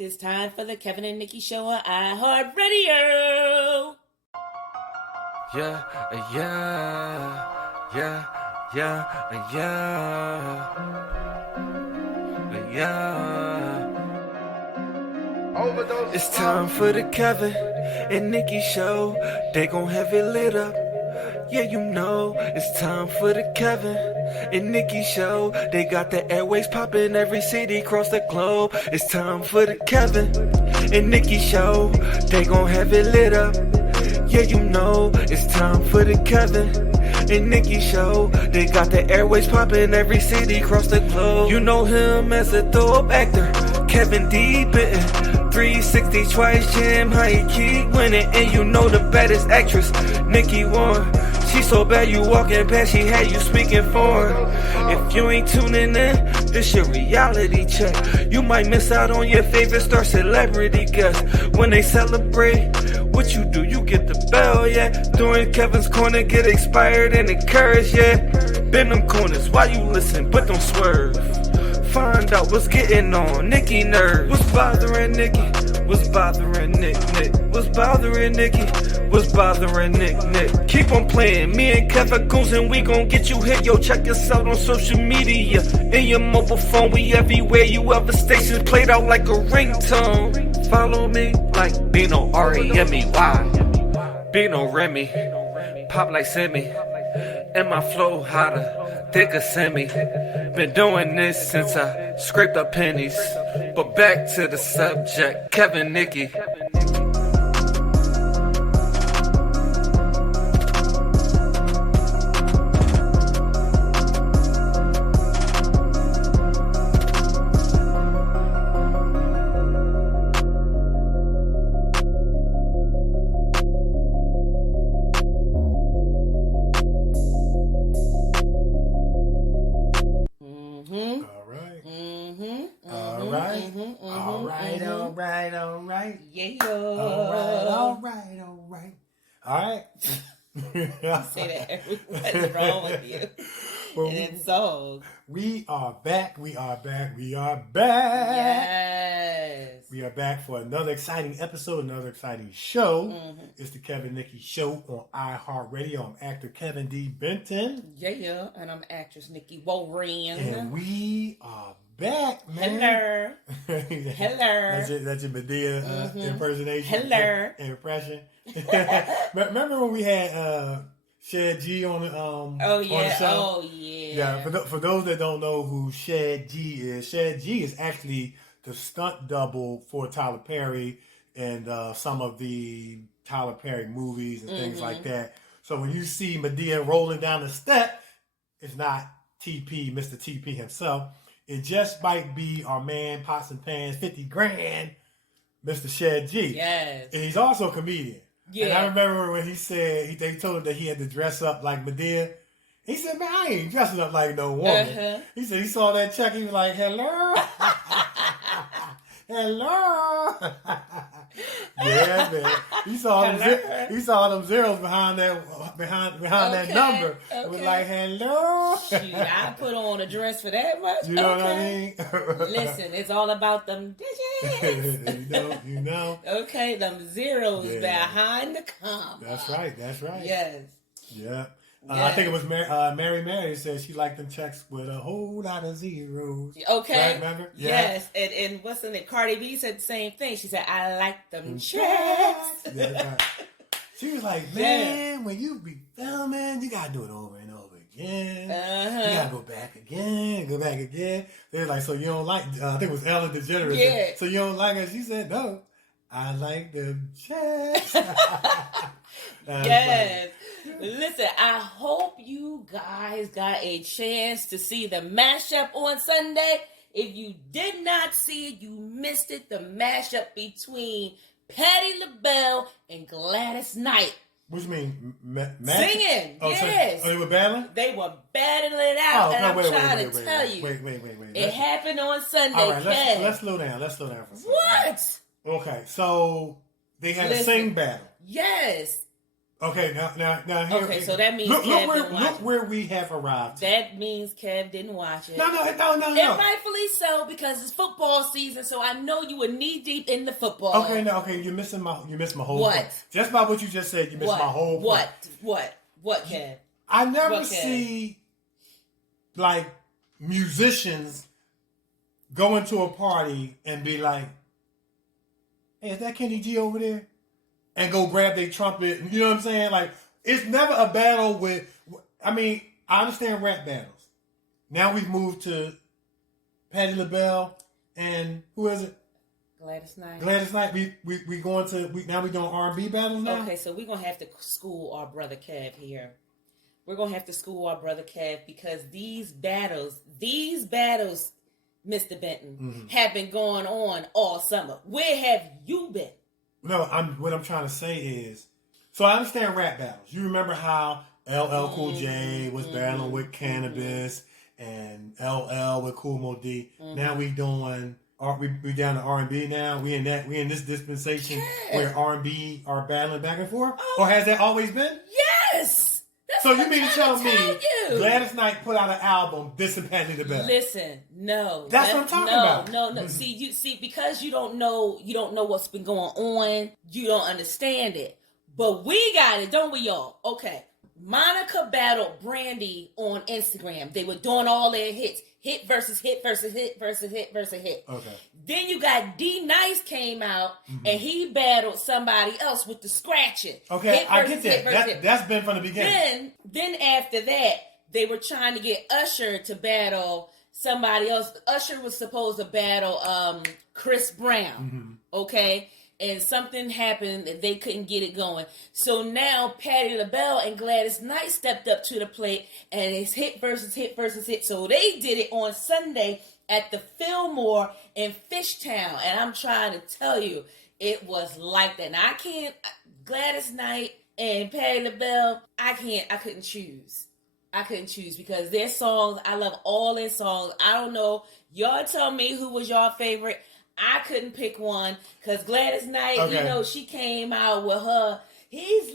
It's time for the Kevin and Nikee Show on iHeartRadio. Yeah. It's time for the Kevin and Nikee Show. They gon' have it lit up. Yeah, you know, it's time for the Kevin and Nikee Show. They got the airways popping every city across the globe. It's time for the Kevin and Nikee Show. They gon' have it lit up. Yeah, you know, it's time for the Kevin and Nikee Show. They got the airways popping every city across the globe. You know him as a dope actor, Kevin D. Bitten. 360 twice, Jim, how he keep winning. And you know the baddest actress, Nikee won. She so bad you walking past, she had you speaking foreign. If you ain't tuning in, this your reality check. You might miss out on your favorite star celebrity guest. When they celebrate, what you do? You get the bell, yeah. During Kevin's corner, get inspired and encouraged, yeah. Bend them corners while you listen, but don't swerve. Find out what's getting on Nikee nerves. What's bothering Nikee? What's bothering Nick? What's bothering Nikee? What's bothering Nick? Keep on playing. Me and Kevin goes and we gon' get you hit. Yo, check us out on social media. In your mobile phone, we everywhere. You ever stations played out like a ringtone. Follow me like Bino R-E-M-E-Y. Bino Remy. Pop like Semi. And my flow hotter. Thick a semi. Been doing this since I scraped up pennies. But back to the subject, Kevin Nikee. All right. Yeah. All right. Say that everybody's wrong with you. Well, And it's so. We are back. Yes. We are back for another exciting episode, another exciting show. It's the Kevin Nikee Show on iHeartRadio. I'm actor Kevin D. Benton. Yeah. And I'm actress Nikee Warren. And we are back, man. Hello. That's your Medea impersonation. Hello. Impression. Remember when we had Hsieh G on the on the show? Yeah. For those that don't know who Hsieh G is actually the stunt double for Tyler Perry and some of the Tyler Perry movies and things like that. So when you see Medea rolling down the step, it's not TP, Mr. TP himself. It just might be our man, Pots and Pans, 50 grand, Mr. Hsieh G. Yes. And he's also a comedian. Yeah. And I remember when he said, they told him that he had to dress up like Medea. He said, man, I ain't dressing up like no woman. He said he saw that check, he was like, hello? Hello? Yeah, man. He saw them zeros behind that number. It was like, hello? Shoot, I put on a dress for that much. You know what I mean? Listen, it's all about them digits. you know. Okay, them zeros behind the comma. That's right. Yes. Yeah. I think it was Mary said she liked them checks with a whole lot of zeros. Okay. Right, remember? Yeah. Yes. And what's in it? Cardi B said the same thing. She said, I like them checks. Yeah, right. She was like, man, when you be filming, you got to do it over and over again. You got to go back again. They're like, so you don't like, I think it was Ellen DeGeneres. Yeah. So you don't like her? She said, no, I like them checks. Yes. Listen, I hope you guys got a chance to see the mashup on Sunday. If you did not see it, you missed it. The mashup between Patti LaBelle and Gladys Knight. What do you mean? Singing, yes. So they were battling? They were battling it out, and I'm trying to tell you. Wait. It happened on Sunday. All right, let's slow down. For a second. What? Okay, so they had a sing battle. Yes. Okay, now here. Okay, so that means look where we have arrived. That means Kev didn't watch it. No. And rightfully so, because it's football season. So I know you were knee deep in the football. Okay, you missed my whole what? point. Just by what you just said, you missed my whole point. What, Kev? I never see like musicians go into a party and be like, "Hey, is that Kenny G over there?" And go grab their trumpet. You know what I'm saying? Like, it's never a battle with... I mean, I understand rap battles. Now we've moved to Patti LaBelle and... Who is it? Gladys Knight. Gladys Knight. We going to... now we doing R&B battles now? Okay, so we're going to have to school our brother Kev here. We're going to have to school our brother Kev because these battles, Mr. Benton, have been going on all summer. Where have you been? No, what I'm trying to say is, so I understand rap battles. You remember how LL Cool J was battling with Cannabis and LL with Kool Moe Dee. Now we doing we down to R&B now. We in this dispensation where R&B are battling back and forth, or has that always been? Yes. So you mean to tell me Gladys Knight put out an album dissing Patti LaBelle? Listen, no. That's what I'm talking about. No. See, because you don't know what's been going on, you don't understand it. But we got it, don't we, y'all? Okay. Monica battled Brandy on Instagram. They were doing all their hits. Hit versus hit versus hit versus hit versus hit. Okay. Then you got D Nice came out and he battled somebody else with the scratching. Okay, I get that. That's been from the beginning. Then after that, they were trying to get Usher to battle somebody else. Usher was supposed to battle Chris Brown. Okay. And something happened that they couldn't get it going. So now Patti LaBelle and Gladys Knight stepped up to the plate and it's hit versus hit versus hit. So they did it on Sunday at the Fillmore in Fishtown. And I'm trying to tell you, it was like that. Now Gladys Knight and Patti LaBelle, I couldn't choose. I couldn't choose because their songs, I love all their songs. I don't know. Y'all tell me who was your favorite. I couldn't pick one because Gladys Knight, she came out with her, he's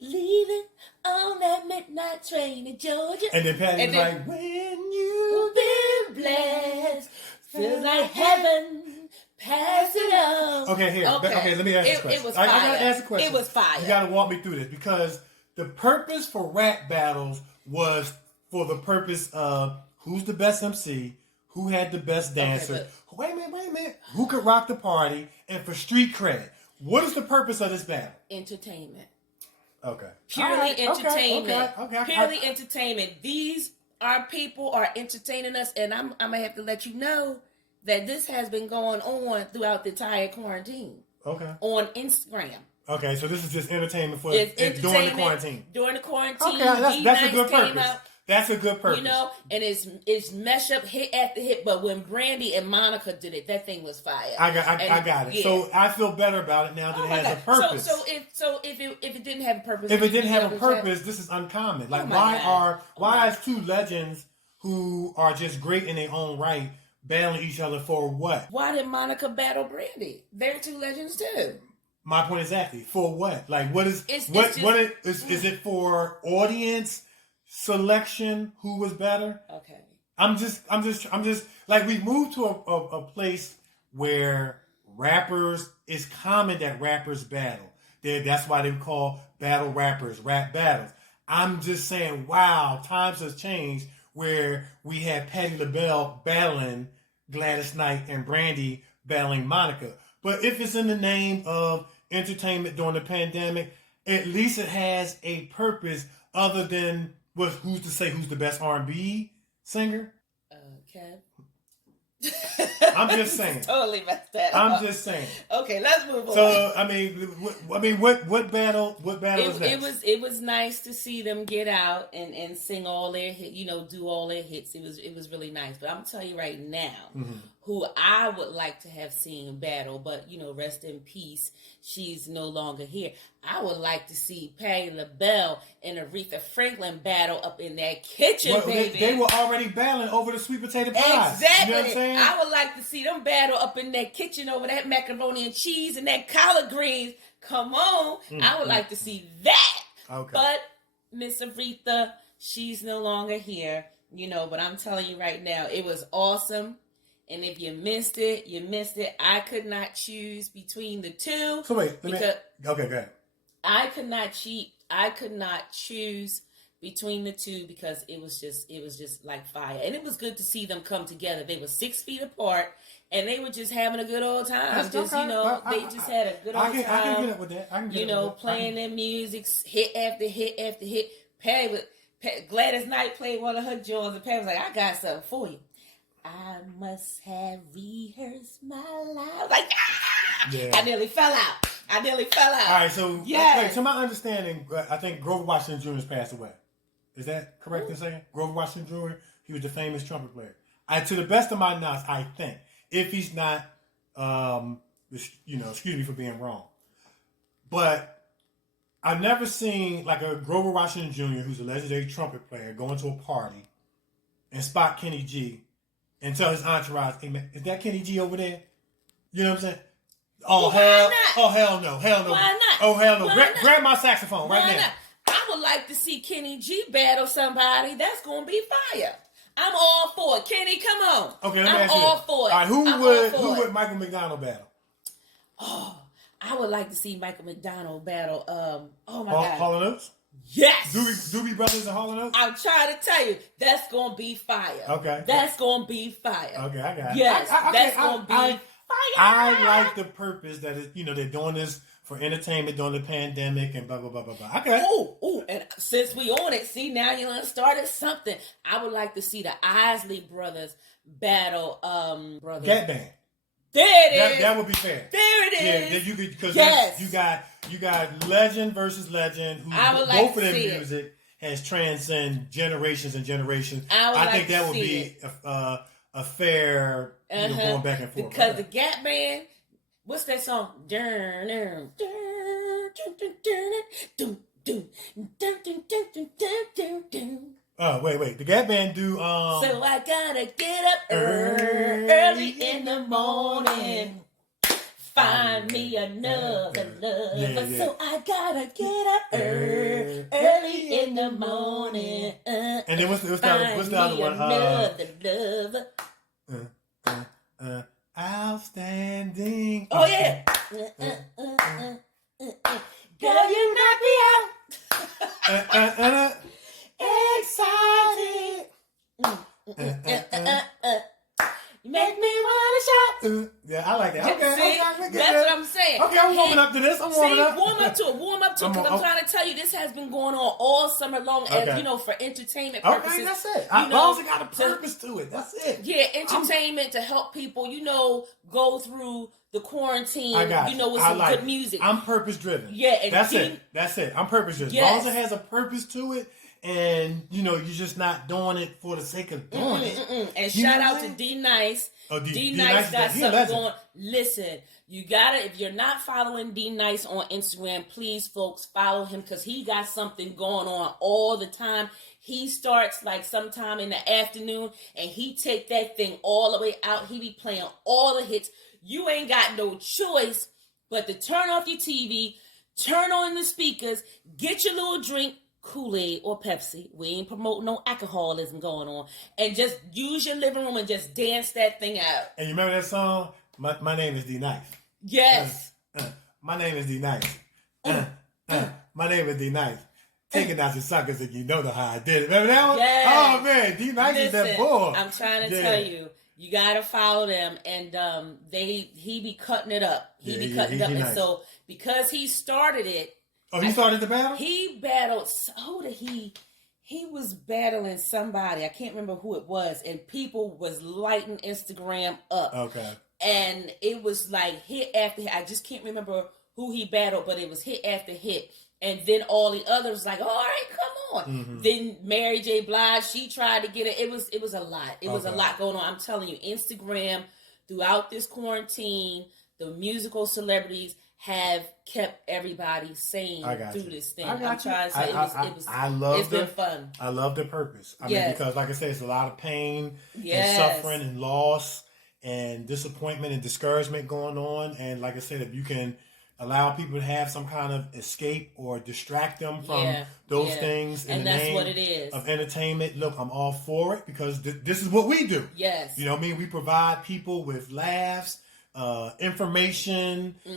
leaving on that midnight train to Georgia. And then Patty's like, when you've been blessed, feels like heaven, pass it on. Okay, let me ask you a question. It was fire. I gotta ask a question. It was fire. You gotta walk me through this because the purpose for rap battles was for the purpose of who's the best MC, who had the best dancer. Wait a minute. Who could rock the party? And for street cred. What is the purpose of this battle? Entertainment. Okay. Purely entertainment. Okay. Purely entertainment. Our people are entertaining us, and I'm going to have to let you know that this has been going on throughout the entire quarantine. Okay. On Instagram. Okay, so this is just entertainment during the quarantine. During the quarantine. Okay, that's a good purpose. That's a good purpose. And it's mesh up hit after hit. But when Brandy and Monica did it, that thing was fire. I got it. Yeah. So I feel better about it now that it has a purpose. So if it didn't have a purpose, this is uncommon. Like why is two legends who are just great in their own right battling each other for what? Why did Monica battle Brandy? They're two legends too. My point exactly. For what? Like what is is it for audience selection? Who was better? Okay. I'm just like we've moved to a place where it's common that rappers battle. That's why they call battle rappers rap battles. I'm just saying, wow, times have changed where we have Patti LaBelle battling Gladys Knight and Brandy battling Monica. But if it's in the name of entertainment during the pandemic, at least it has a purpose other than who's to say who's the best R&B singer? Kev. I'm just saying. Totally messed that up. I'm just saying. Okay, let's move on. So what battle is next? It was nice to see them get out and sing all their hits, do all their hits. It was really nice. But I'm gonna tell you right now, who I would like to have seen battle, but rest in peace, she's no longer here. I would like to see Patti LaBelle and Aretha Franklin battle up in that kitchen, baby. They were already battling over the sweet potato pie. Exactly. You know what I'm saying? I would like to see them battle up in that kitchen over that macaroni and cheese and that collard greens. Come on. I would like to see that. Okay. But Miss Aretha, she's no longer here, but I'm telling you right now, it was awesome. And if you missed it, you missed it. I could not choose between the two. So wait, okay, go ahead. I could not choose between the two because it was just like fire. And it was good to see them come together. They were 6 feet apart and they were just having a good old time. They just had a good old time. I can get up with that. Playing their music, hit after hit after hit. Gladys Knight played one of her joints and Patty was like, I got something for you. I must have rehearsed my life. Like, yeah. I nearly fell out. All right, so to my understanding, I think Grover Washington Jr. has passed away. Is that correct in saying? Grover Washington Jr., he was the famous trumpet player. To the best of my knowledge, I think, if he's not, excuse me for being wrong, but I've never seen like a Grover Washington Jr., who's a legendary trumpet player, go into a party and spot Kenny G and tell his entourage, hey man, is that Kenny G over there? You know what I'm saying? Oh, hell no. Why not? Oh, hell no. Grab my saxophone right now. I would like to see Kenny G battle somebody. That's going to be fire. I'm all for it. Kenny, come on. Okay, let me ask you all for it. All right, who would Michael McDonald battle? Oh, I would like to see Michael McDonald battle, oh my God. Hall & Oates? Yes. Doobie Brothers and Hall & Oates? I'm trying to tell you, that's going to be fire. Okay. That's going to be fire. Okay, I got it. Yes, that's going to be fire. I like the purpose that is, they're doing this for entertainment during the pandemic and blah, blah, blah, blah, blah. Okay. Ooh, and since we on it, see, now you done started something. I would like to see the Isley brothers battle, brothers. Gat Band. There it is. That would be fair. There it is. Yeah, you could, because you got legend versus legend, who both of their music has transcended generations and generations. I think that would be a fair going back and forth. Because the Gat Band, what's that song? Oh, wait. The Gat Band do... So I gotta get up early in the morning. Find me another lover. Yeah. So I gotta get up early in the morning. And then what's the other one? Another lover. Outstanding. Oh, yeah. Girl, you knock me out. Excited. You make me want to shout. Yeah, I like that. Okay, that's what I'm saying. Okay, I'm warming up to this. Warm up to it. Because I'm trying to tell you, this has been going on all summer long, as for entertainment purposes. Okay, that's it. As long as it got a purpose to it, that's it. Yeah, entertainment to help people, go through the quarantine, with some good music. I'm purpose driven. Yeah, and that's it. I'm purpose driven. Yes. As long as it has a purpose to it, and you're just not doing it for the sake of doing it. And shout out to D Nice. D Nice got something going. Listen, you gotta, if you're not following D Nice on Instagram, please folks follow him, because he got something going on all the time. He starts like sometime in the afternoon and he take that thing all the way out. He be playing all the hits. You ain't got no choice but to turn off your TV, turn on the speakers, get your little drink, Kool-Aid or Pepsi. We ain't promoting no alcoholism going on. And just use your living room and just dance that thing out. And you remember that song? My name is D Nice. Yes. My name is D Nice. My name is D Nice. Taking out the suckers and you know how I did it. Remember that one? Yes. Oh man, D Nice is that boy. I'm trying to tell you. You gotta follow them, and he be cutting it up. He be cutting it up, nice. And so because he started it. Oh, he started the battle? He battled. Who did he? He was battling somebody. I can't remember who it was, and people was lighting Instagram up. Okay. And it was like hit after hit. I just can't remember who he battled, but it was hit after hit. And then all the others like, all right, come on. Mm-hmm. Then Mary J. Blige, she tried to get it. It was a lot. It was a lot going on. I'm telling you, Instagram throughout this quarantine, the musical celebrities have kept everybody sane through this thing. I'm trying to say it's been fun. I love the purpose. I mean, because like I said, it's a lot of pain yes. and suffering and loss and disappointment and discouragement going on. And like I said, if you can allow people to have some kind of escape or distract them from those things in the name what it is. Of entertainment, look, I'm all for it because this is what we do. Yes. You know what I mean? We provide people with laughs, information. We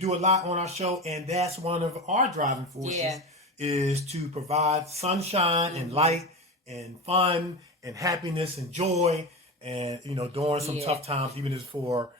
do a lot on our show, and that's one of our driving forces is to provide sunshine and light and fun and happiness and joy, and during some tough times, even if it's for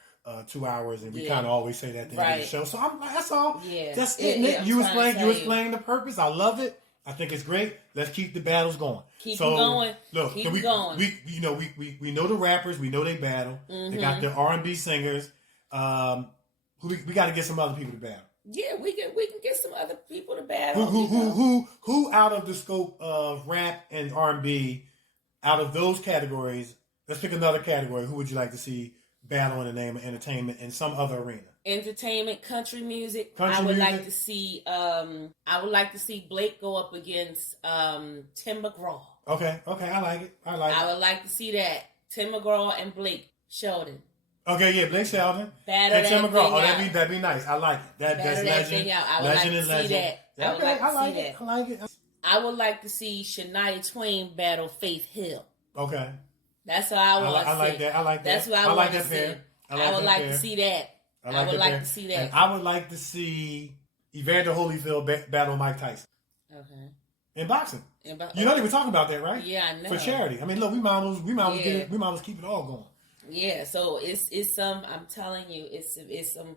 2 hours, and we kind of always say that at the end of the show. So that's all. Yeah. That's it, Nick. You explained the purpose. I love it. I think it's great. Let's keep the battles going. Keep them going. Look, keep them going. We know the rappers. We know they battle. They got the R&B singers. We got to get some other people to battle. Yeah, we can get some other people to battle. Who out of the scope of rap and R&B, out of those categories? Let's pick another category. Who would you like to see battle in the name of entertainment in some other arena? Entertainment, country music. I would like to see Blake go up against Tim McGraw. Okay, I like it. I would like to see that. Tim McGraw and Blake Shelton. Okay, yeah, Blake Shelton. Battle and Tim McGraw. Oh, that'd be nice. I like it. That's legend. I would like to see that. I like it. I would like to see Shania Twain battle Faith Hill. Okay. That's what I want to see. I like that. That's what I want to see. I would like to see that. I would like to see that. And I would like to see Evander Holyfield battle Mike Tyson. Okay. In boxing. You know they were talking about that, right? Yeah, I know. For charity. I mean, look, we might as well keep it all going. Yeah, so it's some. I'm telling you, it's some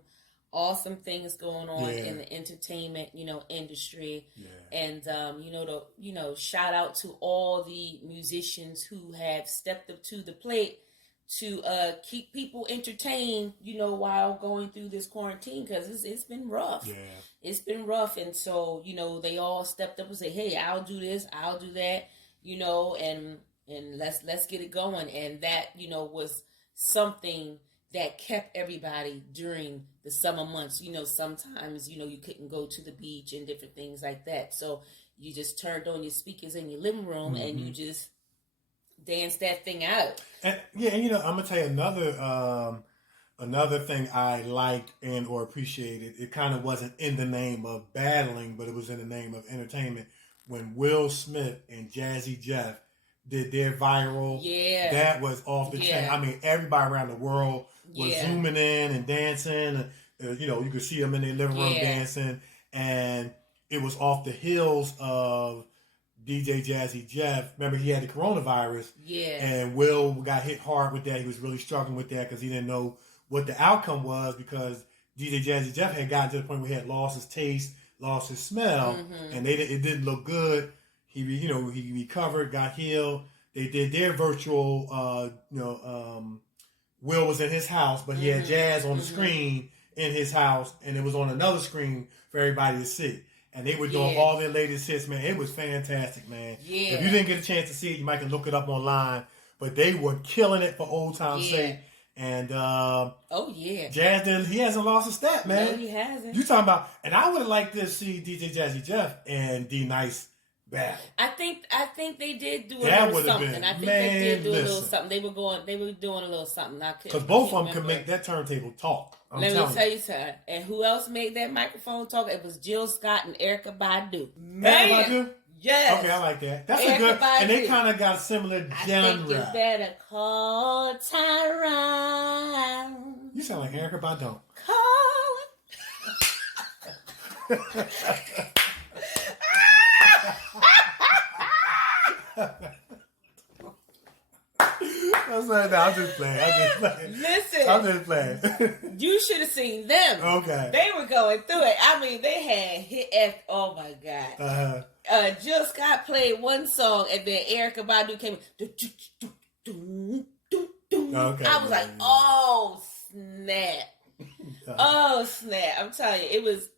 awesome things going on in the entertainment, industry. Yeah. And shout out to all the musicians who have stepped up to the plate to keep people entertained, while going through this quarantine, because it's been rough. Yeah. It's been rough, and so they all stepped up and say, "Hey, I'll do this, I'll do that," and let's get it going. And that was something that kept everybody during the summer months. Sometimes, you couldn't go to the beach and different things like that. So you just turned on your speakers in your living room and you just danced that thing out. And I'm going to tell you another thing I liked and or appreciated. It kind of wasn't in the name of battling, but it was in the name of entertainment. When Will Smith and Jazzy Jeff did their viral, that was off the chain. I mean, everybody around the world was zooming in and dancing. You could see them in their living room dancing, and it was off the heels of DJ Jazzy Jeff. Remember, he had the coronavirus, and Will got hit hard with that. He was really struggling with that because he didn't know what the outcome was, because DJ Jazzy Jeff had gotten to the point where he had lost his taste, lost his smell, and it didn't look good. He recovered, got healed. They did their virtual, Will was in his house, but he had Jazz on the screen in his house, and it was on another screen for everybody to see. And they were doing all their latest hits, man. It was fantastic, man. Yeah. If you didn't get a chance to see it, you might can look it up online. But they were killing it for old time's sake. And Jazz, he hasn't lost a step, man. No, he hasn't. You talking about? And I would have liked to see DJ Jazzy Jeff and D Nice battle. I think they did do a little something. I think they did do a little something. They were doing a little something. Because both of them could make that turntable talk. Let me tell you something. And who else made that microphone talk? It was Jill Scott and Erykah Badu. Man. Erykah Badu? Yes. Okay, I like that. That's a good. Badu. And they kind of got a similar genre. I think you better call Tyrone. You sound like Erykah Badu. I'm just playing. Listen. I'm just playing. You should have seen them. Okay. They were going through it. I mean, they had hit after. Oh my God. Jill Scott played one song, and then Erykah Badu came. Okay. I was like, oh snap. Oh snap! I'm telling you, it was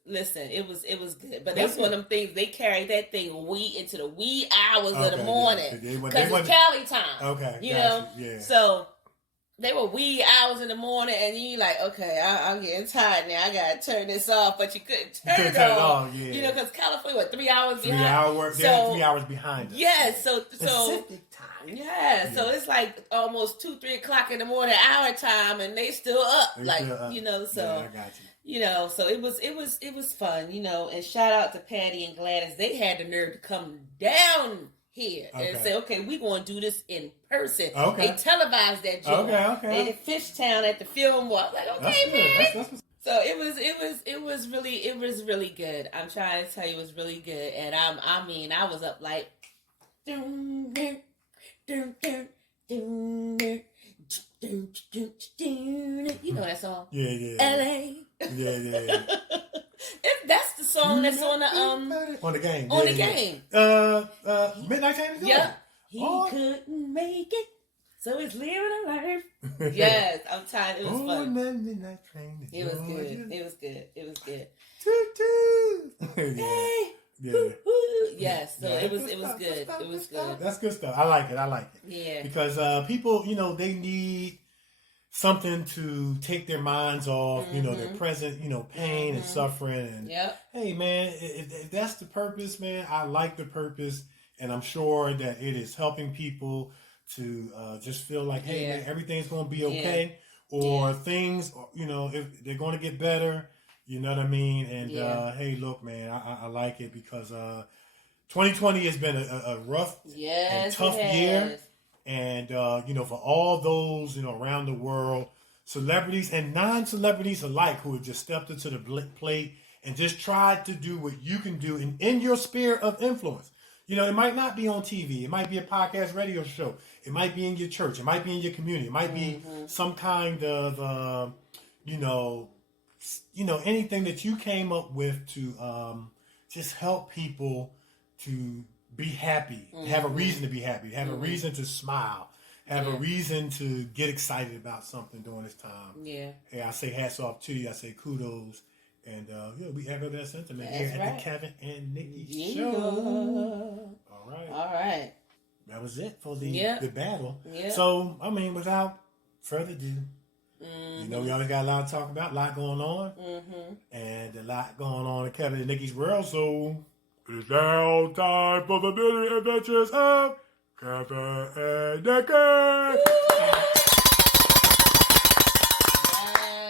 good. But that's one of them things. They carried that thing into the wee hours of the morning because it's Cali time. Okay, you know. Yeah. So they were wee hours in the morning, and you like, okay, I'm getting tired now. I gotta turn this off, but you couldn't turn it off. Yeah. You know, because California, what, 3 hours behind? 3 hours. They're 3 hours behind us. Yes, so Pacific time. Yeah, so it's like almost 2-3 o'clock in the morning, our time, and they still up. They like still up. You know, so yeah, I got you. You know, so it was fun. You know, and shout out to Patty and Gladys. They had the nerve to come down here and say, okay, we're going to do this in person. Okay. They televised that joint. Okay. They did Fishtown at the Film Walk. Like, okay, man. So it was really good. I'm trying to tell you, it was really good. And I was up like, you know that song? Yeah. LA. Yeah. That's the song that's on the game. On the game. Midnight Train. Yeah. He couldn't make it, so he's living a life. Yes, I'm tired. It was fun. Midnight Train. It was good. It was good. Hey. Yeah. Yes. So it was good. It was good. That's good stuff. I like it. Yeah. Because people, they need something to take their minds off, their present, pain and suffering. And hey, man, if that's the purpose, man, I like the purpose, and I'm sure that it is helping people to just feel like, hey, man, everything's going to be okay, or things, if they're going to get better. You know what I mean? And hey, look, man, I like it because 2020 has been a rough and tough year. And, for all those, around the world, celebrities and non-celebrities alike who have just stepped into the plate and just tried to do what you can do in your sphere of influence. It might not be on TV. It might be a podcast radio show. It might be in your church. It might be in your community. It might be some kind of, anything that you came up with to just help people to be happy, have a reason to be happy, have a reason to smile, have a reason to get excited about something during this time. Yeah. Hey, I say hats off to you. I say kudos. And we echo that sentiment here at the Kevin and Nikee show. All right. That was it for the battle. Yeah. So, without further ado, we always got a lot to talk about, a lot going on, and a lot going on in Kevin and Nikee's world. So it's now time for the daily adventures of Kevin and Nikee.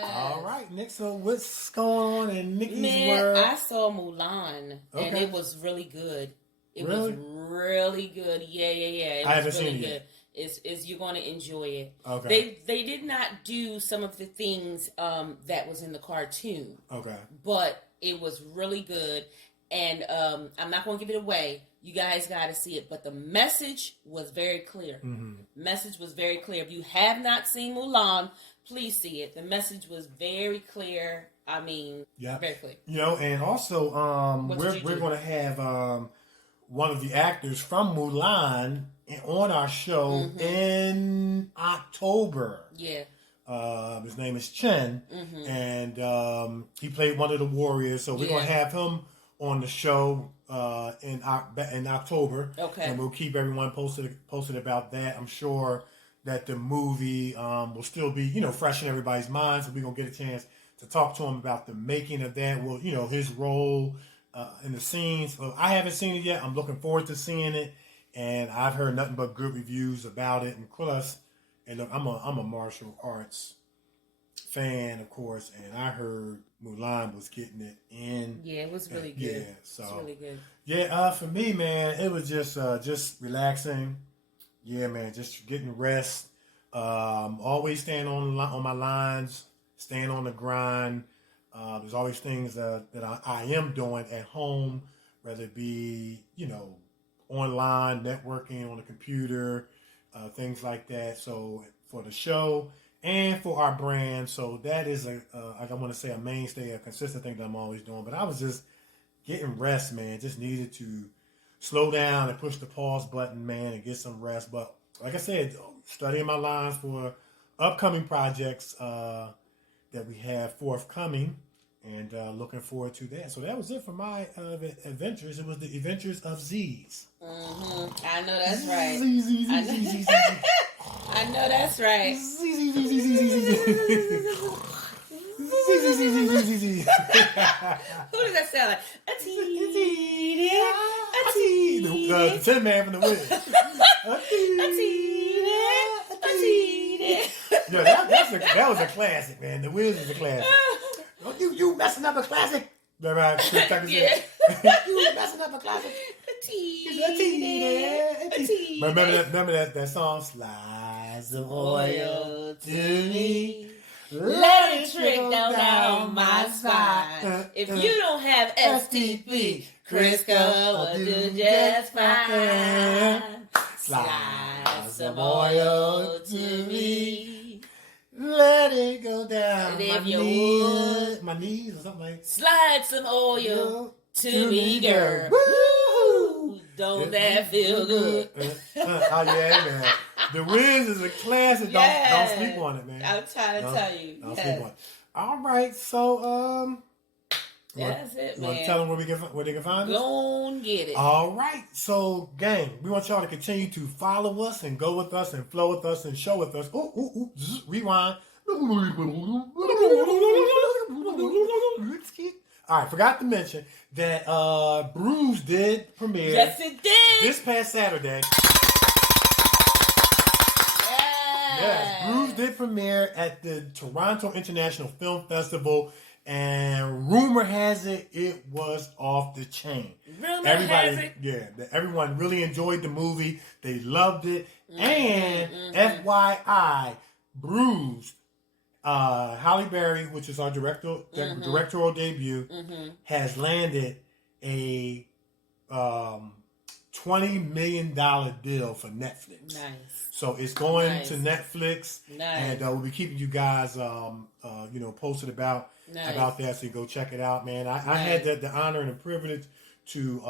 All right, Nick. So what's going on in Nikee's world? I saw Mulan, and it was really good. It was really good. Yeah. It I was haven't really seen good. It's you're going to enjoy it. Okay. They did not do some of the things that was in the cartoon. Okay. But it was really good, and I'm not going to give it away. You guys got to see it. But the message was very clear. Message was very clear. If you have not seen Mulan, please see it. The message was very clear. Very clear. And also we're going to have one of the actors from Mulan on our show in October. Yeah. His name is Chen, and he played one of the warriors. So we're going to have him on the show in October. Okay. And we'll keep everyone posted about that. I'm sure that the movie will still be, fresh in everybody's minds. So we're going to get a chance to talk to him about the making of that. Well, his role in the scenes. So I haven't seen it yet. I'm looking forward to seeing it. And I've heard nothing but good reviews about it. And plus, and look, I'm a martial arts fan, of course, and I heard Mulan was getting it in. Yeah, it was really good. Yeah, so it's really good. Yeah, for me, man, it was just relaxing. Yeah, man, just getting rest. Always staying on my lines, staying on the grind. There's always things that I am doing at home, whether it be online, networking on the computer, things like that. So for the show and for our brand, so that is I want to say a mainstay, a consistent thing that I'm always doing. But I was just getting rest, man. Just needed to slow down and push the pause button, man, and get some rest. But like I said, studying my lines for upcoming projects that we have forthcoming. And looking forward to that. So that was it for my adventures. It was the adventures of Z's. I know that's right. I know that's right. Who does that sound like? The Tin Man from the Wiz. Yeah, that was a classic, man. The Wiz is a classic. You messing up a classic. Right, Chris Tucker said. You messing up a classic. Remember that song? Slides of oil to me. Let it trickle down my spine. If you don't have STP, Crisco will do just fine. Slide some oil to me. Let it go down my knees or something like that. Slide some oil to me, girl. Woo! Don't that feel good? Oh yeah, man. The Wiz is a classic. Don't sleep on it, man. I'm trying to tell you. Don't sleep on it. All right, so that's it, man. Want to tell them where they can find us? Go and get it. All right, so gang, we want y'all to continue to follow us and go with us and flow with us and show with us. Rewind. All right, forgot to mention that Bruise did premiere. Yes, it did. This past Saturday. Yes, Bruise did premiere at the Toronto International Film Festival, and rumor has it was off the chain. Everyone really enjoyed the movie. They loved it. And FYI, Bruise, Halle Berry, which is our directorial debut, has landed a $20 million deal for Netflix. Nice. So it's going to Netflix, and we'll be keeping you guys, posted about that. So you go check it out, man. I had the honor and the privilege to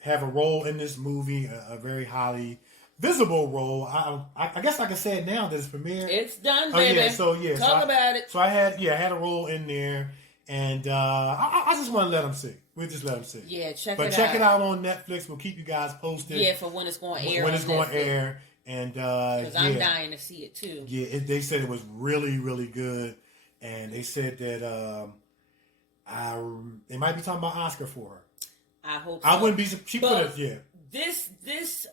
have a role in this movie, a very highly visible role. I guess I can say it now that it's premiered. It's done, baby. Talk about it. So I had a role in there, and I just want to let them see. We'll just let them see. Yeah, check it out on Netflix. We'll keep you guys posted. Yeah, for when it's going to air. When it's going to air. And because I'm dying to see it too. Yeah, they said it was really, really good, and they said that they might be talking about Oscar for her. I hope so. I wouldn't be. She put it. Yeah. This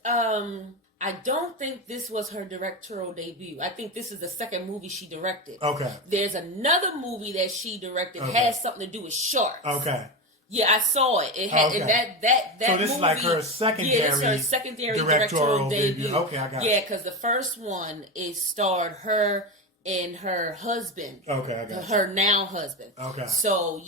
I don't think this was her directorial debut. I think this is the second movie she directed. Okay. There's another movie that she directed has something to do with sharks. Okay. Yeah, I saw it. It had that. So this movie, is like her secondary. Yeah, it's her secondary directorial debut. Okay, I got it. Yeah, because the first one starred her and her husband. Okay, I got her now husband. Okay. So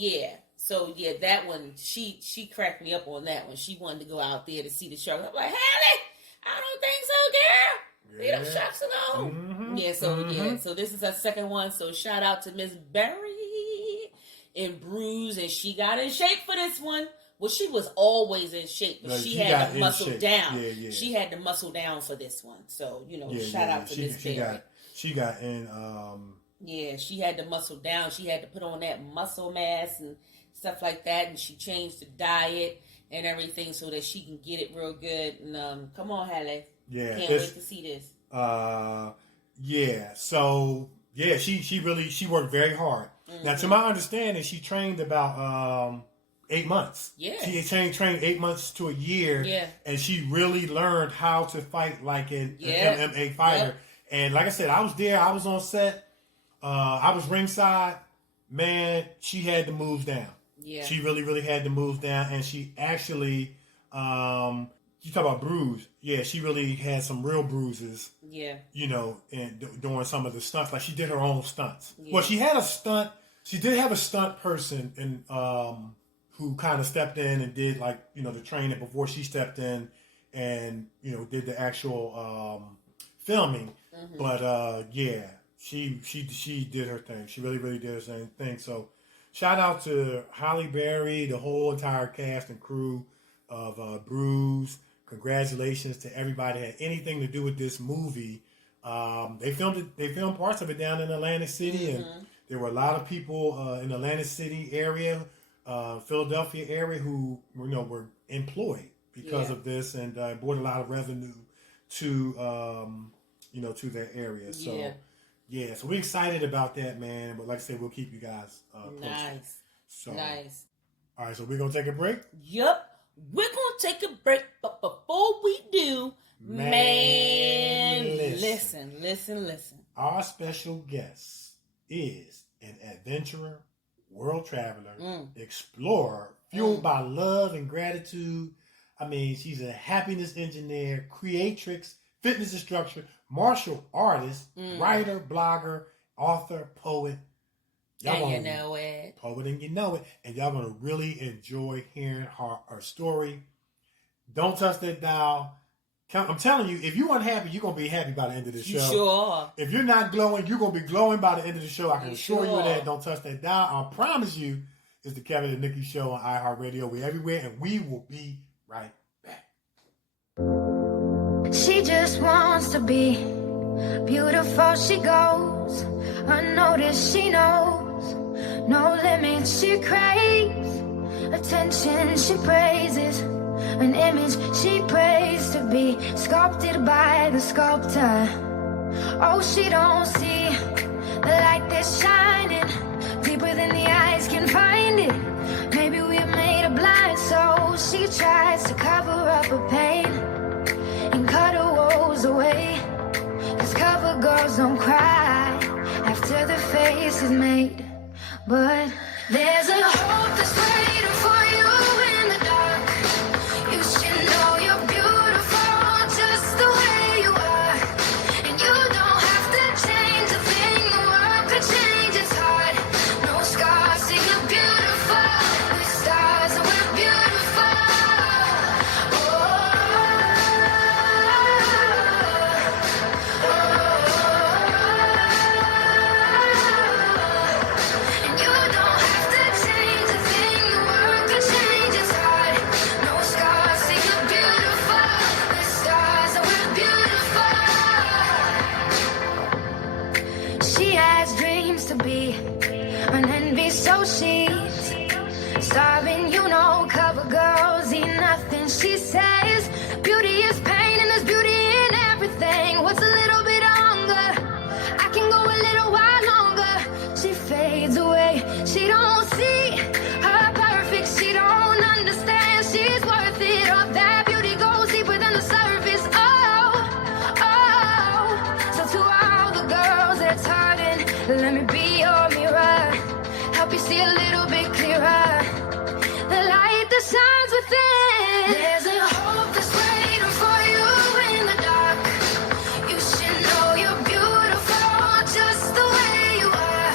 that one she cracked me up on that one. She wanted to go out there to see the shark. I'm like, Hallie, I don't think so, girl. Leave them sharks alone. Mm-hmm. So this is her second one. So shout out to Miss Berry and Bruise, and she got in shape for this one. Well, she was always in shape, but she had to muscle down. Yeah. She had to muscle down for this one. So, shout out to Miss Berry. She got in. Yeah, she had to muscle down. She had to put on that muscle mass and stuff like that, and she changed the diet and everything so that she can get it real good. And come on, Halle. Yeah, can't wait to see this. So she worked very hard. Mm-hmm. Now, to my understanding, she trained about 8 months. Yeah. She trained 8 months to a year. Yeah. And she really learned how to fight like an MMA fighter. Yep. And like I said, I was there. I was on set. I was ringside. Man, she had the moves down. Yeah. She really, really had the moves down. And she actually, you talk about bruise. Yeah, she really had some real bruises. Yeah. And doing some of the stunts. Like, she did her own stunts. Yeah. Well, she had a stunt. She did have a stunt person who kind of stepped in and did, the training before she stepped in and, did the actual filming. Mm-hmm. But, she did her thing. She really, really did her thing. So, shout out to Halle Berry, the whole entire cast and crew of Bruise. Congratulations to everybody that had anything to do with this movie. They filmed parts of it down in Atlantic City, and there were a lot of people in the Atlantic City area, Philadelphia area, who were employed because of this, and brought a lot of revenue to to their area. So Yeah, so we're excited about that, man. But like I said, we'll keep you guys posted. Nice. So, nice. All right, so we're going to take a break? Yep. We're going to take a break. But before we do, man, listen. Our special guest is an adventurer, world traveler, explorer, fueled by love and gratitude. I mean, she's a happiness engineer, creatrix, fitness instructor, martial artist, writer, blogger, author, poet. And you know it. Poet and you know it. And y'all going to really enjoy hearing her story. Don't touch that dial. I'm telling you, if you're unhappy, you're going to be happy by the end of the show. Sure. If you're not glowing, you're going to be glowing by the end of the show. I can assure you of that. Don't touch that dial. I promise you, it's the Kevin and Nikee Show on iHeartRadio. We're everywhere, and we will be right back. She just wants to be beautiful. She goes unnoticed. She knows no limits. She craves attention. She praises an image she prays to be sculpted by the sculptor. Oh, she don't see the light that's shining deeper than the eyes can find it. Maybe we're made of blind, so she tries to cover up her pain and cut her woes away. 'Cause cover girls don't cry after the face is made. But there's a hope that's waiting for you in the dark. You should know you're beautiful just the way you are. And you don't have to change a thing, the world could change its heart. No scars, see you're beautiful. We're stars and we're beautiful. And you don't have to change a thing, the world could change its heart. No scars, see you're beautiful. We're stars and we're beautiful. She has dreams to be an envy, so she's starving, you know. Cover girls eat nothing. She says beauty is pain and there's beauty in everything. What's a little bit of hunger? I can go a little while longer. She fades away. She don't see her perfect. She don't understand she's worth it. All that beauty goes deeper than the surface. Oh. So to all the girls that's hurting, let me be your mirror. Help you see a little bit clearer. The light that shines within. There's a hope that's waiting for you in the dark. You should know you're beautiful just the way you are.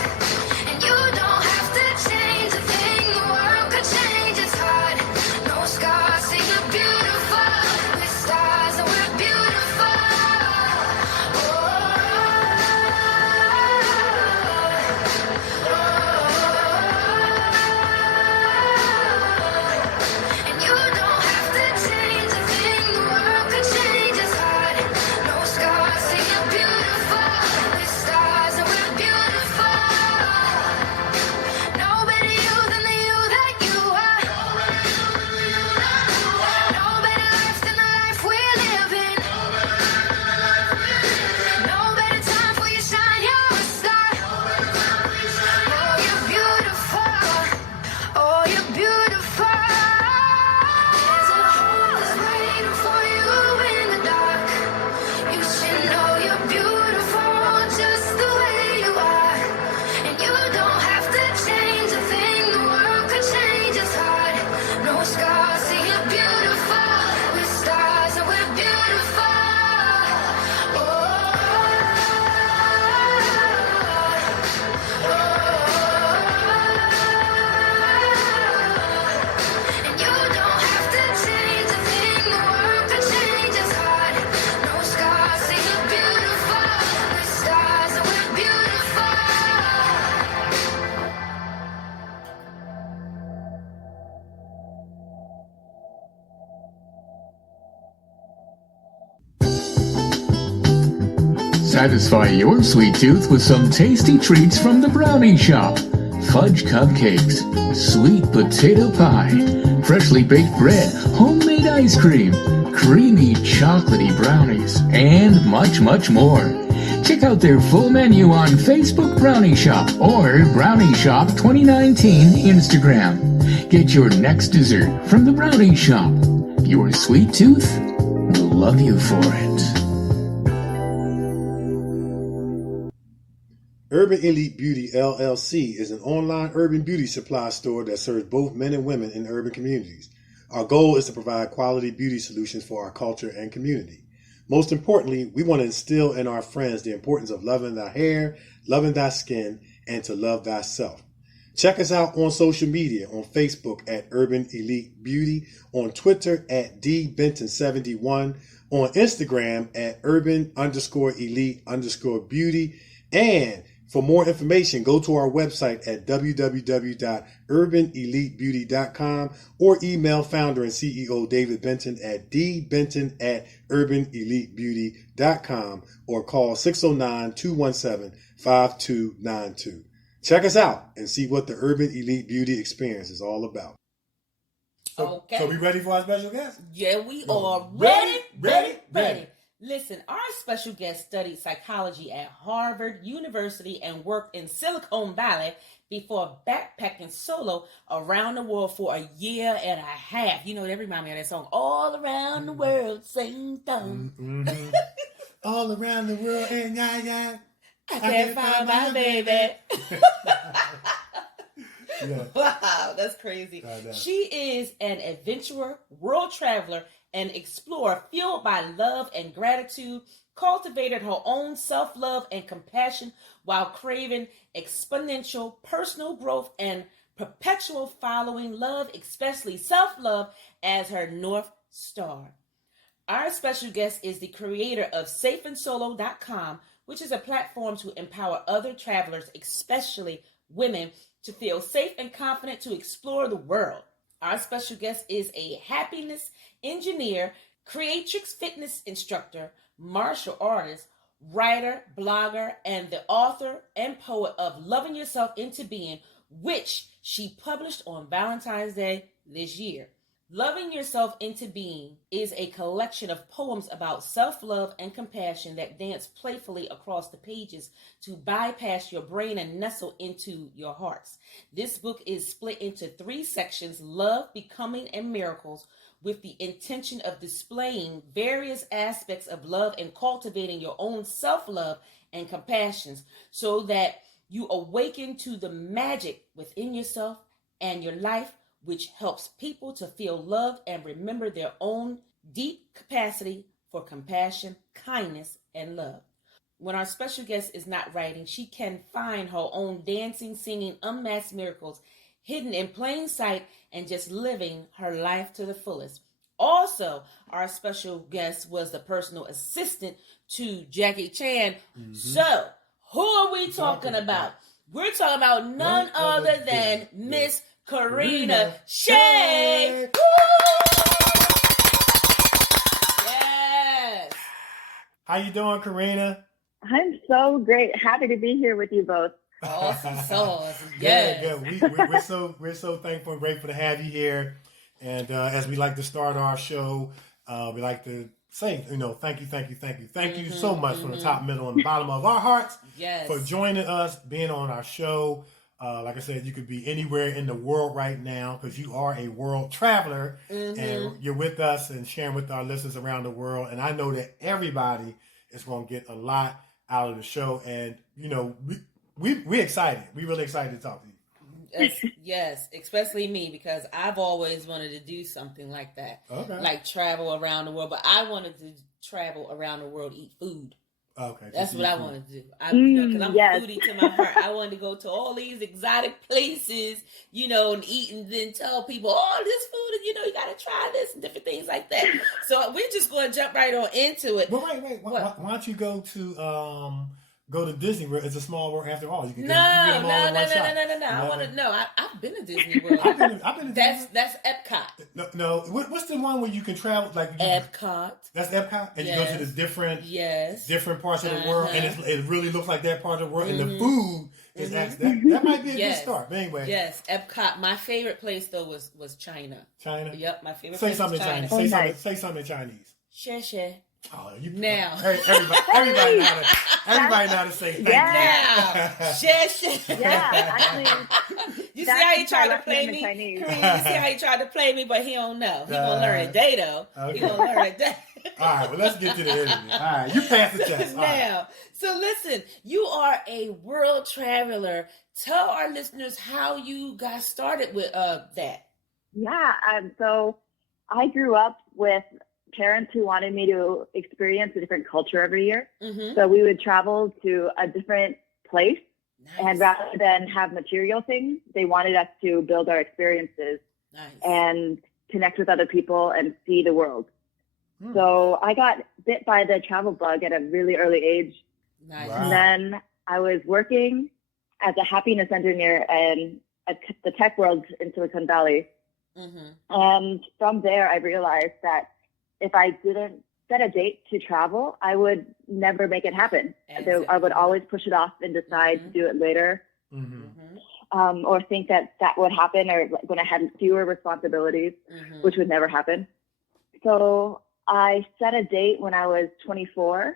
And you don't have to change a thing, the world could change its heart. No scars, see you're beautiful. We're stars and we're beautiful. And you don't have to change a thing, the world could change its heart. No scars, see you're beautiful. We're stars and we're beautiful. No better you than the you that you are. No better life than the life we're living. No better time for you shine, you're a star. Oh, you're beautiful. Oh, you're beautiful. There's a hope that's waiting for you in the dark. You should know you're beautiful just the way you are. And you don't have to change a thing, the world could change its heart. No scars, see you're beautiful. We're stars and we're beautiful. And you don't have to change a thing, the world could change its heart. No scars, see you're beautiful. We're stars and we're beautiful. Satisfy your sweet tooth with some tasty treats from the Brownie Shop. Fudge cupcakes, sweet potato pie, freshly baked bread, homemade ice cream, creamy chocolatey brownies, and much, much more. Check out their full menu on Facebook Brownie Shop or Brownie Shop 2019 Instagram. Get your next dessert from the Brownie Shop. Your sweet tooth will love you for it. Urban Elite Beauty LLC is an online urban beauty supply store that serves both men and women in urban communities. Our goal is to provide quality beauty solutions for our culture and community. Most importantly, we want to instill in our friends the importance of loving thy hair, loving thy skin, and to love thyself. Check us out on social media, on Facebook at Urban Elite Beauty, on Twitter at dbenton71, on Instagram at urban_elite_beauty, and for more information, go to our website at www.urbanelitebeauty.com or email founder and CEO David Benton at dbenton@urbanelitebeauty.com or call 609-217-5292. Check us out and see what the Urban Elite Beauty experience is all about. Okay. So we ready for our special guest? Yeah, we are ready. Listen, our special guest studied psychology at Harvard University and worked in Silicon Valley before backpacking solo around the world for a year and a half. You know, that reminds me of that song, All Around the World, Sing Song. Mm-hmm. All around the world, and yeah. I can't find my baby. Yeah. Wow, that's crazy. She is an adventurer, world traveler, and explorer fueled by love and gratitude, cultivated her own self-love and compassion while craving exponential personal growth and perpetual following love, especially self-love, as her North Star. Our special guest is the creator of safeandsolo.com, which is a platform to empower other travelers, especially women, to feel safe and confident to explore the world. Our special guest is a happiness engineer, creatrix fitness instructor, martial artist, writer, blogger, and the author and poet of Loving Yourself Into Being, which she published on Valentine's Day this year. Loving Yourself Into Being is a collection of poems about self-love and compassion that dance playfully across the pages to bypass your brain and nestle into your hearts. This book is split into 3 sections, Love, Becoming, and Miracles, with the intention of displaying various aspects of love and cultivating your own self-love and compassion so that you awaken to the magic within yourself and your life, which helps people to feel loved and remember their own deep capacity for compassion, kindness, and love. When our special guest is not writing, she can find her own dancing, singing, unmasked miracles hidden in plain sight and just living her life to the fullest. Also, our special guest was the personal assistant to Jackie Chan. Mm-hmm. So, who are we talking about? We're talking about none other than Miss Karina Hsieh. Yes. How you doing, Karina? I'm so great. Happy to be here with you both. Awesome sauce. Yes. Good. We're so thankful and grateful to have you here. And as we like to start our show, we like to say, thank you so much from the top, middle, and the bottom of our hearts for joining us, being on our show. Like I said, you could be anywhere in the world right now because you are a world traveler and you're with us and sharing with our listeners around the world. And I know that everybody is going to get a lot out of the show. And, we're excited. We're really excited to talk to you. Yes, especially me, because I've always wanted to do something like that. Okay. Like travel around the world. But I wanted to travel around the world, eat food. Okay. That's what I want to do. Because I'm a foodie to my heart. I wanted to go to all these exotic places, and eat and then tell people, this food, you got to try this and different things like that. So we're just going to jump right on into it. But wait. Why don't you go to Disney World? It's a small world after all. You can No. I want to know. I've been to Disney World. I've been to Disney World. That's Epcot. No. What's the one where you can travel Epcot? That's Epcot, and you go to the different parts of the world, and it really looks like that part of the world, and the food is that might be a good start. But anyway, yes, Epcot. My favorite place though was China. China. Yep, my favorite. Say place something was China. Chinese. Say something in Chinese. Xie xie. Oh, now. Everybody know how to say thank you. Now. Shit. Yeah, actually. You see how he tried to play me? Karina, you see how he tried to play me, but he don't know. He gonna learn a day, though. Okay. He gonna learn a day. All right, well, let's get to the interview. All right, you passed the test. Now, right. So listen, you are a world traveler. Tell our listeners how you got started with that. Yeah, so I grew up with parents who wanted me to experience a different culture every year. Mm-hmm. So we would travel to a different place. Nice. And rather than have material things, they wanted us to build our experiences and connect with other people and see the world. So I got bit by the travel bug at a really early age. Nice. Wow. And then I was working as a happiness engineer at the tech world in Silicon Valley. Mm-hmm. And from there, I realized that if I didn't set a date to travel, I would never make it happen. Exactly. I would always push it off and decide to do it later. Mm-hmm. Or think that would happen, or when I had fewer responsibilities, which would never happen. So I set a date when I was 23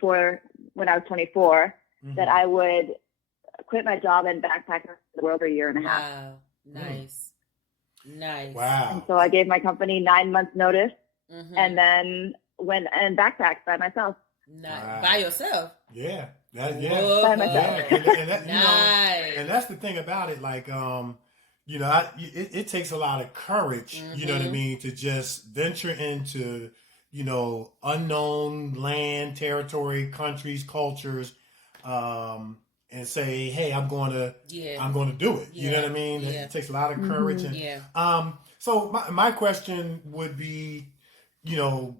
for when I was 24, that I would quit my job and backpack around the world for a year and a half. Wow. Nice. Nice. Wow. And so I gave my company 9 months notice and then went and backpacked by myself. Wow. By yourself? Yeah. By myself. Yeah. And that's the thing about it. Like, it takes a lot of courage, you know what I mean, to just venture into, unknown land, territory, countries, cultures, and say, hey, I'm going to do it. You know what I mean? Yeah. It takes a lot of courage. And, so my question would be, you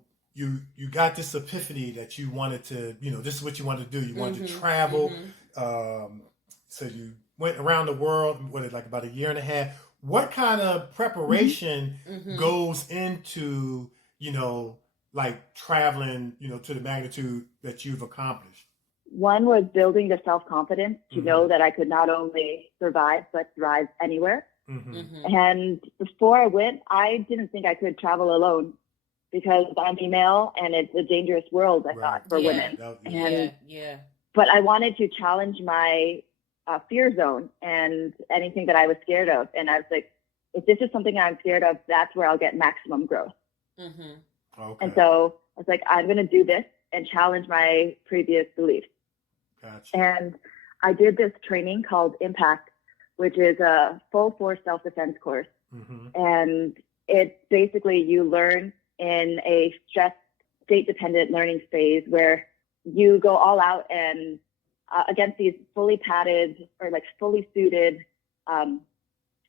got this epiphany that you wanted to, this is what you wanted to do. You wanted to travel. So you went around the world, like about a year and a half. What kind of preparation goes into, like traveling, to the magnitude that you've accomplished? One was building the self-confidence to know that I could not only survive, but thrive anywhere. And before I went, I didn't think I could travel alone because I'm female and it's a dangerous world, I thought, for women. But I wanted to challenge my fear zone and anything that I was scared of. And I was like, if this is something I'm scared of, that's where I'll get maximum growth. Okay. And so I was like, I'm going to do this and challenge my previous beliefs. Gotcha. And I did this training called Impact, which is a full force self-defense course. And it's basically you learn in a stress state-dependent learning phase where you go all out and against these fully padded or like fully suited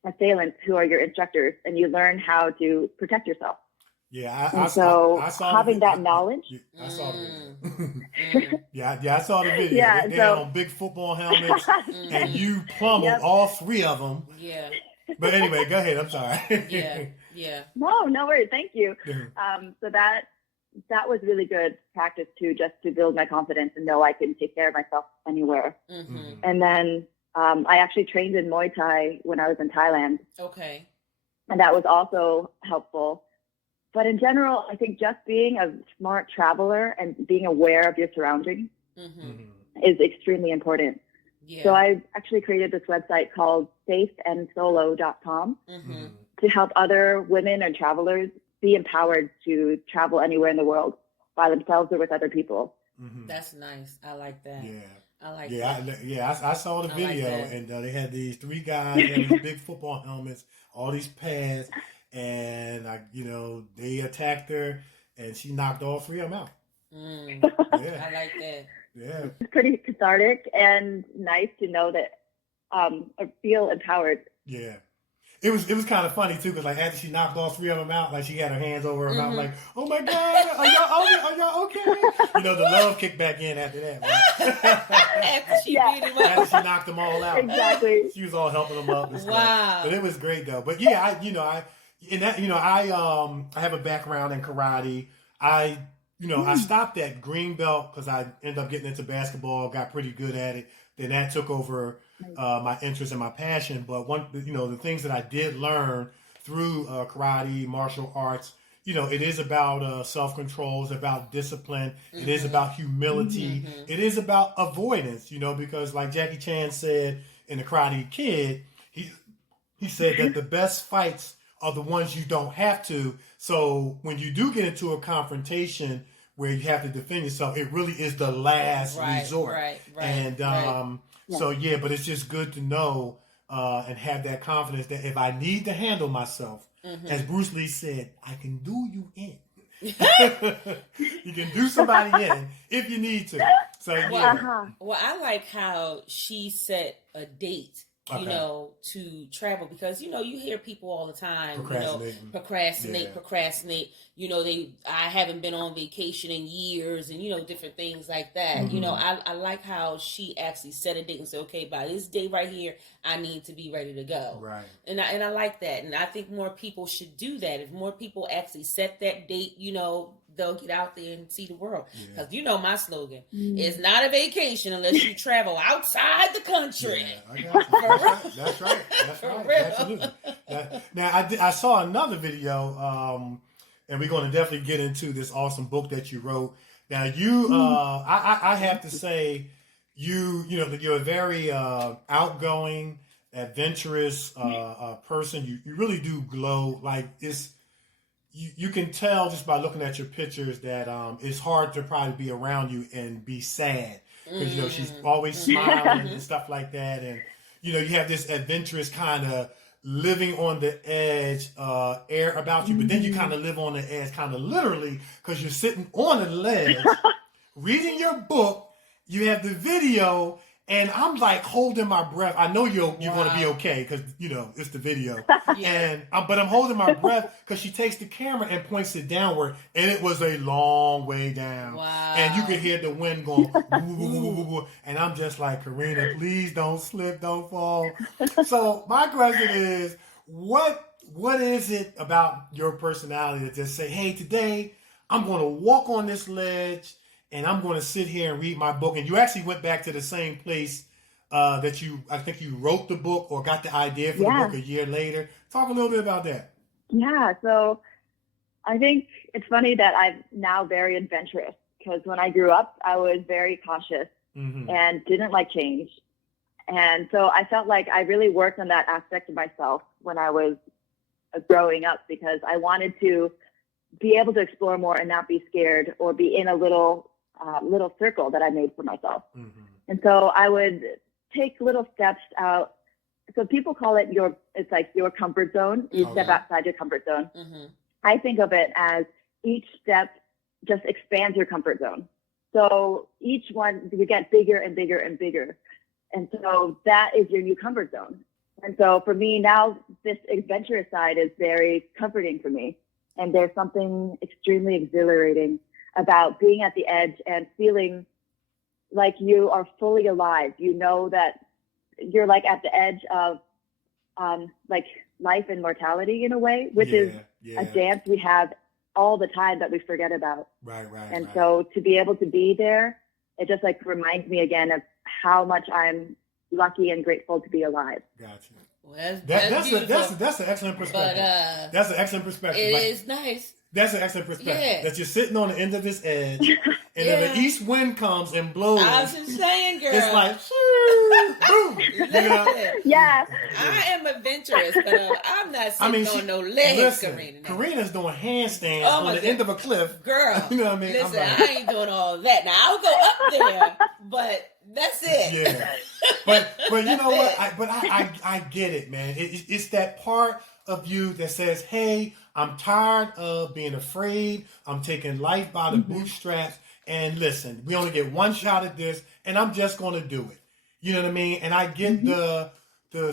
assailants who are your instructors, and you learn how to protect yourself. Yeah, I saw having that knowledge. I saw the video. I saw the video. Yeah, they had on big football helmets, and you pummeled all three of them. Yeah. But anyway, go ahead. I'm sorry. Yeah. No worries. Thank you. So that was really good practice too, just to build my confidence and know I can take care of myself anywhere. And then I actually trained in Muay Thai when I was in Thailand. Okay. And that was also helpful. But in general, I think just being a smart traveler and being aware of your surroundings is extremely important. Yeah. So I actually created this website called safeandsolo.com to help other women and travelers be empowered to travel anywhere in the world by themselves or with other people. That's nice. I like that. Yeah. I like that. I saw the video, and they had these three guys in these big football helmets, all these pads. And they attacked her, and she knocked all three of them out. I like that. Yeah, it's pretty cathartic and nice to know that I feel empowered. Yeah, it was kind of funny too, because like after she knocked all three of them out, like she had her hands over her mouth, like, "Oh my God, are y'all okay?" The love kicked back in after that. Right? After she beat him up. After she knocked them all out. Exactly. She was all helping them up. And stuff. Wow. But it was great though. But yeah, I have a background in karate. I stopped at green belt because I ended up getting into basketball, got pretty good at it. Then that took over my interest and my passion. But the things that I did learn through karate, martial arts, it is about self-control. It's about discipline. It is about humility. It is about avoidance, because like Jackie Chan said in The Karate Kid, he said that the best fights are the ones you don't have to. So when you do get into a confrontation where you have to defend yourself, it really is the last resort. And but it's just good to know and have that confidence that if I need to handle myself, as Bruce Lee said, I can do you in. You can do somebody in if you need to. So Well, I like how she set a date, to travel, because you hear people all the time procrastinate. I haven't been on vacation in years, and different things like that. I like how she actually set a date and said, okay, by this day right here, I need to be ready to go. Right. And I like that, and I think more people should do that. If more people actually set that date, they'll get out there and see the world. Because my slogan is not a vacation unless you travel outside the country. Yeah, I got you. That's right. Absolutely. Now, I saw another video, and we're going to definitely get into this awesome book that you wrote. Now, I have to say, you're a very outgoing, adventurous person. You really do glow. Like, you can tell just by looking at your pictures that it's hard to probably be around you and be sad, because she's always smiling and stuff like that, and you have this adventurous kind of living on the edge air about you, but then you kind of live on the edge kind of literally, because you're sitting on the ledge reading your book. You have the video. And I'm like holding my breath. I know you're going to be okay because, it's the video. But I'm holding my breath because she takes the camera and points it downward. And it was a long way down. Wow. And you could hear the wind going, woo, woo, woo, woo. And I'm just like, Karina, please don't slip, don't fall. So my question is, what is it about your personality that just say, hey, today I'm going to walk on this ledge and I'm going to sit here and read my book. And you actually went back to the same place I think you wrote the book or got the idea for the book a year later. Talk a little bit about that. Yeah, so I think it's funny that I'm now very adventurous, because when I grew up, I was very cautious and didn't like change. And so I felt like I really worked on that aspect of myself when I was growing up, because I wanted to be able to explore more and not be scared or be in a little circle that I made for myself. And so I would take little steps out. So people call it it's like your comfort zone. You step outside your comfort zone. I think of it as each step just expands your comfort zone. So each one, you get bigger and bigger and bigger. And so that is your new comfort zone. And so for me now, this adventurous side is very comforting for me. And there's something extremely exhilarating about being at the edge and feeling like you are fully alive. You know that you're like at the edge of like life and mortality in a way, which is a dance we have all the time that we forget about. Right. And so to be able to be there, it just like reminds me again of how much I'm lucky and grateful to be alive. Gotcha. Well, that's an excellent perspective. But, that's an excellent perspective. It is nice. That's an excellent perspective. That you're sitting on the end of this edge, and if an east wind comes and blows, I was just saying, girl, it's like, boom. Yeah. I am adventurous, but I'm not sitting on no legs, Karina. Karina's doing handstands on the end of a cliff. Girl, you know what I mean? Listen, I ain't doing all that. Now, I'll go up there, but that's it. Yeah. But you know what? I get it, man. It's that part of you that says, hey, I'm tired of being afraid. I'm taking life by the bootstraps. And listen, we only get one shot at this, and I'm just going to do it. You know what I mean? And I get the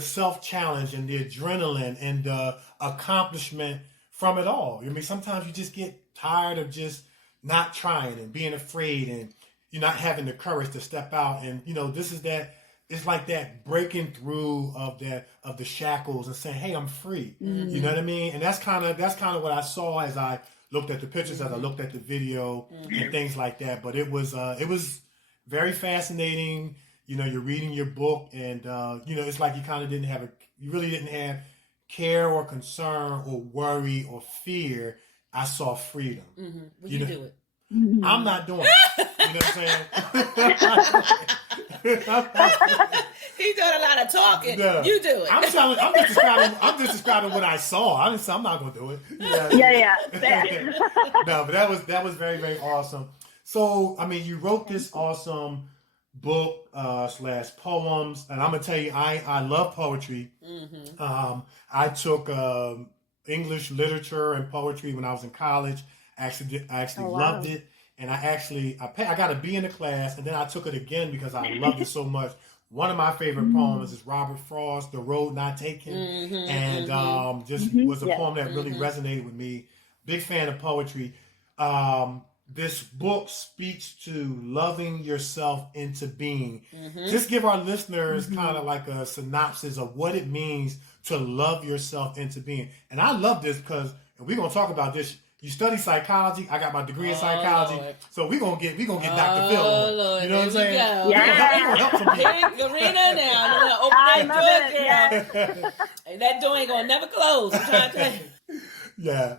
self-challenge and the adrenaline and the accomplishment from it all. I mean, sometimes you just get tired of just not trying and being afraid, and you're not having the courage to step out. And, this is that. It's like that breaking through of the shackles and saying, "Hey, I'm free." You know what I mean? And that's kind of what I saw as I looked at the pictures, as I looked at the video and things like that. But it was very fascinating. You're reading your book, and it's like you really didn't have care or concern or worry or fear. I saw freedom. Mm-hmm. Well, you do it. I'm not doing it. You know what I'm saying? He's doing a lot of talking. No. You do it. I'm just describing what I saw. I'm not gonna do it. Yeah. No, but that was very, very awesome. So, I mean, you wrote this awesome book / poems, and I'm gonna tell you, I love poetry. Mm-hmm. I took English literature and poetry when I was in college. I actually loved it, and I got a B in the class, and then I took it again because I loved it so much. One of my favorite poems is Robert Frost, "The Road Not Taken," and was a poem that really resonated with me. Big fan of poetry. This book speaks to loving yourself into being. Just give our listeners kind of like a synopsis of what it means to love yourself into being. And I love this because, and we're gonna talk about this. You study psychology. I got my degree in psychology, Lord. So we're gonna get Dr. Phil. Lord, you know what I'm saying? Go. Yeah. We're gonna help some people. Karina, now I'm gonna open that door, girl. And that door ain't gonna never close. I'm trying to tell you. Yeah.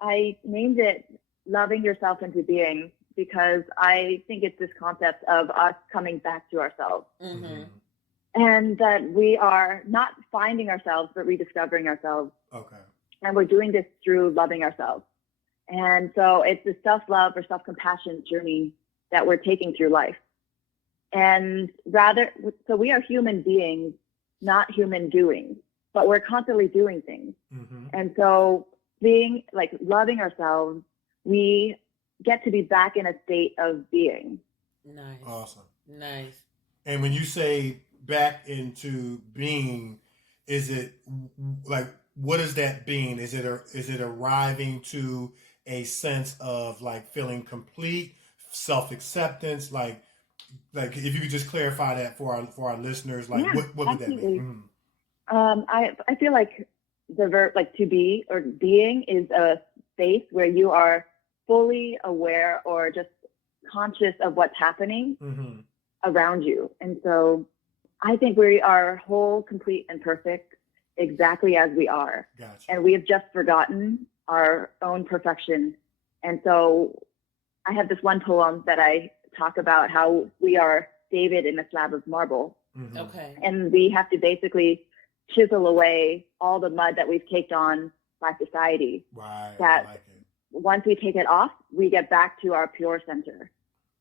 I named it "Loving Yourself into Being" because I think it's this concept of us coming back to ourselves. And that we are not finding ourselves, but rediscovering ourselves. Okay. And we're doing this through loving ourselves. And so it's a self-love or self-compassion journey that we're taking through life. And so we are human beings, not human doings, but we're constantly doing things. And so loving ourselves, we get to be back in a state of being. Nice. Awesome. Nice. And when you say back into being, is it like, what is that being? Is it arriving to a sense of like feeling complete, self-acceptance? Like if you could just clarify that for our listeners, like what would that be? I feel like the verb like to be or being is a space where you are fully aware or just conscious of what's happening around you. And so I think we are whole, complete, and perfect exactly as we are. Gotcha. And we have just forgotten our own perfection. And so I have this one poem that I talk about how we are David in a slab of marble. Okay. And we have to basically chisel away all the mud that we've caked on by society. Right. That I like it. once we take it off, we get back to our pure center.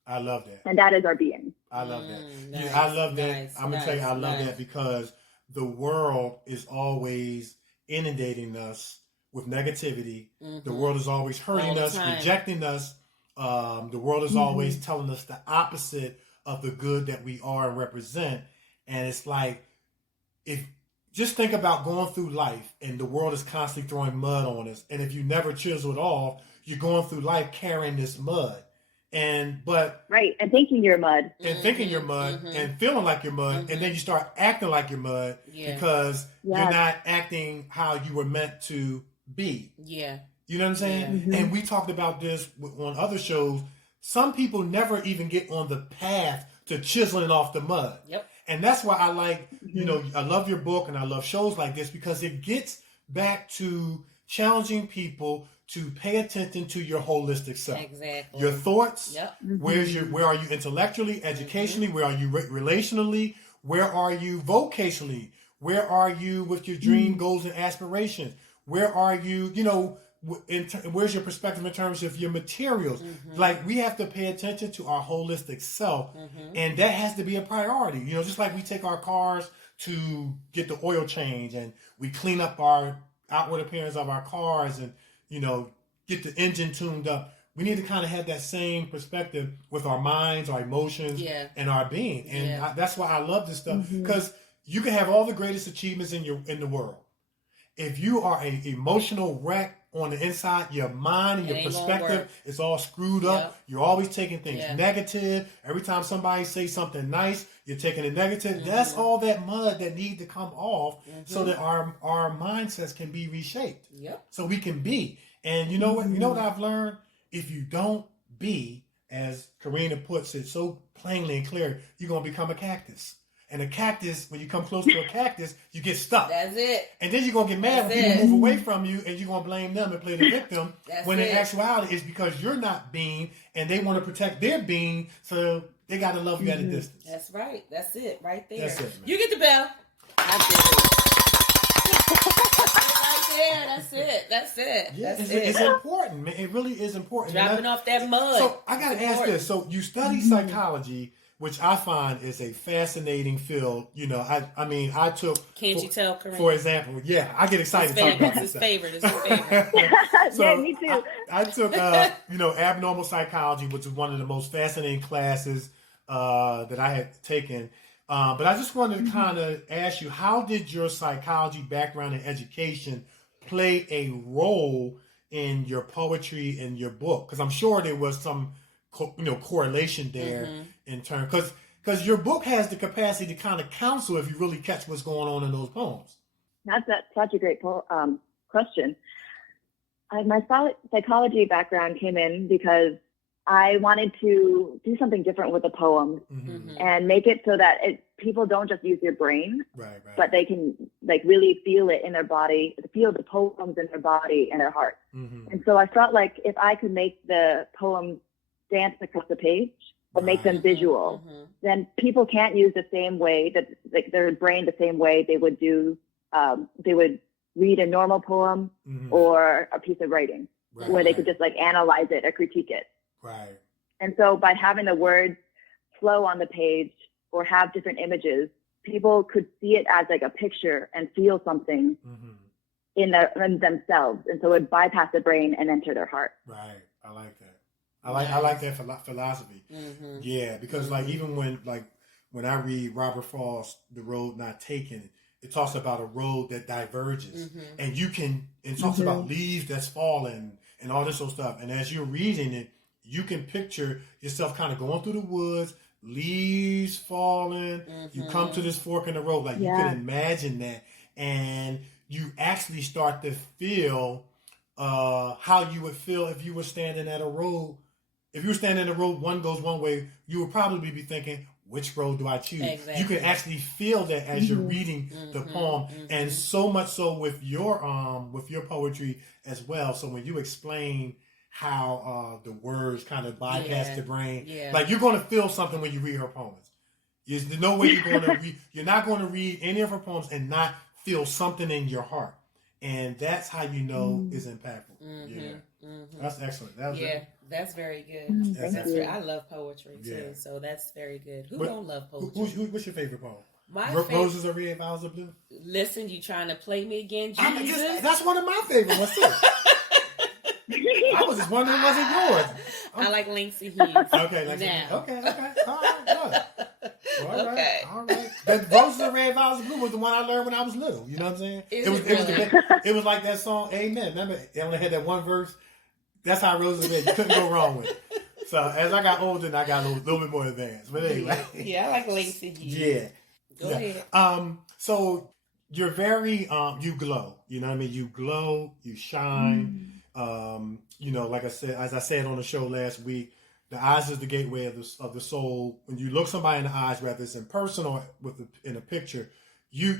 I love that. And that is our being. I love that. Nice, I love that. nice, I'm gonna tell you, I love that because the world is always inundating us with negativity. The world is always hurting us, rejecting us. The world is always telling us the opposite of the good that we are and represent. And it's like, just think about going through life and the world is constantly throwing mud on us. And if you never chisel it off, you're going through life carrying this mud. Right, and thinking you're mud. And thinking you're mud and feeling like you're mud, and then you start acting like you're mud because you're not acting how you were meant to be. Yeah. You know what I'm saying? And we talked about this on other shows. Some people never even get on the path to chiseling off the mud. Yep. And that's why I like, I love your book and I love shows like this because it gets back to challenging people to pay attention to your holistic self. Exactly. Your thoughts. Yep. Where are you intellectually, educationally? Where are you relationally? Where are you vocationally? Where are you with your dream, goals, and aspirations? Where are you, where's your perspective in terms of your materials? Like, we have to pay attention to our holistic self, and that has to be a priority. Just like we take our cars to get the oil change, and we clean up our outward appearance of our cars, and get the engine tuned up. We need to kind of have that same perspective with our minds, our emotions, and our being. And that's why I love this stuff, because you can have all the greatest achievements in the world. If you are an emotional wreck on the inside, your mind and your perspective is all screwed up. Yep. You're always taking things negative. Every time somebody says something nice, you're taking it negative. That's all that mud that needs to come off so that our mindsets can be reshaped. Yep. So we can be. And you know what? You know what I've learned? If you don't be, as Karina puts it so plainly and clear, you're going to become a cactus. And a cactus, when you come close to a cactus, you get stuck. That's it. And then you're going to get mad when people move away from you and you're going to blame them and play the victim. When in actuality, it's because you're not being and they want to protect their being, so they got to love you at a distance. That's right. That's it right there. That's it, man. You get the bell. That's it. Right there. That's it. That's it. Yeah, That's it's important, man. It really is important. Dropping off that mud. So I got to ask this. So you study psychology, which I find is a fascinating field. You know, I mean, I took... Can't you tell, Karina? For example, yeah, I get excited talking about this. It's his favorite. So yeah, me too. I took, abnormal psychology, which is one of the most fascinating classes that I had taken. But I just wanted to kind of ask you, how did your psychology background and education play a role in your poetry and your book? Because I'm sure there was some, correlation there in terms, because your book has the capacity to kind of counsel if you really catch what's going on in those poems. That's such a great question. My psychology background came in because I wanted to do something different with the poem and make it so that people don't just use their brain, but they can really feel it in their body, feel the poems in their body and their heart. And so I felt like if I could make the poems dance across the page or make them visual, then people can't use the same way that their brain the same way they would do. They would read a normal poem or a piece of writing where they could just analyze it or critique it. Right. And so by having the words flow on the page or have different images, people could see it as a picture and feel something in themselves. And so it would bypass the brain and enter their heart. Right. I like that. I like that philosophy. Yeah, because even when I read Robert Frost, The Road Not Taken, it talks about a road that diverges, and it talks about leaves that's falling and all this sort of stuff. And as you're reading it, you can picture yourself kind of going through the woods, leaves falling. You come to this fork in the road, you can imagine that, and you actually start to feel how you would feel if you were standing at a road. If you were standing in the road, one goes one way, you would probably be thinking, which road do I choose? Exactly. You can actually feel that as you're reading the poem, and so much so with your poetry as well. So when you explain how the words kind of bypass the brain, you're going to feel something when you read her poems. There's no way you're going to read. You're not going to read any of her poems and not feel something in your heart, and that's how you know it's impactful. That's excellent. That's very good. I love poetry too, so that's very good. Who don't love poetry? What's your favorite poem? Roses Are Red, Violets Are Blue. Listen, you trying to play me again, Jesus? That's one of my favorite ones too. I was just wondering, was it yours? I like Langston Hughes. Okay, Langston Hughes. Okay. All right, good. All right. That Roses Are Red, Violets Are Blue was the one I learned when I was little. You know what I'm saying? It was like that song, Amen. Remember, it only had that one verse. That's how Roses Are Red. You couldn't go wrong with it. So as I got older, I got a little bit more advanced. But anyway. Yeah, I like Langston Hughes. Yeah. Go ahead. So you're very, you glow. You know what I mean? You glow, you shine. Like I said, as I said on the show last week, the eyes is the gateway of the soul. When you look somebody in the eyes, whether it's in person or in a picture, you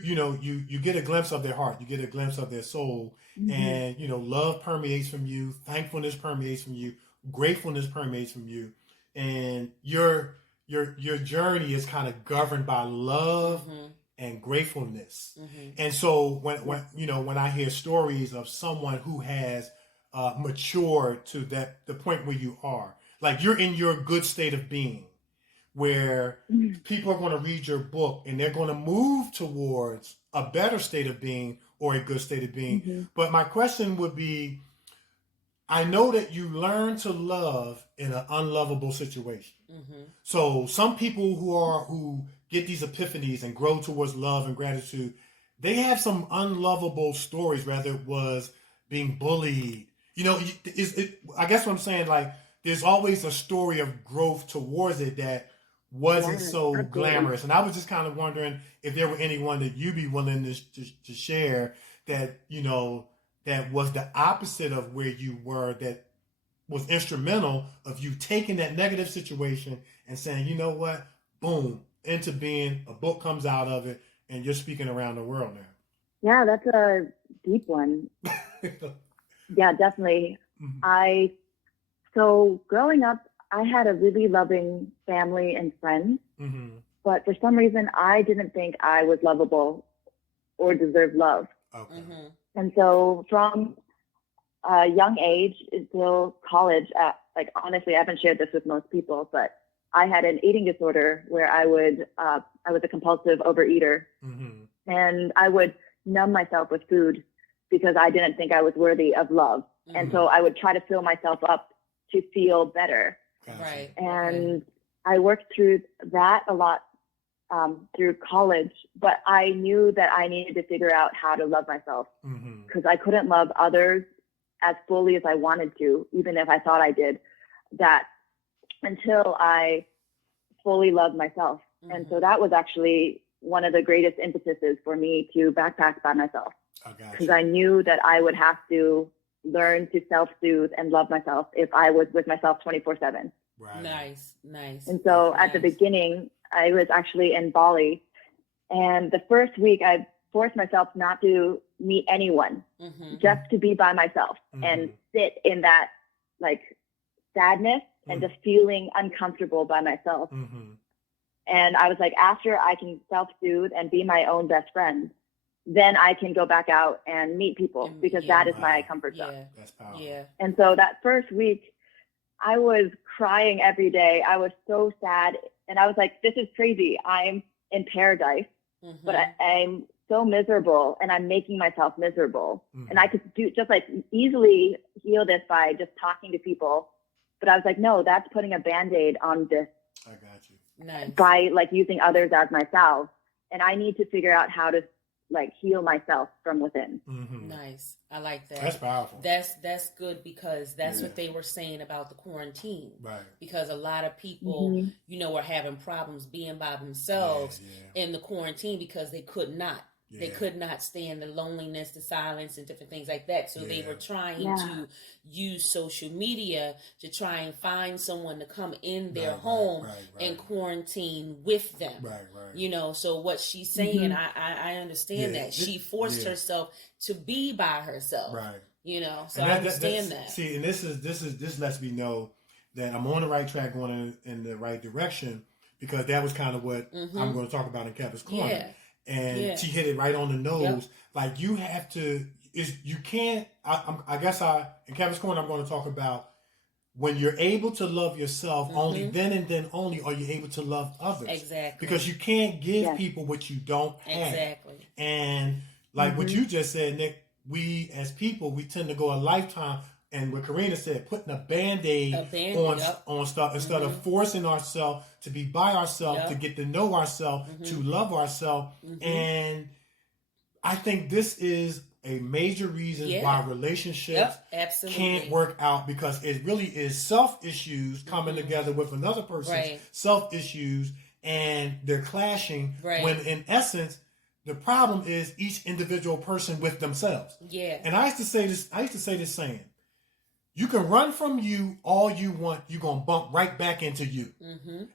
get a glimpse of their heart, you get a glimpse of their soul, and love permeates from you, thankfulness permeates from you, gratefulness permeates from you, and your journey is kind of governed by love and gratefulness. And so when I hear stories of someone who has matured to the point where you are, like you're in your good state of being, where people are going to read your book and they're going to move towards a better state of being or a good state of being. But my question would be, I know that you learn to love in an unlovable situation. So some people who get these epiphanies and grow towards love and gratitude, they have some unlovable stories, whether it was being bullied. I guess what I'm saying, there's always a story of growth towards it that wasn't so glamorous. And I was just kind of wondering if there were anyone that you'd be willing to share that, that was the opposite of where you were, that was instrumental of you taking that negative situation and saying, you know what, boom, into being a book comes out of it and you're speaking around the world now? Yeah, that's a deep one. Yeah, definitely. Mm-hmm. So growing up, I had a really loving family and friends, but for some reason, I didn't think I was lovable or deserved love. Okay. And so from a young age until college, honestly, I haven't shared this with most people, but I had an eating disorder where I was a compulsive overeater, and I would numb myself with food because I didn't think I was worthy of love. And so I would try to fill myself up to feel better. Right. And I worked through that a lot through college, but I knew that I needed to figure out how to love myself because I couldn't love others as fully as I wanted to, even if I thought I did, that until I fully loved myself. And so that was actually one of the greatest impetuses for me to backpack by myself, because I knew that I would have to learn to self-soothe and love myself if I was with myself 24/7. Right. Nice. And so at the beginning, I was actually in Bali, and the first week I forced myself not to meet anyone, just to be by myself and sit in that like sadness and just feeling uncomfortable by myself. And I was like, after I can self-soothe and be my own best friend, then I can go back out and meet people, because that is my comfort zone. That's powerful. Yeah. And so that first week, I was crying every day. I was so sad. And I was like, this is crazy. I'm in paradise, but I'm so miserable, and I'm making myself miserable. And I could just easily heal this by just talking to people. But I was like, no, that's putting a Band-Aid on this. I got you. Nice. By using others as myself. And I need to figure out how to heal myself from within. Nice. I like that. That's powerful. That's good, because that's what they were saying about the quarantine. Right. Because a lot of people, were having problems being by themselves in the quarantine because they could not. They could not stand the loneliness, the silence, and different things like that. So they were trying to use social media to try and find someone to come in their home and quarantine with them. Right. So what she's saying, I understand that. She forced herself to be by herself. Right. So I understand that. See, and this lets me know that I'm on the right track, going in the right direction, because that was kind of what I'm going to talk about in Kevin's Corner. Yeah. And she hit it right on the nose. Like, you have to, you can't, I guess in Kevin's Corner, I'm going to talk about when you're able to love yourself, only then and then only are you able to love others. Exactly. Because you can't give people what you don't have. Exactly. And what you just said, Nick, we as people, we tend to go a lifetime, and what Karina said, putting a Band-Aid on stuff instead of forcing ourselves to be by ourselves, to get to know ourselves, to love ourselves. And I think this is a major reason why relationships can't work out, because it really is self-issues coming together with another person's self-issues, and they're clashing when in essence, the problem is each individual person with themselves. Yeah. And I used to say this saying, you can run from you all you want, you're going to bump right back into you.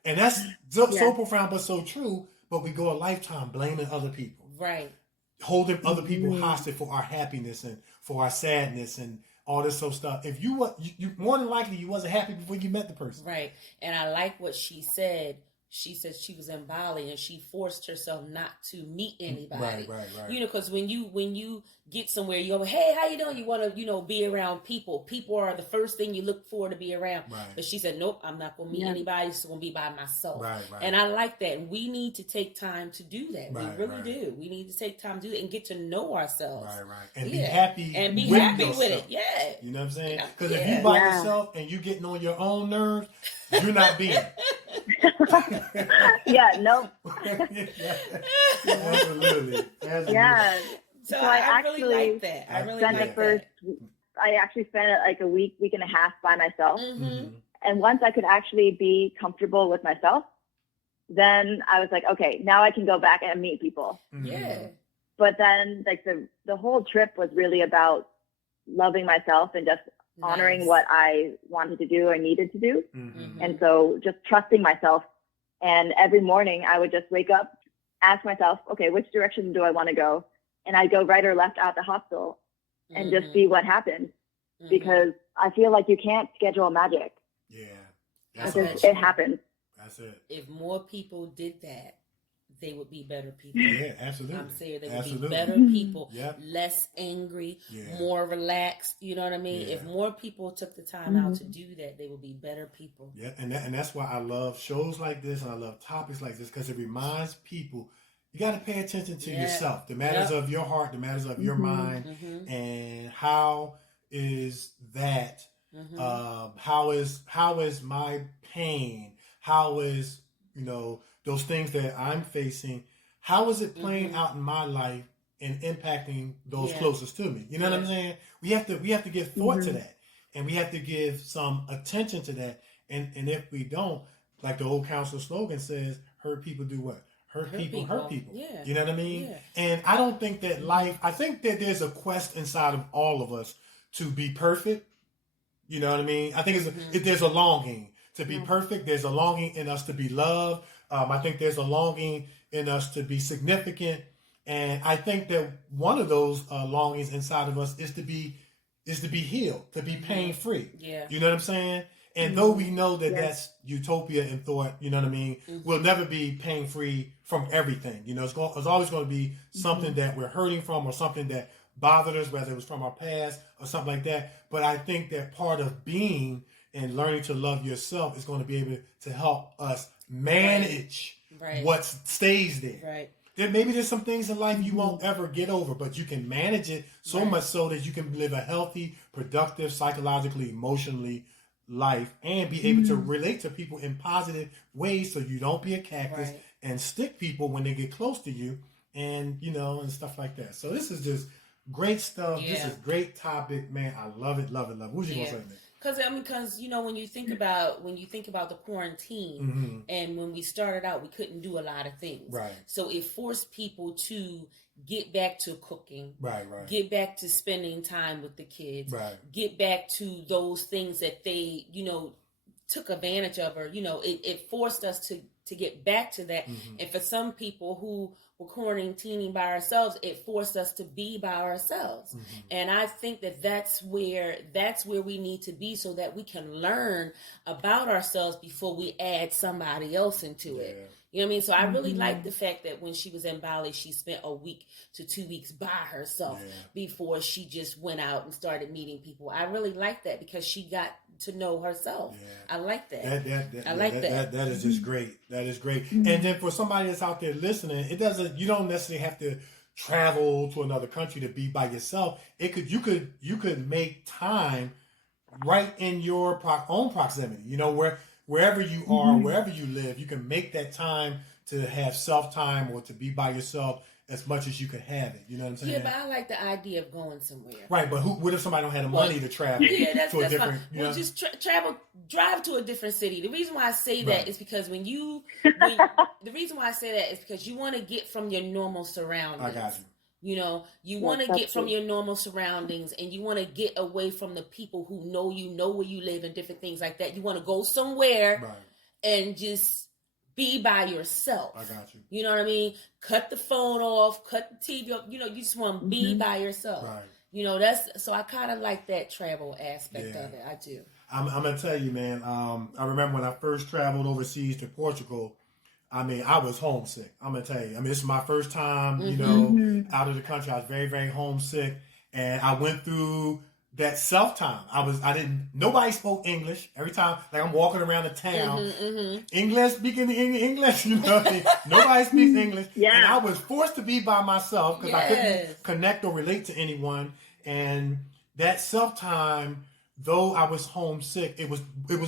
And that's so profound but so true, but we go a lifetime blaming other people. Right. Holding other people hostage for our happiness and for our sadness and all this sort of stuff. If you more than likely you wasn't happy before you met the person. Right. And I like what she said. She said she was in Bali and she forced herself not to meet anybody. Right. Because when you get somewhere, you go, hey, how you doing? You want to, be around people. People are the first thing you look for to be around. Right. But she said, nope, I'm not going to meet anybody. It's going to be by myself. Right. And I like that. And we need to take time to do that. We really do. We need to take time to do that and get to know ourselves. Right. And be happy. And be happy with it. Yeah. You know what I'm saying? Because if you by yourself and you getting on your own nerves, you're not being. No. Absolutely. Yeah. So I really like that. I really like that. I actually spent a week and a half by myself. And once I could actually be comfortable with myself, then I was like, okay, now I can go back and meet people. Yeah. But then the whole trip was really about loving myself and just honoring what I wanted to do or needed to do. And so just trusting myself And every morning I would just wake up, ask myself, okay, which direction do I want to go? And I'd go right or left at the hostel and just see what happens. Because I feel like you can't schedule magic. Yeah. It happens. That's it. If more people did that, they would be better people. Yeah, absolutely. I'm saying they would be better people, less angry, more relaxed. You know what I mean? If more people took the time out to do that, they would be better people. Yeah, and that's why I love shows like this and I love topics like this, because it reminds people you got to pay attention to yourself, the matters of your heart, the matters of your mind, and how is that? How is my pain? How is, you know, those things that I'm facing? How is it playing out in my life and impacting those closest to me? You know what I'm saying? We have to give thought to that, and we have to give some attention to that. And if we don't, like the old council slogan says, hurt people do what? Hurt people. Yeah. You know what I mean? Yeah. And I don't think that I think that there's a quest inside of all of us to be perfect. You know what I mean? I think there's a longing to be perfect. There's a longing in us to be loved. I think there's a longing in us to be significant. And I think that one of those longings inside of us is to be healed, to be pain free. Yeah. You know what I'm saying? And though we know that that's utopia in thought, you know what I mean? We'll never be pain free from everything. You know, it's always going to be something that we're hurting from, or something that bothered us, whether it was from our past or something like that. But I think that part of being and learning to love yourself is going to be able to help us manage what stays there. Right. Maybe there's some things in life you won't ever get over, but you can manage it so much so that you can live a healthy, productive, psychologically, emotionally life, and be able to relate to people in positive ways, so you don't be a cactus and stick people when they get close to you, and you know, and stuff like that. So this is just great stuff. This is great topic, man. I love it. What was you gonna say, man? Because you know, when you think about the quarantine, and when we started out, we couldn't do a lot of things. Right. So it forced people to get back to cooking. Right. Get back to spending time with the kids. Right. Get back to those things that they, you know, took advantage of, or you know, it forced us to get back to that. And for some people who were quarantining by ourselves, it forced us to be by ourselves. And I think that that's where we need to be, so that we can learn about ourselves before we add somebody else into it. You know what I mean? So I really like the fact that when she was in Bali, she spent a week to 2 weeks by herself before she just went out and started meeting people. I really like that, because she got to know herself. I like that. I like that. That is just great. That is great. And then for somebody that's out there listening, you don't necessarily have to travel to another country to be by yourself. You could make time right in your own proximity. You know, wherever you are, wherever you live, you can make that time to have self-time or to be by yourself as much as you could have it. You know what I'm saying? Yeah, but I like the idea of going somewhere. Right, but what if somebody don't have the money to travel to a different... Fine. You know? Well, just drive to a different city. The reason why I say that is because the reason why I say that is because you want to get from your normal surroundings. I got you. You know, you want to get from your normal surroundings, and you want to get away from the people who know where you live, and different things like that. You want to go somewhere and just be by yourself. I got you. You know what I mean? Cut the phone off, cut the TV off. You know, you just want to be by yourself. Right. You know, so I kind of like that travel aspect of it. I do. I'm going to tell you, man, I remember when I first traveled overseas to Portugal, I mean, I was homesick. I'm going to tell you. I mean, this is my first time, you know, out of the country. I was very, very homesick. And I went through that self-time. Nobody spoke English. Every time, like I'm walking around the town, English, speaking English, you know, nobody speaks English. And I was forced to be by myself because I couldn't connect or relate to anyone. And that self-time, though I was homesick, it was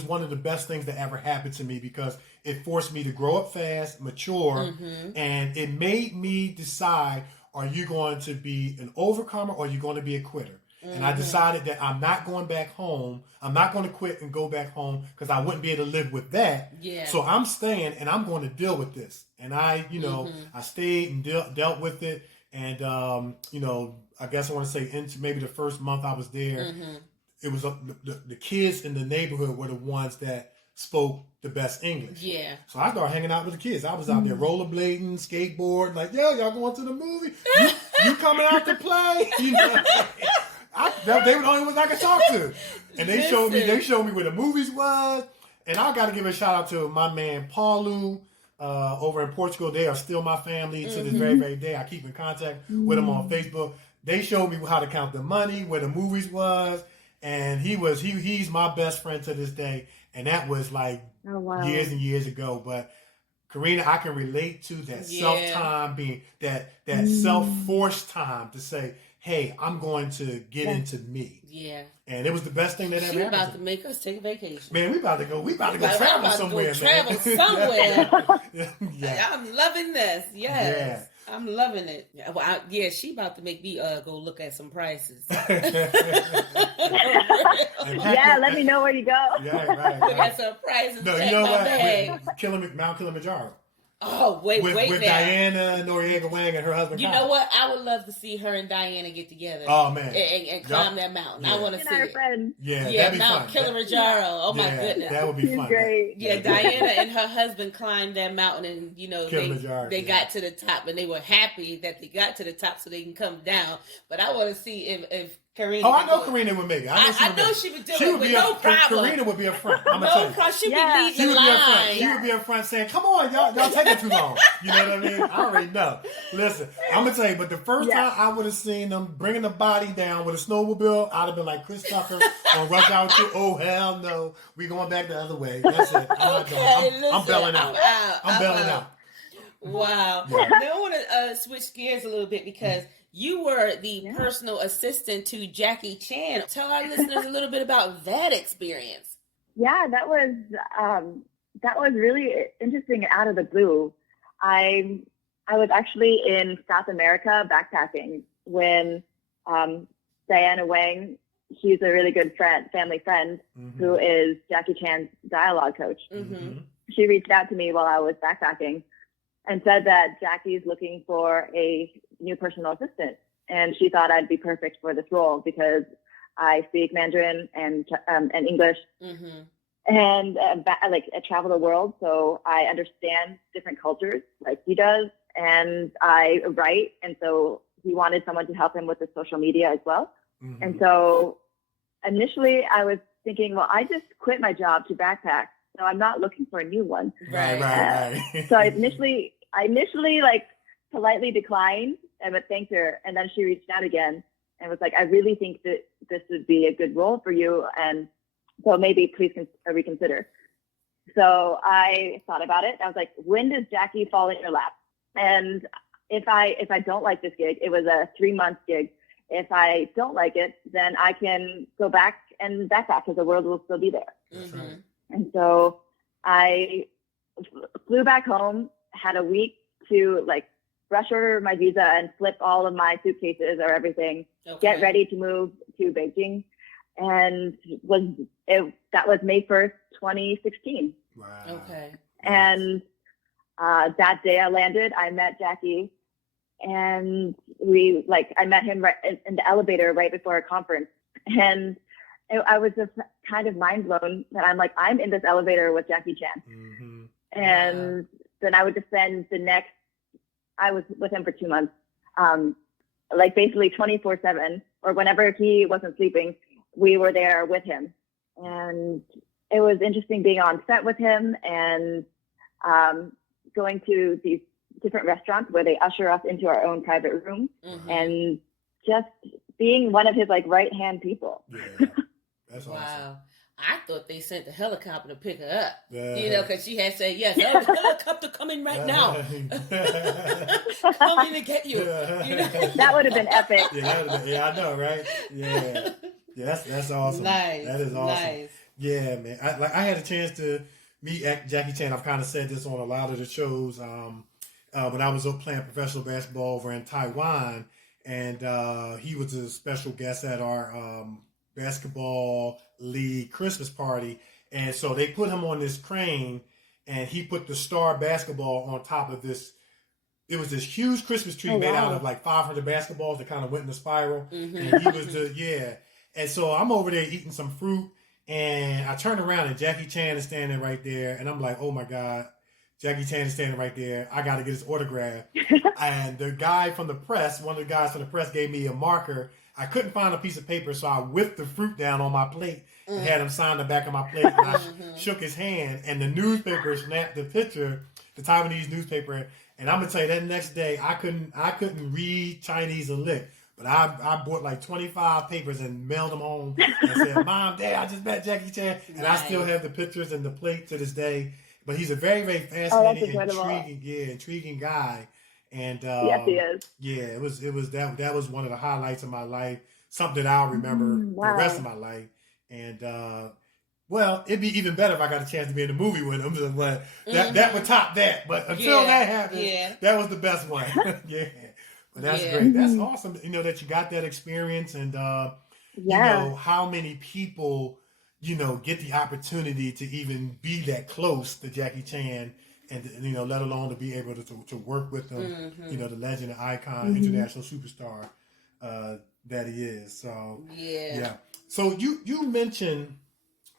one of the best things that ever happened to me, because it forced me to grow up fast, mature, and it made me decide, are you going to be an overcomer or are you going to be a quitter? And I decided that I'm not going back home. I'm not going to quit and go back home, because I wouldn't be able to live with that. Yeah. So I'm staying, and I'm going to deal with this. And I stayed and dealt with it. And, I guess I want to say into maybe the first month I was there, it was the kids in the neighborhood were the ones that spoke the best English. Yeah. So I started hanging out with the kids. I was out there rollerblading, skateboarding, like, yo, y'all going to the movie? You coming out to play? You know, they were the only ones I could talk to. And they showed me where the movies was. And I got to give a shout out to my man Paulo over in Portugal. They are still my family to this very, very day. I keep in contact with them on Facebook. They showed me how to count the money, where the movies was, and he's my best friend to this day. And that was like years and years ago. But Karina, I can relate to that self-time being that self-forced time to say, hey, I'm going to get into me. Yeah. And it was the best thing that ever happened. She's about to make us take a vacation. Man, we about to go travel somewhere, Travel somewhere. Yeah. I'm loving this. Yes. Yeah. I'm loving it. Well, she about to make me go look at some prices. Let me know where you go. Yeah, right. Look at some prices. No, you know what? Mount Kilimanjaro. Oh, wait with now. Diana Noriega Wang and her husband. You know what? I would love to see her and Diana get together. Oh man, and climb that mountain. Yeah. I want to see it. Friend. Yeah, that'd be Mount fun. Kilimanjaro. Oh my goodness, that would be fun. Great. Yeah, Diana and her husband climbed that mountain, and they got to the top, and they were happy that they got to the top so they can come down. But I want to see if Karina. Oh, I know Karina would make it. I know she would do it with no problem. Karina would be a friend. I'm gonna tell you. She'd be leading the line. She would be a friend saying, "Come on, y'all taking too long." You know what I mean? I already know. Listen, I'm gonna tell you. But the first time I would have seen them bringing the body down with a snowmobile, I'd have been like Chris Tucker on Rush Hour 2. Oh hell no, we going back the other way. That's it. I'm bailing out. I'm bailing out. Wow. Yeah. Now I want to switch gears a little bit because you were the personal assistant to Jackie Chan. Tell our listeners a little bit about that experience. Yeah, that was really interesting out of the blue. I was actually in South America backpacking when Diana Wang, she's a really good family friend, who is Jackie Chan's dialogue coach. She reached out to me while I was backpacking and said that Jackie's looking for a new personal assistant. And she thought I'd be perfect for this role because I speak Mandarin and English. And I travel the world, so I understand different cultures like he does. And I write, and so he wanted someone to help him with the social media as well. And so initially I was thinking, well, I just quit my job to backpack, so I'm not looking for a new one. Right. So I initially like politely declined, but thanked her. And then she reached out again and was like, I really think that this would be a good role for you. And so maybe please reconsider. So I thought about it. I was like, when does Jackie fall in your lap? And if I don't like this gig, it was a 3-month gig. If I don't like it, then I can go back and backpack because the world will still be there. And so I flew back home, had a week to rush order my visa and flip all of my suitcases or everything, get ready to move to Beijing. And that was May 1st, 2016. Wow. Okay. And that day I landed, I met Jackie, and I met him right in the elevator right before a conference. And I was just kind of mind blown that I'm in this elevator with Jackie Chan. And then I would just spend I was with him for 2 months, basically 24/7, or whenever he wasn't sleeping, we were there with him. And it was interesting being on set with him and going to these different restaurants where they usher us into our own private room and just being one of his right-hand people. Yeah, that's awesome. Wow. I thought they sent the helicopter to pick her up, because she had said, yes, the helicopter coming right now. Coming to get you. That would have been epic. Yeah, I know, right? Yeah, that's awesome. Nice. That is awesome. Nice. Yeah, man. I had a chance to meet Jackie Chan. I've kind of said this on a lot of the shows. When I was playing professional basketball over in Taiwan, and he was a special guest at our basketball league Christmas party, and so they put him on this crane, and he put the star basketball on top of this. It was this huge Christmas tree made out of 500 basketballs that kind of went in a spiral, and he was and so I'm over there eating some fruit, And I turned around and Jackie Chan is standing right there. And I'm like, oh my God, Jackie Chan is standing right there. I got to get his autograph. And the guy from the press, one of the guys from the press gave me a marker. I couldn't find a piece of paper, so I whipped the fruit down on my plate and had him sign the back of my plate. And I shook his hand, and the newspaper snapped the picture, the Taiwanese newspaper. And I'm gonna tell you, that next day I couldn't read Chinese a lick, but I bought like 25 papers and mailed them home and said, "Mom, Dad, I just met Jackie Chan," and I still have the pictures and the plate to this day. But he's a very, very fascinating, intriguing guy. And yes, he is. Yeah, it was that was one of the highlights of my life. Something that I'll remember the rest of my life. And well, it'd be even better if I got a chance to be in the movie with him. But that would top that. But until that happened, that was the best one. Yeah. But that's great. That's awesome. That you got that experience, and how many people get the opportunity to even be that close to Jackie Chan. And let alone to be able to work with him, the legend, the icon, international superstar that he is. So yeah. So you mentioned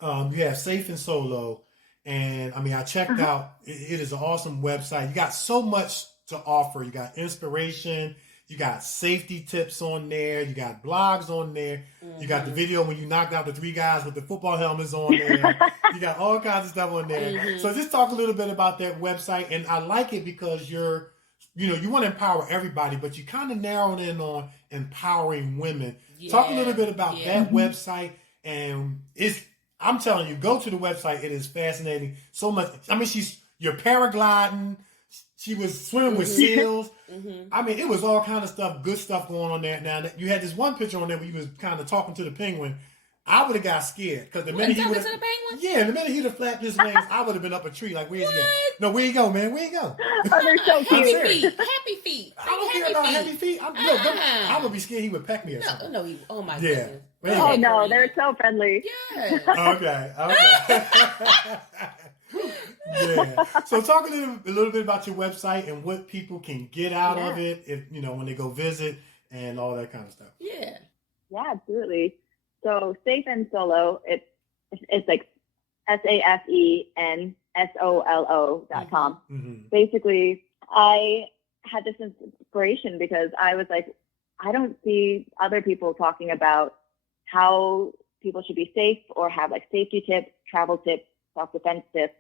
you have Safe and Solo, and I mean I checked out. It is an awesome website. You got so much to offer. You got inspiration. You got safety tips on there. You got blogs on there. You got the video when you knocked out the 3 guys with the football helmets on there. You got all kinds of stuff on there. So just talk a little bit about that website. And I like it because you want to empower everybody, but you kind of narrowed in on empowering women. Talk a little bit about that website. And I'm telling you, go to the website. It is fascinating. So much. I mean, you're paragliding. She was swimming with seals. I mean, it was all kind of stuff, good stuff going on there. Now, you had this one picture on there where you was kind of talking to the penguin. I would have got scared because the minute he would have flapped his wings, I would have been up a tree. Like, where's he at? No, where you go, man? Where you go? Oh, they're so cute. Happy feet. I don't care about happy feet. I would be scared he would peck me or something. No, oh my goodness. Oh no, they're so friendly. Yeah. Okay. Yeah. So talk a little bit about your website and what people can get out of it if when they go visit and all that kind of stuff. Yeah, absolutely. So Safe and Solo, it's like SAFENSOLO.com. Basically, I had this inspiration because I was like, I don't see other people talking about how people should be safe or have like safety tips, travel tips, self-defense tips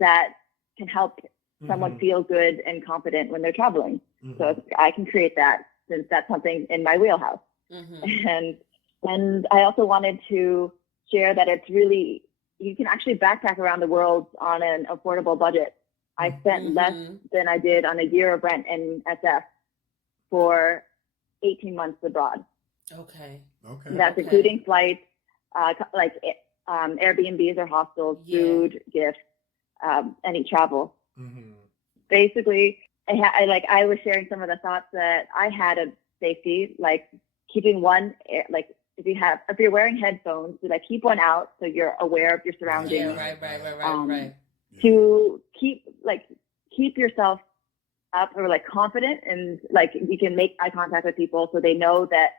that can help someone feel good and confident when they're traveling. So I can create that since that's something in my wheelhouse. And I also wanted to share that it's really, you can actually backpack around the world on an affordable budget. I spent less than I did on a year of rent in SF for 18 months abroad. Okay. That's including flights, like Airbnbs or hostels, food, gifts, any travel. Basically, I was sharing some of the thoughts that I had of safety, like keeping one, like if you're wearing headphones, to like keep one out so you're aware of your surroundings. Right. To keep yourself up or like confident and like you can make eye contact with people so they know that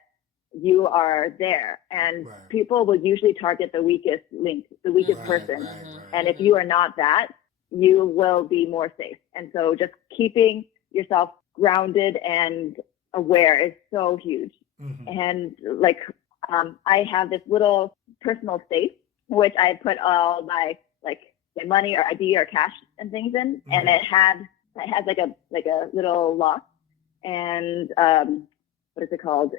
you are there. And people will usually target the weakest link, the weakest person. And if you are not that, you will be more safe. And so just keeping yourself grounded and aware is so huge. And like, I have this little personal safe, which I put all my money or ID or cash and things in. And it has like a little lock and, what is it called?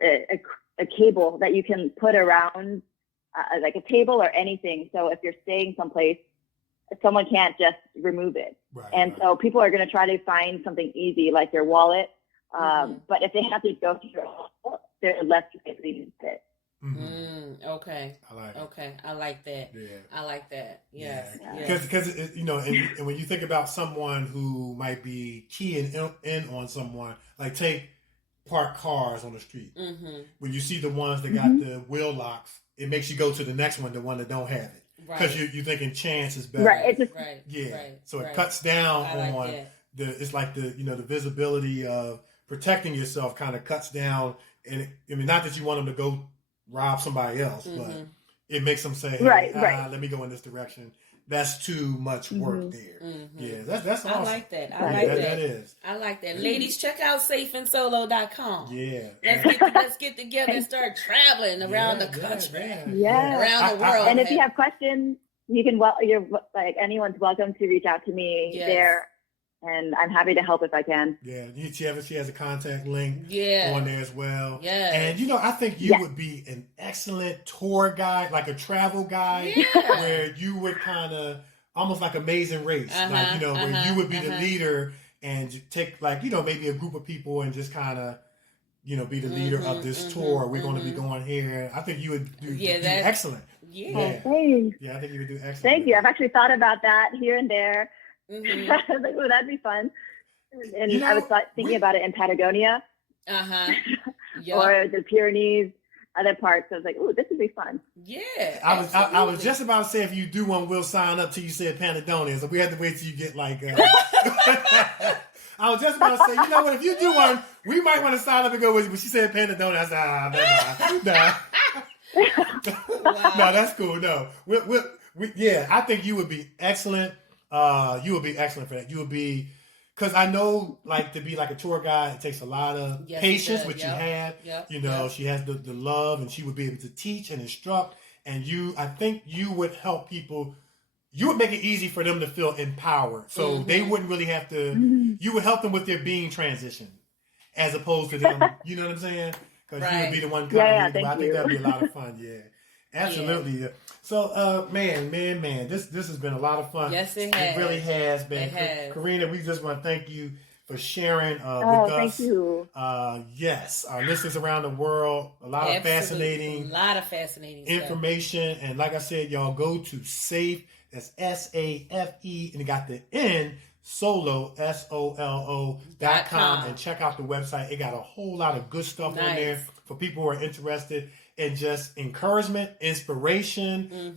A cable that you can put around like a table or anything. So if you're staying someplace, someone can't just remove it. So people are going to try to find something easy like your wallet. But if they have to go through your wallet, they're less likely to fit. Okay. I like that. Yeah. I like that. Yes. Because and when you think about someone who might be keying in on someone, like take parked cars on the street. When you see the ones that got the wheel locks, it makes you go to the next one, the one that don't have it. Because you're thinking chance is better. So it cuts down on it's like the visibility of protecting yourself kind of cuts down. And I mean, not that you want them to go rob somebody else, but it makes them say, right. let me go in this direction. That's too much work there. Mm-hmm. Yeah, that's awesome. I like that. That is. I like that. Ladies, check out safeandsolo.com. Yeah. Let's get together and start traveling around the country. Around the world. And if you have questions, you can, anyone's welcome to reach out to me there. And I'm happy to help if I can. Yeah, she has a contact link on there as well. Yeah. And, I think you would be an excellent tour guide, like a travel guide, where you would kind of, almost like Amazing Race, where you would be the leader and take, maybe a group of people and just kind of, be the leader of this tour. We're going to be going here. I think you would do excellent. Yeah. Thanks. Yeah, I think you would do excellent. Thank you. I've actually thought about that here and there. Mm-hmm. I was like, oh, that'd be fun. And I was thinking about it in Patagonia. Or the Pyrenees, other parts. I was like, oh, this would be fun. Yeah. I was just about to say, if you do one, we'll sign up till you said Patagonia. So we have to wait till you get I was just about to say, you know what, if you do one, we might want to sign up and go with you. But she said Patagonia. I said, nah. No, that's cool. No. I think you would be excellent. You would be excellent for that. You would be, because I know, to be like a tour guide, it takes a lot of patience, which you have. She has the love, and she would be able to teach and instruct. And I think you would help people. You would make it easy for them to feel empowered, so they wouldn't really have to. You would help them with their being transition, as opposed to them. You know what I'm saying? Because you would be the one. I think that'd be a lot of fun. Yeah. Absolutely. Yeah. So, man, this has been a lot of fun. Yes, it has. It really has been. Karina, we just want to thank you for sharing with us. Thank you. Yes, our listeners around the world, a lot of fascinating information. Stuff. And like I said, y'all go to Safe, that's SAFE, and it got the N, Solo, SOLO.com, and check out the website. It got a whole lot of good stuff on there for people who are interested in just encouragement, inspiration,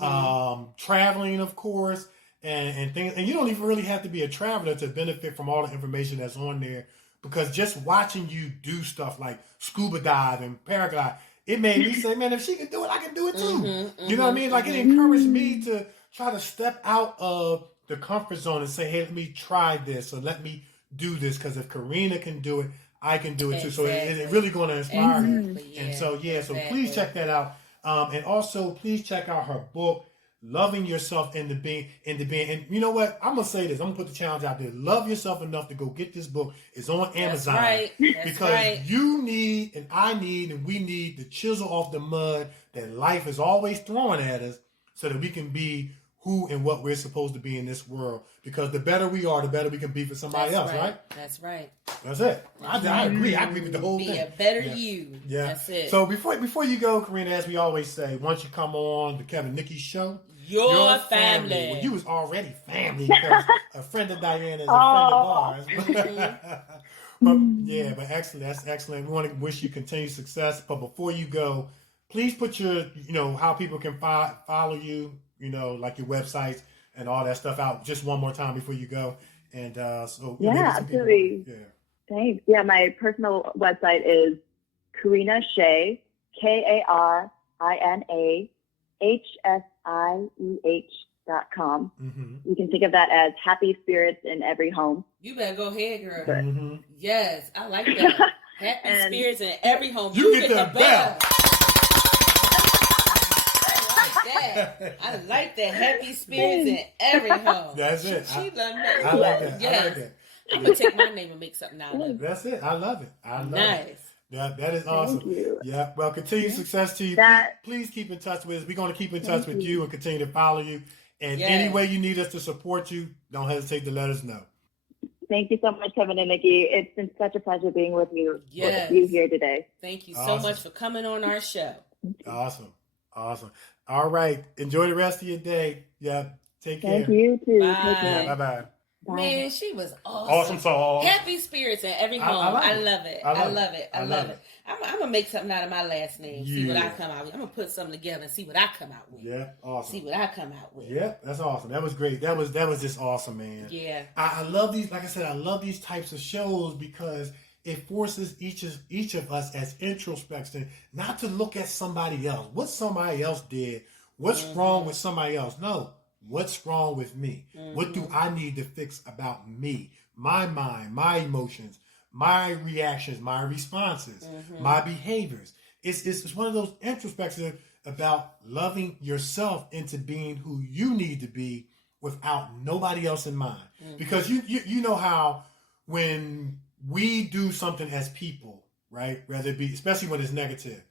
traveling, of course, and things. And you don't even really have to be a traveler to benefit from all the information that's on there, because just watching you do stuff like scuba dive and paraglide, it made me say, man, if she can do it, I can do it too. You know what I mean? It encouraged me to try to step out of the comfort zone and say, hey, let me try this, or let me do this, because if Karina can do it, I can do it too. So it's really going to inspire you. And so please check that out. And also please check out her book, Loving Yourself in the Being. And you know what? I'm going to say this. I'm going to put the challenge out there. Love yourself enough to go get this book. It's on Amazon. Because you need, and I need, and we need to chisel off the mud that life is always throwing at us, so that we can be who and what we're supposed to be in this world. Because the better we are, the better we can be for somebody else, right? That's right. That's it. I agree. I agree with the whole thing. Be a better you. Yeah. That's it. So before you go, Karina, as we always say, once you come on the Kevin Nikee Show, your family. Well, you was already family, because a friend of Diana is a friend of ours. But excellent. That's excellent. We want to wish you continued success. But before you go, please put your, how people can follow you, like your websites and all that stuff out just one more time before you go. And absolutely. Thanks. Yeah, my personal website is Karina Hsieh, KarinaHsieh.com. You can think of that as happy spirits in every home. You better go ahead, girl. Yes, I like that. Happy spirits in every home. You get the bell. I like that. Happy spirits in every home. That's it. She love that. I like that. Yes. I like that. I'm going to take my name and make something out of it. That's it. I love it. I love nice. it. That is awesome. Thank you. Yeah. Well, continued success to you. Please keep in touch with us. We're going to keep in touch with you and continue to follow you. And any way you need us to support you, don't hesitate to let us know. Thank you so much, Kevin and Nikee. It's been such a pleasure being with you here today. Thank you so much for coming on our show. Awesome. All right. Enjoy the rest of your day. Yeah. Take care. Thank you too. Bye. Bye-bye. Man, she was awesome. Awesome song. Happy spirits in every home. I love it. I love it. I'm going to make something out of my last name. See what I come out with. I'm going to put something together and see what I come out with. Yeah, awesome. See what I come out with. Yeah, that's awesome. That was great. That was just awesome, man. Yeah. I love these, like I said, I love these types of shows because it forces each of us as introspection not to look at somebody else. What somebody else did What's wrong with somebody else? No. What's wrong with me? What do I need to fix about me? My mind, my emotions, my reactions, my responses, my behaviors. It's one of those introspections about loving yourself into being who you need to be without nobody else in mind. Because you know how when we do something as people, right? Whether it be, especially when it's negative,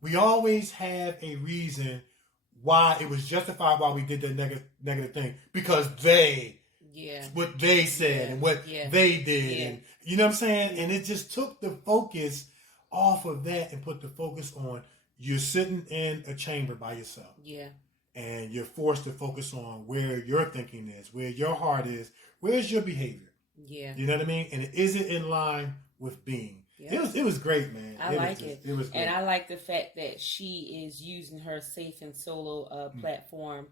we always have a reason why it was justified why we did that negative thing, because what they said and what they did, and you know what I'm saying? And it just took the focus off of that and put the focus on you're sitting in a chamber by yourself. Yeah. And you're forced to focus on where your thinking is, where your heart is, where's your behavior. Yeah. You know what I mean? And is it in line with being? Yep. It was great, man. I like it. It was great. And I like the fact that she is using her Safe and Solo platform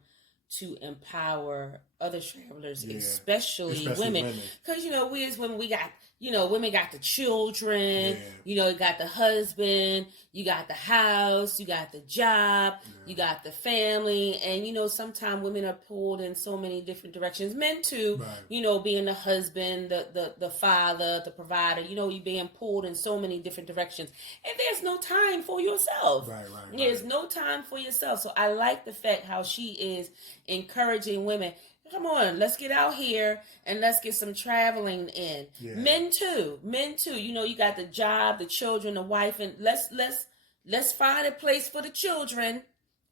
to empower other travelers, especially women. Because, we as women, we got, women got the children, you got the husband, you got the house, you got the job, you got the family. And, sometimes women are pulled in so many different directions. Men too, being the husband, the father, the provider, you're being pulled in so many different directions. And there's no time for yourself. There's no time for yourself. So I like the fact how she is encouraging women. Come on, let's get out here and let's get some traveling in. Yeah. Men too. You got the job, the children, the wife, and let's find a place for the children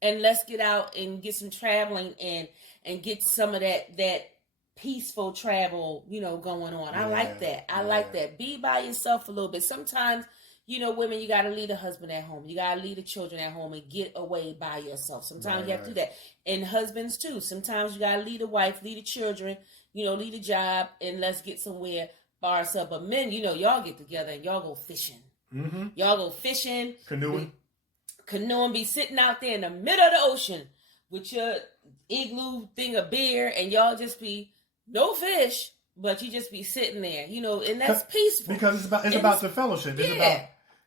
and let's get out and get some traveling in and get some of that peaceful travel, going on. I like that. I like that. Be by yourself a little bit. Sometimes, women, you got to leave the husband at home. You got to leave the children at home and get away by yourself. Sometimes you have to do that. And husbands, too. Sometimes you got to leave the wife, leave the children, leave the job, and let's get somewhere by ourselves. But men, y'all get together and y'all go fishing. Mm-hmm. Y'all go fishing. Canoeing, be sitting out there in the middle of the ocean with your igloo thing of beer, and y'all just be no fish, but you just be sitting there, and that's peaceful. Because it's about the fellowship. It's about...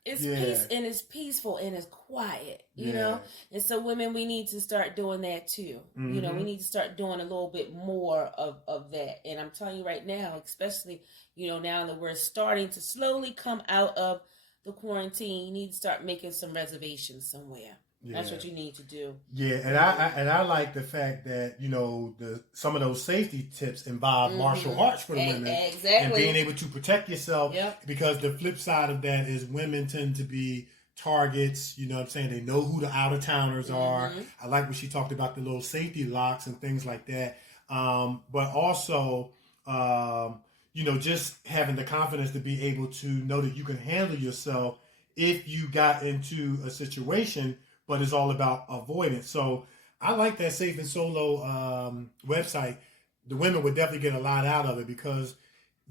It's peace, and it's peaceful, and it's quiet, you know? And so women, we need to start doing that too. Mm-hmm. We need to start doing a little bit more of that. And I'm telling you right now, especially, now that we're starting to slowly come out of the quarantine, you need to start making some reservations somewhere. Yeah. That's what you need to do. Yeah, and I like the fact that some of those safety tips involve martial arts for the women, and being able to protect yourself. Yep. Because the flip side of that is women tend to be targets. You know what I'm saying? They know who the out of towners are. I like when she talked about the little safety locks and things like that. But also, just having the confidence to be able to know that you can handle yourself if you got into a situation. But it's all about avoidance. So I like that Safe and Solo website. The women would definitely get a lot out of it because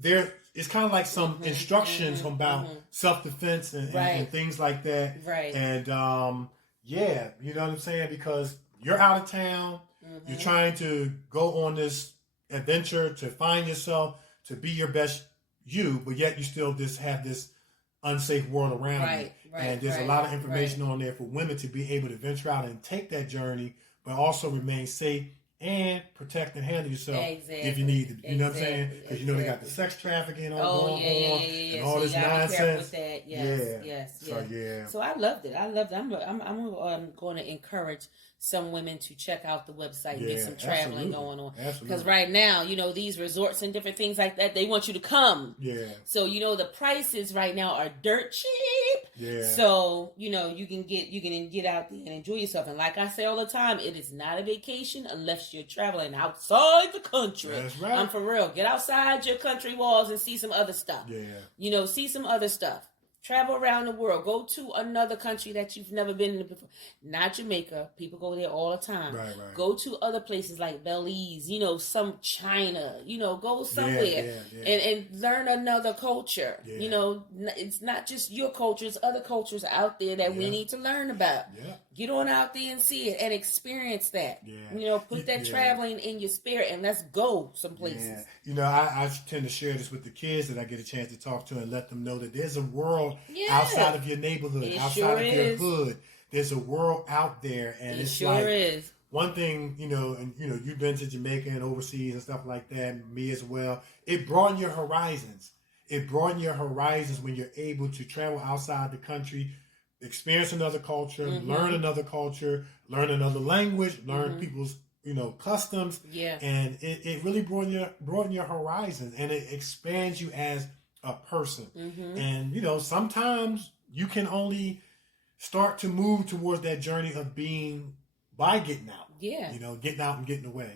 it's kind of like some instructions about self-defense and things like that. Right. And you know what I'm saying? Because you're out of town, you're trying to go on this adventure to find yourself, to be your best you, but yet you still just have this unsafe world around you. And there's a lot of information on there for women to be able to venture out and take that journey, but also remain safe and protect and handle yourself if you need to. You know what I'm saying? Because they got the sex trafficking going on and all this nonsense. Yes. So I loved it. I'm going to encourage some women to check out the website and get some traveling going on. Because right now, these resorts and different things like that, they want you to come. Yeah. So, the prices right now are dirt cheap. Yeah. So, you can get out there and enjoy yourself. And like I say all the time, it is not a vacation unless you're traveling outside the country. That's right. I'm for real. Get outside your country walls and see some other stuff. Yeah. See some other stuff. Travel around the world. Go to another country that you've never been to before. Not Jamaica. People go there all the time. Right. Go to other places like Belize, some China, go somewhere and learn another culture. Yeah. It's not just your culture. It's other cultures out there that we need to learn about. Yeah. Get on out there and see it and experience that. Yeah. Put that traveling in your spirit and let's go some places. Yeah. I tend to share this with the kids that I get a chance to talk to and let them know that there's a world outside of your neighborhood, outside of your hood. There's a world out there, and it's like one thing, and you've been to Jamaica and overseas and stuff like that, me as well. It broadened your horizons. When you're able to travel outside the country, experience another culture, learn another culture, learn another language, learn people's customs. Yeah. And it really broaden your horizons, and it expands you as a person. And sometimes you can only start to move towards that journey of being by getting out. Yeah. Getting out and getting away.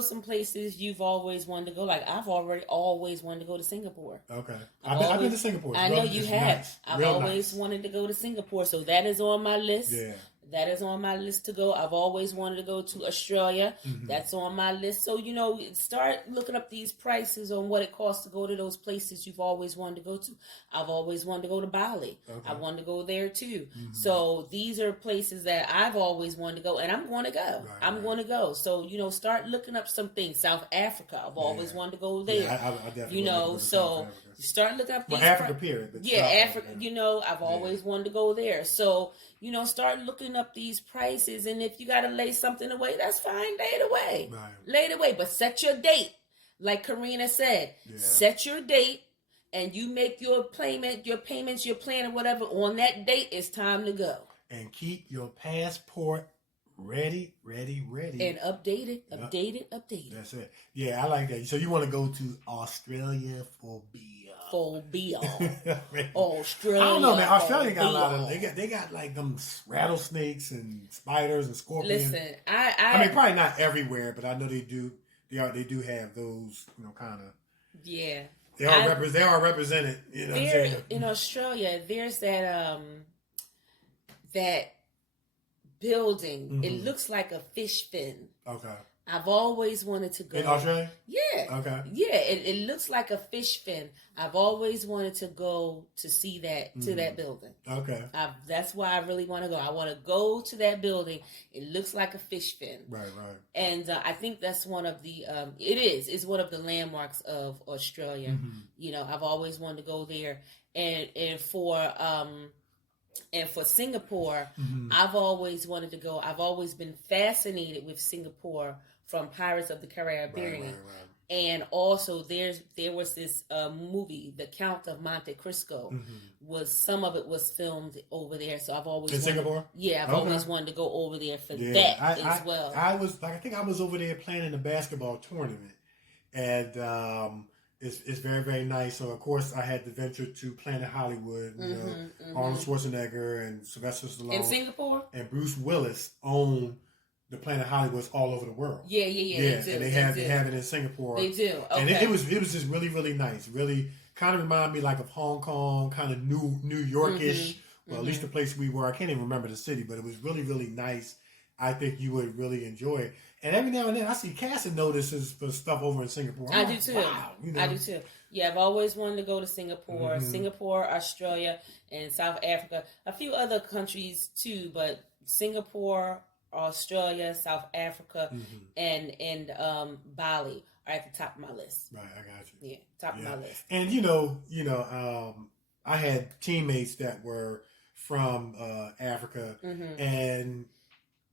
Some places you've always wanted to go. Like I've always wanted to go to Singapore. Okay. I've been to Singapore. I know you have. Nice. I've always wanted to go to Singapore. So that is on my list. Yeah. That is on my list to go. I've always wanted to go to Australia. That's on my list. So, start looking up these prices on what it costs to go to those places you've always wanted to go to. I've always wanted to go to Bali. Okay. I wanted to go there too. So these are places that I've always wanted to go, and I'm going to go. I'm going to go. So, start looking up some things. South Africa. I've always wanted to go there. Yeah, I definitely want to go to South Africa. Start looking up these Africa period. Africa, I've always wanted to go there. So, start looking up these prices, and if you got to lay something away, that's fine. Lay it away. Right. Lay it away, but set your date. Like Karina said, set your date, and you make your payments, your plan, or whatever. On that date, it's time to go. And keep your passport ready. And update it. That's it. Yeah, I like that. So you want to go to Australia for Australia. I don't know, man. Australia got a lot of. They got like them rattlesnakes and spiders and scorpions. Listen, I mean, probably not everywhere, but I know they do. They do have those, kind of. Yeah. They are represented. You know what I'm saying? In Australia, there's that building. It looks like a fish fin. Okay. I've always wanted to go. In Australia? Yeah. Okay. Yeah, it looks like a fish fin. I've always wanted to go to see that, to that building. Okay. That's why I really want to go. I want to go to that building. It looks like a fish fin. Right. And I think that's one of the, it's one of the landmarks of Australia. I've always wanted to go there. And for Singapore, I've always wanted to go. I've always been fascinated with Singapore from Pirates of the Caribbean. Right. And also there was this movie, The Count of Monte Cristo. Some of it was filmed over there. So I've always Singapore? Yeah, I've always wanted to go over there for that as well. I think I was over there playing in a basketball tournament. And it's very, very nice. So, of course, I had the venture to Planet Hollywood. Arnold Schwarzenegger and Sylvester Stallone. In Singapore? And Bruce Willis own the Planet Hollywoods all over the world. Yeah. They do. And they have it in Singapore. They do. Okay. And it was just really, really nice. Really kind of reminded me like of Hong Kong, kind of New York-ish. Well, at least the place we were. I can't even remember the city, but it was really, really nice. I think you would really enjoy it. And every now and then I see casting notices for stuff over in Singapore. I do too. Wow, I do too. Yeah, I've always wanted to go to Singapore, Australia, and South Africa. A few other countries too, but Singapore, Australia, South Africa, and Bali are at the top of my list. Right, I got you. Yeah, top of my list. And I had teammates that were from Africa, and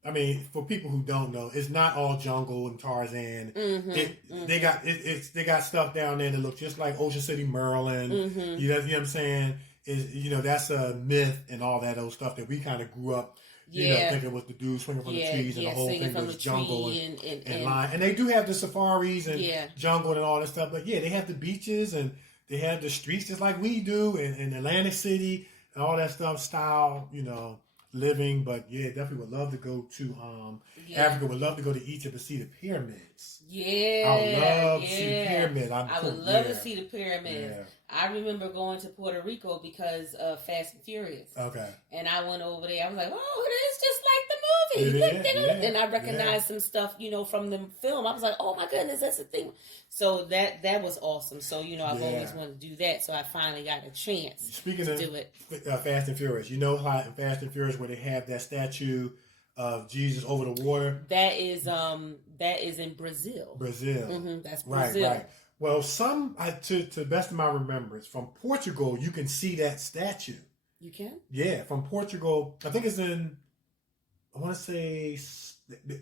I mean, for people who don't know, it's not all jungle and Tarzan. They got stuff down there that look just like Ocean City, Maryland. You know what I'm saying? That's a myth and all that old stuff that we kind of grew up. Thinking was the dude swinging from the trees and the whole thing was jungle and line. And they do have the safaris and jungle and all that stuff. But they have the beaches and they have the streets just like we do in Atlantic City and all that stuff style, living. But definitely would love to go to Africa. Would love to go to Egypt and see the pyramids. I would love to see the pyramids. I would love to see the pyramids. I remember going to Puerto Rico because of Fast and Furious. Okay. And I went over there. I was like, oh, it is just like the movie. And I recognized some stuff, from the film. I was like, oh my goodness, that's the thing. So that was awesome. So, I've always wanted to do that. So I finally got a chance to do it. Fast and Furious, how in Fast and Furious where they have that statue of Jesus over the water? That is in Brazil. That's Brazil. Right. Well, to the best of my remembrance, from Portugal, you can see that statue. You can? Yeah, from Portugal. I think it's in, I want to say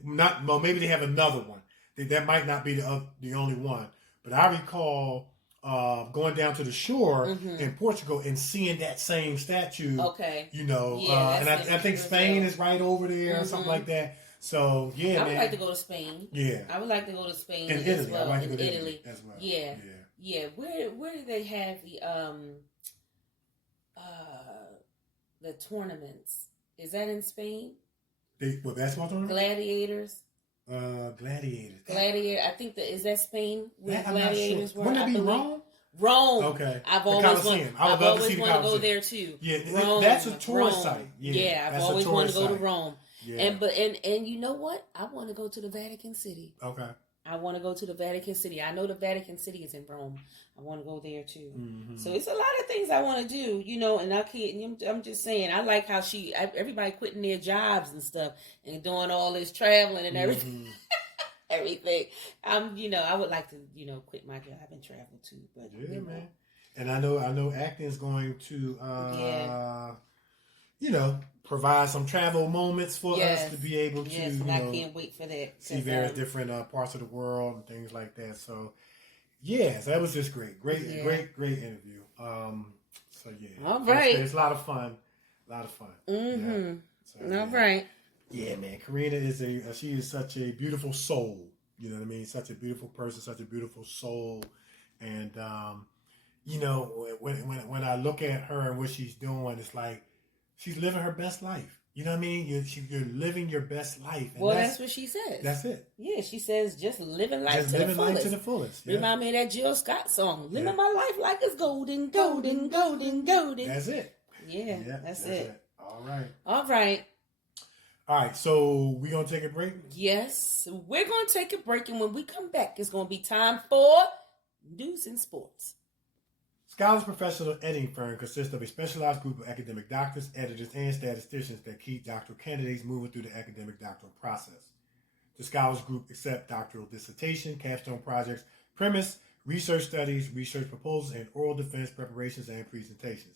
maybe they have another one. That might not be the only one. But I recall going down to the shore in Portugal and seeing that same statue. Okay. And I think Spain is right over there or something like that. So I would like to go to Spain. Yeah, I would like to go to Spain and as Italy. well. I'd like to go to Italy as well. Yeah. Where do they have the tournaments? Is that in Spain? What basketball tournament? Gladiators. Gladiators. Gladiator. I think is that Spain where Gladiators were? Wouldn't it be Rome? Rome. Okay. I've always wanted to go there too. Yeah, Rome, that's a tourist site. Yeah, I've always wanted to go to Rome. Yeah. And you know what? I want to go to the Vatican City. Okay. I want to go to the Vatican City. I know the Vatican City is in Rome. I want to go there too. Mm-hmm. So it's a lot of things I want to do, and I'm just saying, I like how everybody quitting their jobs and stuff and doing all this traveling and everything. Mm-hmm. Everything. I would like to, quit my job and travel too. But man. And I know acting is going to, provide some travel moments for us to be able to, and I can't wait for that. See various different parts of the world and things like that. So, yes, that was just great. Great interview. So, yeah. All right. It's a lot of fun. Mm-hmm. Yeah. So, All right. Yeah, man. Karina she is such a beautiful soul. You know what I mean? Such a beautiful person, such a beautiful soul. And, when I look at her and what she's doing, it's like she's living her best life. You know what I mean? You're living your best life. And that's what she says. That's it. Yeah, she says just living life to the fullest. Yeah. Remind me of that Jill Scott song. Living my life like it's golden, golden, golden, golden. That's it. Yeah, that's it. All right. All right, so we're going to take a break? Yes, we're going to take a break, and when we come back, it's going to be time for News and Sports. Scholars Professional Editing Firm consists of a specialized group of academic doctors, editors, and statisticians that keep doctoral candidates moving through the academic doctoral process. The Scholars Group accepts doctoral dissertation, capstone projects, premise, research studies, research proposals, and oral defense preparations and presentations.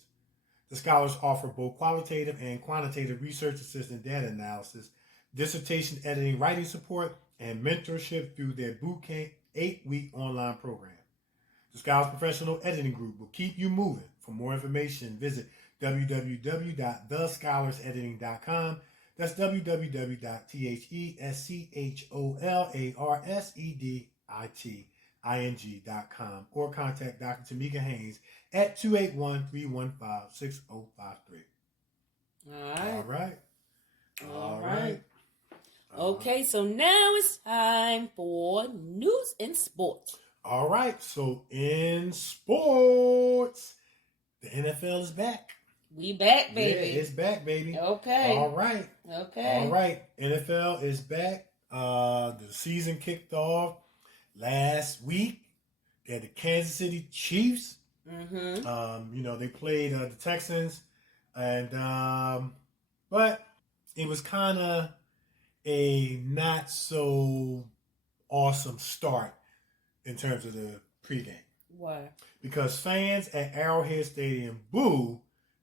The scholars offer both qualitative and quantitative research assistant data analysis, dissertation editing writing support, and mentorship through their bootcamp 8-week online program. The Scholars Professional Editing Group will keep you moving. For more information, visit www.thescholarsedediting.com. That's www.thescholarsedditing.com or contact Dr. Tamika Haynes at 281-315-6053. All right. Okay, so now it's time for News and Sports. All right, so in sports, the NFL is back. We back, baby. Yeah, it's back, baby. Okay. All right. NFL is back. The season kicked off last week. They had the Kansas City Chiefs. Mm-hmm. They played the Texans, and but it was kind of a not so awesome start in terms of the pregame. Why? Because fans at Arrowhead Stadium boo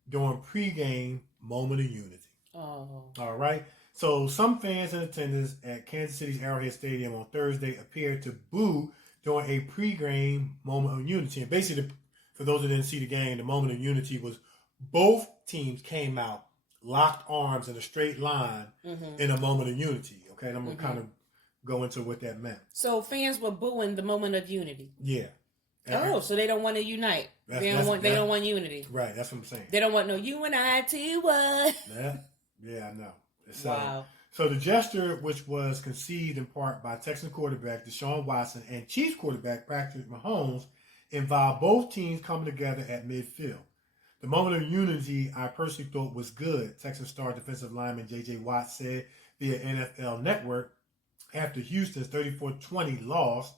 during pregame moment of unity. Oh. All right. So some fans in attendance at Kansas City's Arrowhead Stadium on Thursday appeared to boo during a pregame moment of unity. And basically, for those who didn't see the game, the moment of unity was both teams came out, locked arms in a straight line in a moment of unity. Okay, and I'm going to kind of go into what that meant. So fans were booing the moment of unity. Yeah. So they don't want to unite. They don't want unity. Right, that's what I'm saying. They don't want no unity. What? Yeah, I know. Wow. So the gesture, which was conceived in part by Texans quarterback Deshaun Watson and Chiefs quarterback Patrick Mahomes, involved both teams coming together at midfield. The moment of unity I personally thought was good, Texans star defensive lineman J.J. Watt said via NFL Network after Houston's 34-20 loss.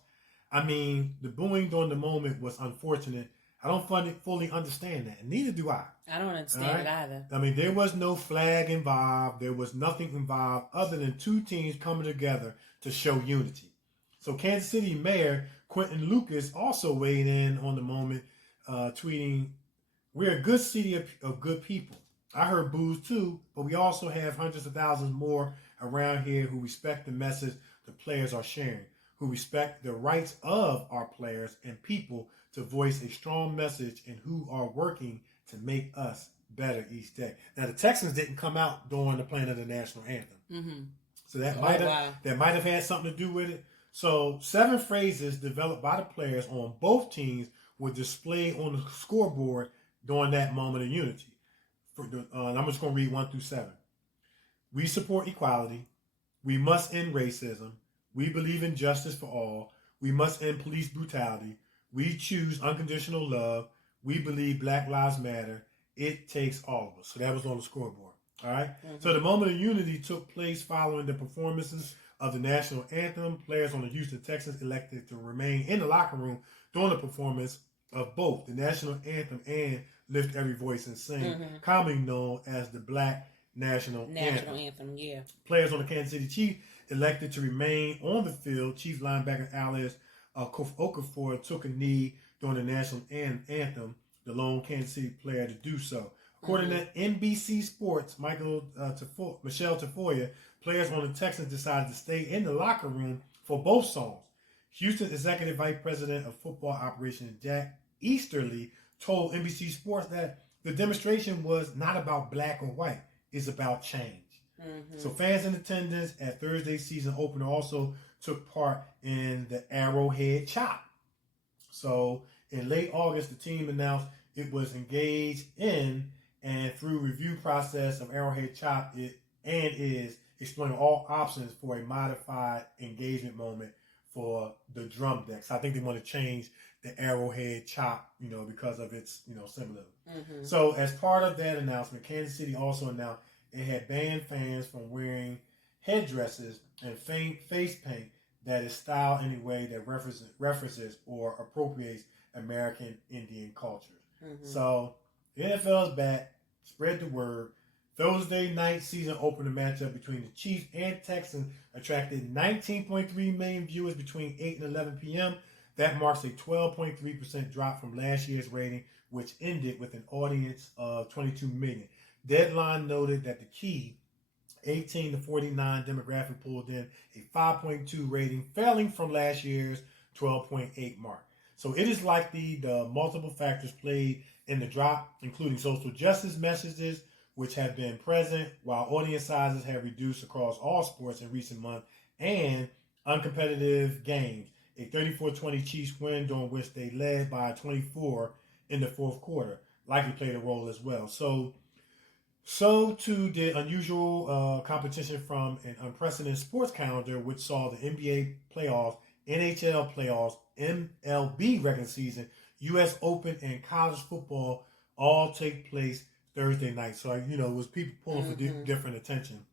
I mean, the booing during the moment was unfortunate. I don't fully understand that, and neither do I. I don't understand it either. I mean, there was no flag involved. There was nothing involved other than two teams coming together to show unity. So Kansas City Mayor Quentin Lucas also weighed in on the moment, tweeting, "We're a good city of good people. I heard boos too, but we also have hundreds of thousands more around here who respect the message the players are sharing, who respect the rights of our players and people to voice a strong message and who are working to make us better each day. Now, the Texans didn't come out during the playing of the national anthem. Mm-hmm. So that might have had something to do with it. So 7 phrases developed by the players on both teams were displayed on the scoreboard during that moment of unity. I'm just going to read 1 through 7. We support equality. We must end racism. We believe in justice for all. We must end police brutality. We choose unconditional love. We believe Black Lives Matter. It takes all of us. So that was on the scoreboard. All right. Mm-hmm. So the moment of unity took place following the performances of the national anthem. Players on the Houston Texans elected to remain in the locker room during the performance of both the national anthem and Lift Every Voice and Sing, commonly known as the Black National Anthem. Yeah. Players on the Kansas City Chiefs elected to remain on the field. Chiefs linebacker Alice Okafor took a knee during the national anthem, the lone Kansas City player to do so. According to NBC Sports, Michelle Tafoya, players on the Texans decided to stay in the locker room for both songs. Houston Executive Vice President of Football Operations Jack Easterly told NBC Sports that the demonstration was not about black or white. It's about change. Mm-hmm. So fans in attendance at Thursday's season opener also took part in the Arrowhead Chop. So in late August, the team announced it was engaged in and through review process of Arrowhead Chop is exploring all options for a modified engagement moment for the drum decks. I think they want to change the Arrowhead Chop, because of its, symbolism. Mm-hmm. So as part of that announcement, Kansas City also announced it had banned fans from wearing headdresses and face paint that is styled in a way that references or appropriates American Indian culture. Mm-hmm. So the NFL is back. Spread the word. Thursday night season opener matchup between the Chiefs and Texans attracted 19.3 million viewers between 8 and 11 p.m. That marks a 12.3% drop from last year's rating, which ended with an audience of 22 million. Deadline noted that the key 18 to 49 demographic pulled in a 5.2 rating, failing from last year's 12.8 mark. So it is likely the multiple factors played in the drop, including social justice messages, which have been present, while audience sizes have reduced across all sports in recent months, and uncompetitive games. A 34-20 Chiefs win, during which they led by 24 in the fourth quarter, likely played a role as well. So too did unusual competition from an unprecedented sports calendar, which saw the NBA playoffs, NHL playoffs, MLB regular season, U.S. Open, and college football all take place Thursday night. So, it was people pulling for different attention.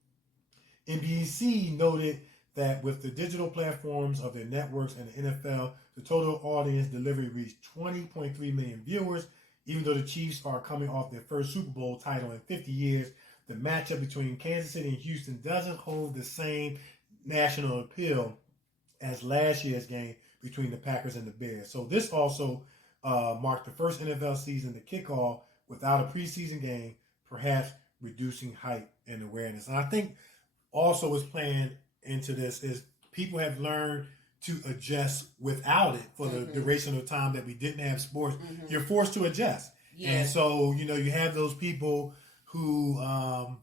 NBC noted that with the digital platforms of their networks and the NFL, the total audience delivery reached 20.3 million viewers. Even though the Chiefs are coming off their first Super Bowl title in 50 years, the matchup between Kansas City and Houston doesn't hold the same national appeal as last year's game between the Packers and the Bears. So this also marked the first NFL season to kick off without a preseason game, perhaps reducing hype and awareness. And I think also what's playing into this is people have learned to adjust without it for the duration of time that we didn't have sports. Mm-hmm. You're forced to adjust. Yeah. And so, you have those people who are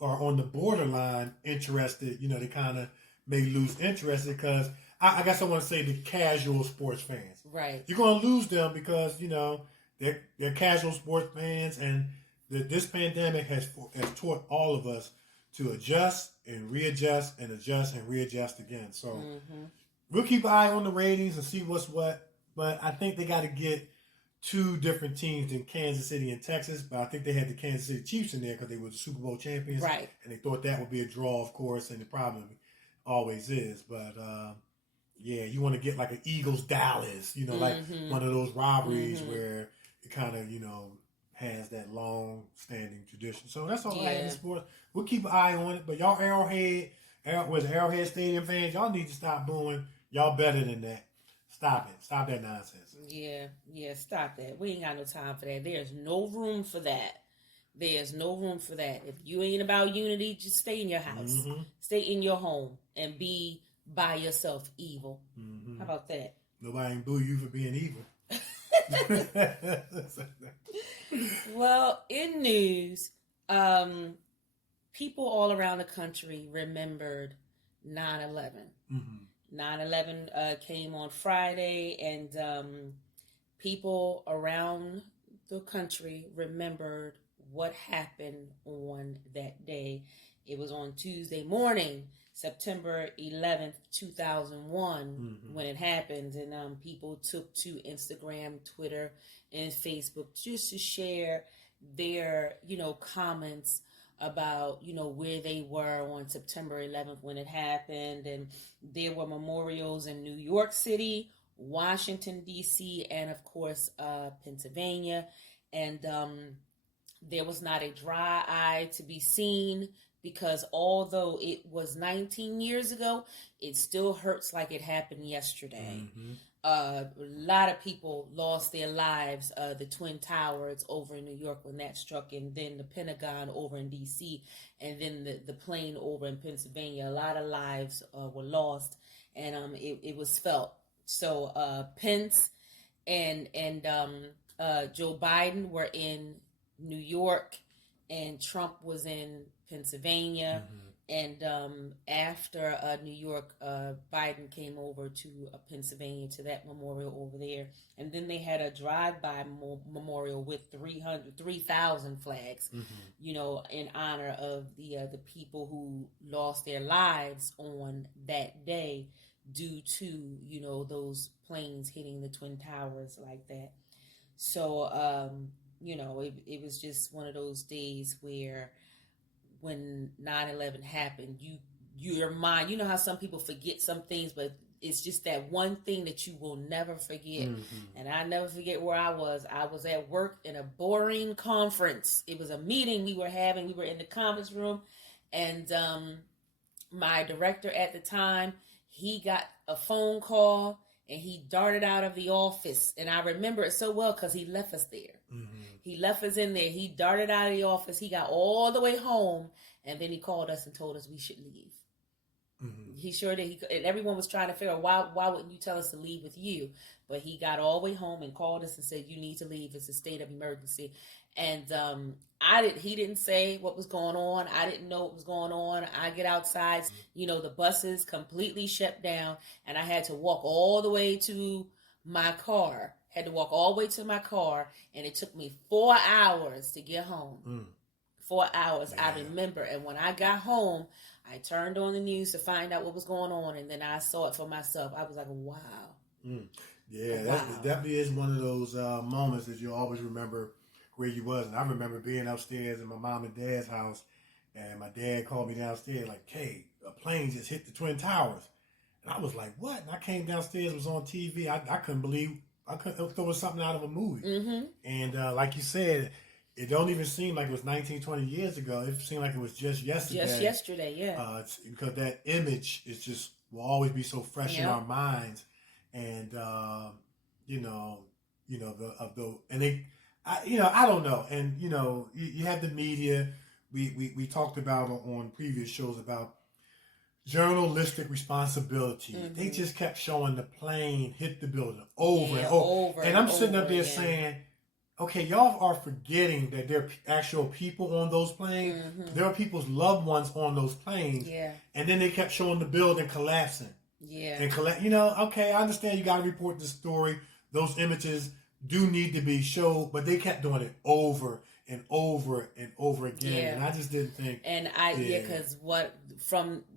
on the borderline interested, they kind of may lose interest because I guess I want to say the casual sports fans. Right. You're going to lose them because, they're casual sports fans, and this pandemic has taught all of us to adjust and readjust and adjust and readjust again. So we'll keep an eye on the ratings and see what's what. But I think they got to get 2 different teams in Kansas City and Texas. But I think they had the Kansas City Chiefs in there because they were the Super Bowl champions. Right. And they thought that would be a draw, of course, and it probably always is. But, you want to get like an Eagles-Dallas, like one of those rivalries where it kind of, has that long-standing tradition. So that's all I have in sports. We'll keep an eye on it. But y'all Arrowhead Stadium fans, y'all need to stop booing. Y'all better than that. Stop it. Stop that nonsense. Yeah, stop that. We ain't got no time for that. There's no room for that. There's no room for that. If you ain't about unity, just stay in your house. Mm-hmm. Stay in your home and be by yourself evil. Mm-hmm. How about that? Nobody ain't boo you for being evil. Well, in news, people all around the country remembered 9/11. Mm-hmm. 9/11 came on Friday, and people around the country remembered what happened on that day. It was on Tuesday morning, September 11th, 2001, mm-hmm. when it happened. And people took to Instagram, Twitter, and Facebook just to share their, comments about, where they were on September 11th when it happened. And there were memorials in New York City, Washington, D.C., and of course, Pennsylvania. And there was not a dry eye to be seen, because although it was 19 years ago, it still hurts like it happened yesterday. Mm-hmm. A lot of people lost their lives. The Twin Towers over in New York when that struck, and then the Pentagon over in D.C., and then the plane over in Pennsylvania. A lot of lives were lost, and it was felt. So Pence and Joe Biden were in New York, and Trump was in Pennsylvania. Mm-hmm. And after New York, Biden came over to Pennsylvania, to that memorial over there. And then they had a drive-by memorial with 3,000 flags, mm-hmm. In honor of the people who lost their lives on that day due to, those planes hitting the Twin Towers like that. So, it was just one of those days where when 9/11 happened, your mind, how some people forget some things, but it's just that one thing that you will never forget. Mm-hmm. And I never forget where I was. I was at work in a boring conference. It was a meeting we were having. We were in the conference room, and my director at the time, he got a phone call, and he darted out of the office. And I remember it so well because he left us there. Mm-hmm. He left us in there. He darted out of the office. He got all the way home, and then he called us and told us we should leave. Mm-hmm. He sure did. And everyone was trying to figure out why wouldn't you tell us to leave with you? But he got all the way home and called us and said, you need to leave. It's a state of emergency. And he didn't say what was going on. I didn't know what was going on. I get outside, the buses completely shut down, and I had to walk all the way to my car. And it took me 4 hours to get home. 4 hours, yeah. I remember. And when I got home, I turned on the news to find out what was going on, and then I saw it for myself. I was like, wow. Yeah, that definitely is one of those moments that you'll always remember where you was. And I remember being upstairs in my mom and dad's house, and my dad called me downstairs like, "Hey, a plane just hit the Twin Towers." And I was like, what? And I came downstairs, it was on TV. I couldn't believe, I thought it was something out of a movie. Mm-hmm. And like you said, it don't even seem like it was 19, 20 years ago. It seemed like it was just yesterday. Just yesterday, yeah. Because that image is just, will always be so fresh in our minds. And, I don't know. And, you have the media. We talked about on previous shows about journalistic responsibility. Mm-hmm. They just kept showing the plane hit the building over and over. And I'm sitting up there saying, okay, y'all are forgetting that there are actual people on those planes. Mm-hmm. There are people's loved ones on those planes. Yeah. And then they kept showing the building collapsing. Yeah. And okay, I understand you got to report the story. Those images do need to be showed, but they kept doing it over and over and over again. Yeah. And I just didn't think. And because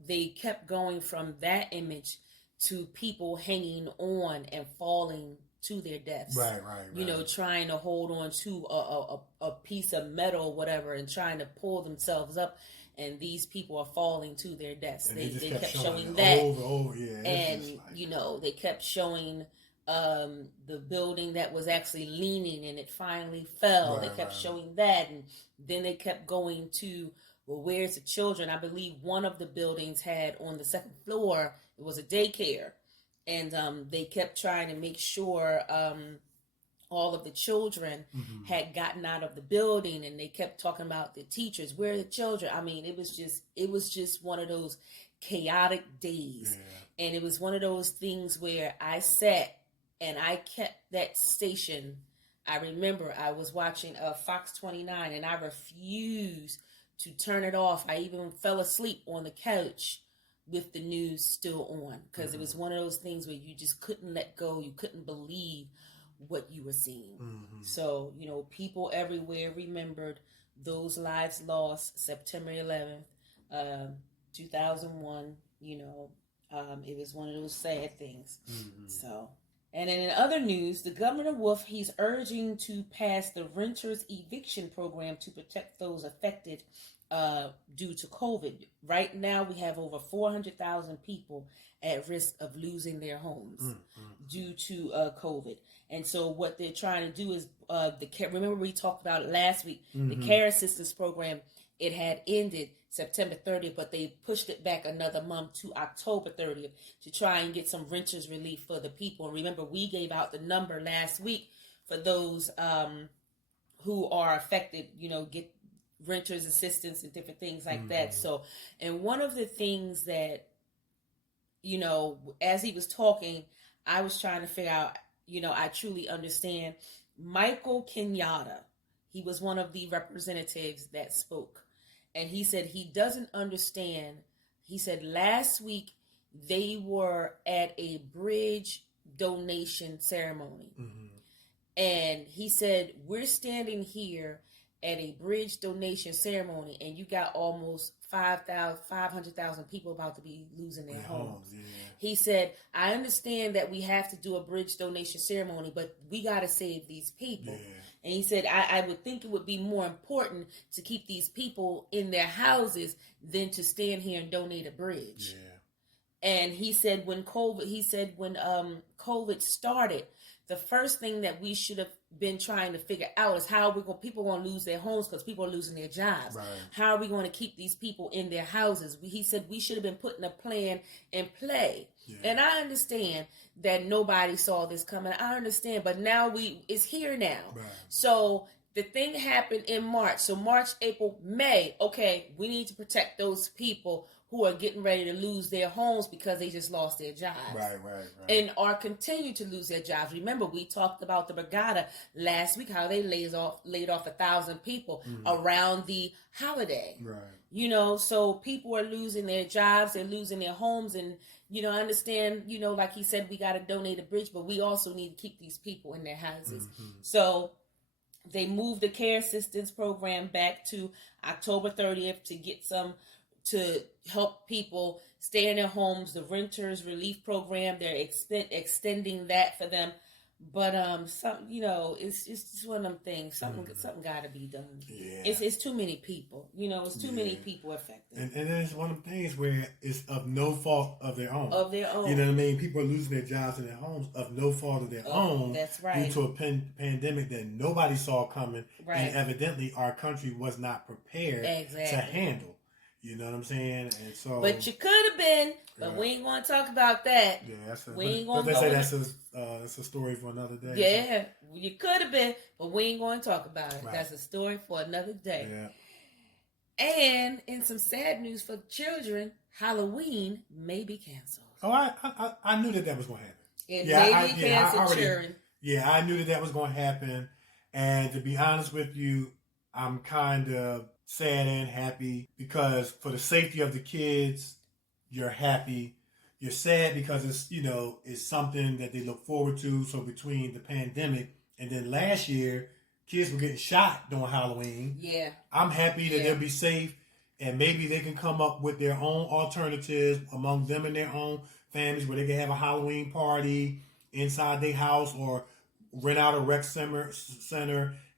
they kept going from that image to people hanging on and falling to their deaths. Right. Trying to hold on to a piece of metal, whatever, and trying to pull themselves up. And these people are falling to their deaths. They kept showing that. Over, yeah. And, they kept showing the building that was actually leaning and it finally fell. They kept showing that. And then they kept going to, well, where's the children? I believe one of the buildings had on the second floor, it was a daycare. And they kept trying to make sure all of the children had gotten out of the building, and they kept talking about the teachers. Where are the children? I mean, it was just one of those chaotic days. Yeah. And it was one of those things where I sat and I kept that station. I remember I was watching Fox 29, and I refused to turn it off. I even fell asleep on the couch with the news still on, because it was one of those things where you just couldn't let go. You couldn't believe what you were seeing. So, people everywhere remembered those lives lost September 11th, 2001. It was one of those sad things. So, and in other news, the Governor Wolf, he's urging to pass the renters eviction program to protect those affected due to COVID. Right now, we have over 400,000 people at risk of losing their homes due to COVID. And so what they're trying to do is, remember we talked about it last week, the care assistance program, it had ended September 30th, but they pushed it back another month to October 30th to try and get some renters relief for the people. And remember, we gave out the number last week for those who are affected, get renters assistance and different things like that. So, and one of the things that, as he was talking, I was trying to figure out, I truly understand. Michael Kenyatta, he was one of the representatives that spoke, and he said he doesn't understand. He said last week they were at a bridge donation ceremony, and he said, we're standing here at a bridge donation ceremony, and you got almost 500,000 people about to be losing their homes. Yeah. He said, I understand that we have to do a bridge donation ceremony, but we got to save these people. Yeah. And he said, I would think it would be more important to keep these people in their houses than to stand here and donate a bridge. Yeah. And he said when COVID started, the first thing that we should have been trying to figure out is how people are going to lose their homes because people are losing their jobs. Right. How are we going to keep these people in their houses? He said we should have been putting a plan in play. Yeah. And I understand that nobody saw this coming. I understand, but now it's here now. Right. So the thing happened in March. So March, April, May. Okay, we need to protect those people who are getting ready to lose their homes because they just lost their jobs. Right. And are continue to lose their jobs. Remember, we talked about the Brigada last week, how they laid off 1,000 people around the holiday. Right. So people are losing their jobs, they're losing their homes, and, I understand, like he said, we got to donate a bridge, but we also need to keep these people in their houses. So they moved the care assistance program back to October 30th to help people stay in their homes. The renters relief program, they're extending that for them. But it's just one of them things. Something got to be done. Yeah. It's too many people. It's too many people affected. And it's one of the things where it's of no fault of their own. Of their own. You know what I mean? People are lusing their jobs in their homes of no fault of their own. That's right. Due to a pandemic that nobody saw coming, right. And evidently our country was not prepared to handle. You know what I'm saying? And so, but you could have been, but we ain't going to talk about that. Yeah, that's a story for another day. Yeah, you could have been, but we ain't going to talk about it. Right. That's a story for another day. Yeah. And in some sad news for children, Halloween may be canceled. Oh, I knew that was going to happen. It may be canceled, children. Yeah, I knew that was going to happen. And to be honest with you, I'm kind of sad and happy because for the safety of the kids, you're happy. You're sad because it's something that they look forward to. So between the pandemic and then last year, kids were getting shot during Halloween. Yeah. I'm happy that they'll be safe and maybe they can come up with their own alternatives among them and their own families where they can have a Halloween party inside their house or rent out a rec center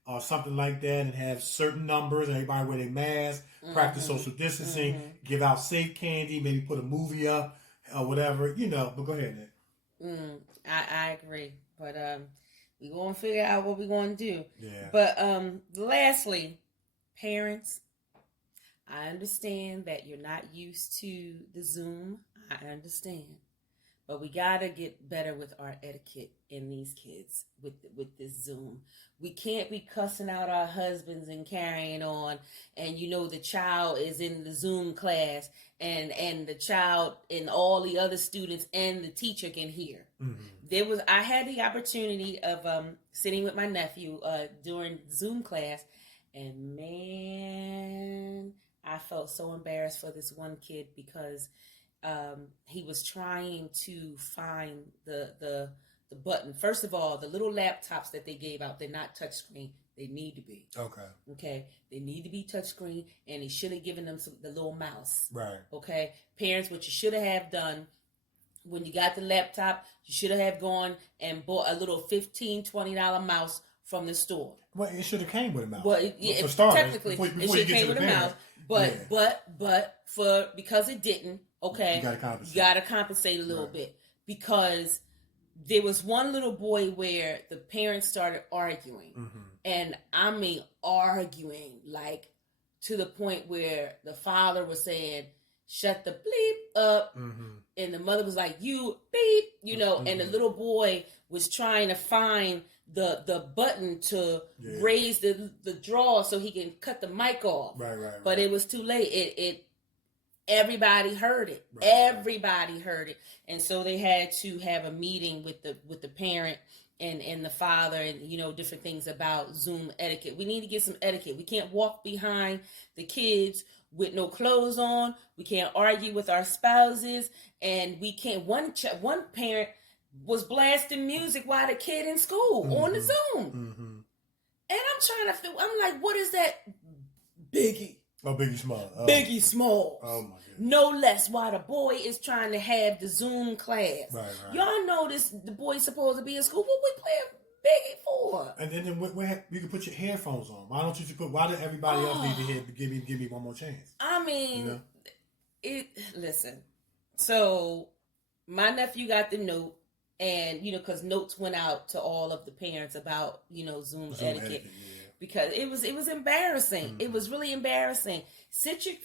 or something like that and have certain numbers and everybody wear their masks, practice social distancing, give out safe candy, maybe put a movie up or whatever, but go ahead, Nick. I agree. But we're going to figure out what we're going to do. Yeah. But lastly, parents, I understand that you're not used to the Zoom. I understand. But we gotta get better with our etiquette in these kids with this Zoom. We can't be cussing out our husbands and carrying on. And the child is in the Zoom class, and the child and all the other students and the teacher can hear. Mm-hmm. I had the opportunity of sitting with my nephew during Zoom class, and man, I felt so embarrassed for this one kid because he was trying to find the button. First of all, the little laptops that they gave out, they're not touchscreen. They need to be. Okay. They need to be touchscreen, and he should have given them the little mouse. Right. Okay. Parents, what you should have done when you got the laptop, you should have gone and bought a little $15, $20 mouse from the store. Well, it should have came with a mouse. Well, technically, it should have came with a mouse. But because it didn't, okay, you gotta compensate a little bit, because there was one little boy where the parents started arguing, and I mean arguing, like to the point where the father was saying, "Shut the bleep up," and the mother was like, "You beep," and the little boy was trying to find the button to raise the drawer so he can cut the mic off. Right. But it was too late. Everybody heard it. Right. Everybody heard it. And so they had to have a meeting with the parent and the father, and different things about Zoom etiquette. We need to get some etiquette. We can't walk behind the kids with no clothes on. We can't argue with our spouses, and we can't. One parent was blasting music while the kid in school on the Zoom. And I'm trying to feel, I'm like, what is that? Biggie. Oh, Biggie Smalls. Oh. Biggie Smalls. Oh, my goodness. No less, while the boy is trying to have the Zoom class. Right. Y'all know the boy's supposed to be in school. What we playing Biggie for? And then you can put your headphones on. Why don't you why did everybody else need to hear, give me one more chance? I mean, listen. So, my nephew got the note. And, because notes went out to all of the parents about, Zoom etiquette. Because it was embarrassing. It was really embarrassing.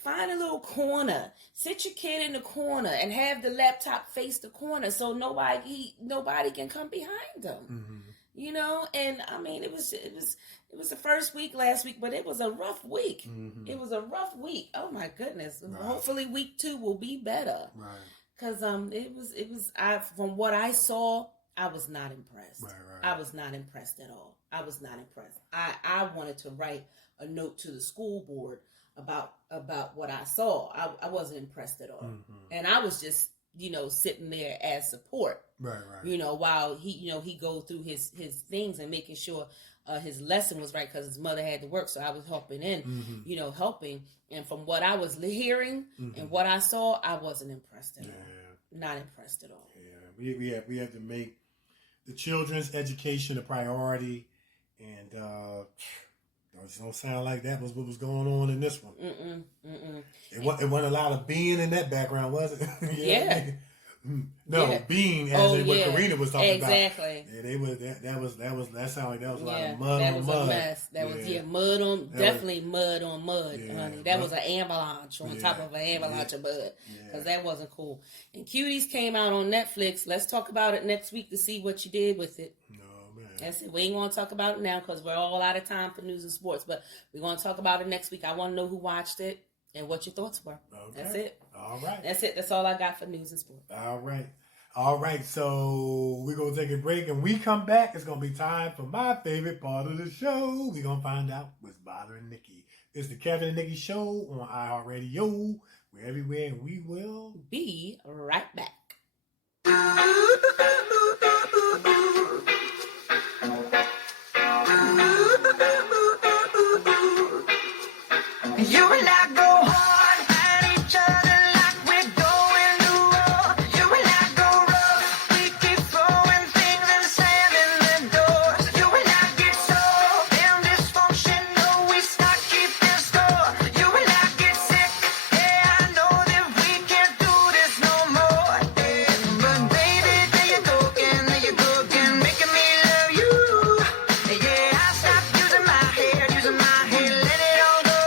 Find a little corner. Sit your kid in the corner and have the laptop face the corner so nobody can come behind them. And I mean, it was the first week last week, but it was a rough week. It was a rough week. Oh my goodness. Right. Hopefully week 2 will be better. Right. Because from what I saw, I was not impressed. Right. I was not impressed at all. I was not impressed. I wanted to write a note to the school board about what I saw. I wasn't impressed at all. And I was just, sitting there as support. Right. While he go through his things and making sure his lesson was right, because his mother had to work, so I was helping helping. And from what I was hearing and what I saw, I wasn't impressed at all. Not impressed at all. Yeah, we have to make the children's education a priority, and it don't sound like that was what was going on in this one. It wasn't a lot of being in that background, was it? Yeah. Being as in what Karina was talking about. Exactly. Yeah, that sounded like that was a lot of mud that on was mud. A mess. That was mud on, definitely mud on mud, honey. That was an avalanche on top of an avalanche of mud, because that wasn't cool. And Cuties came out on Netflix. Let's talk about it next week to see what you did with it. That's it. We ain't going to talk about it now because we're all out of time for news and sports. But we're going to talk about it next week. I want to know who watched it and what your thoughts were. Okay. That's it. All right. That's it. That's all I got for news and sports. All right. So we're going to take a break. And we come back. It's going to be time for my favorite part of the show. We're going to find out what's bothering Nikee. It's the Kevin and Nikee Show on iHeartRadio. We're everywhere, and we will be right back. You and I go hard at each other like we're going to war. You and I go rough, we keep throwing things and slamming the doors. You and I get so damn dysfunctional, we start keeping score. You and I get sick, I know that we can't do this no more. But baby, there you go again, making me love you. Yeah, I stopped using my head, let it all go.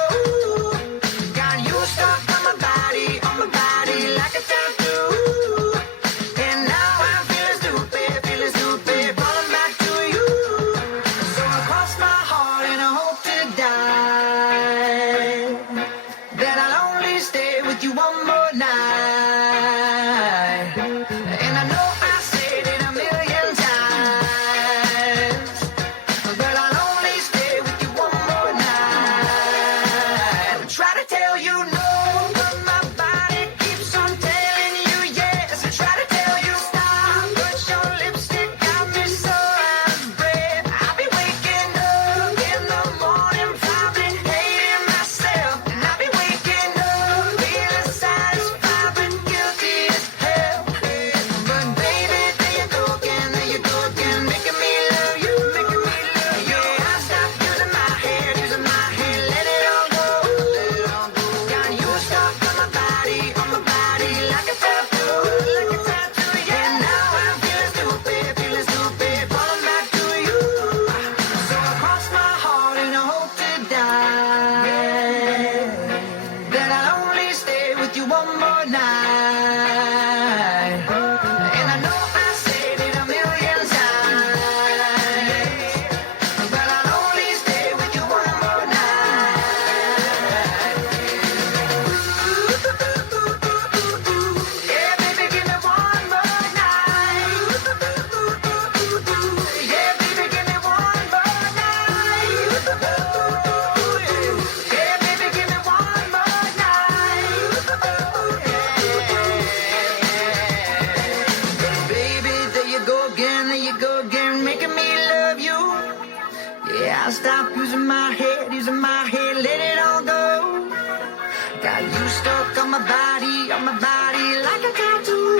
on my body like a tattoo.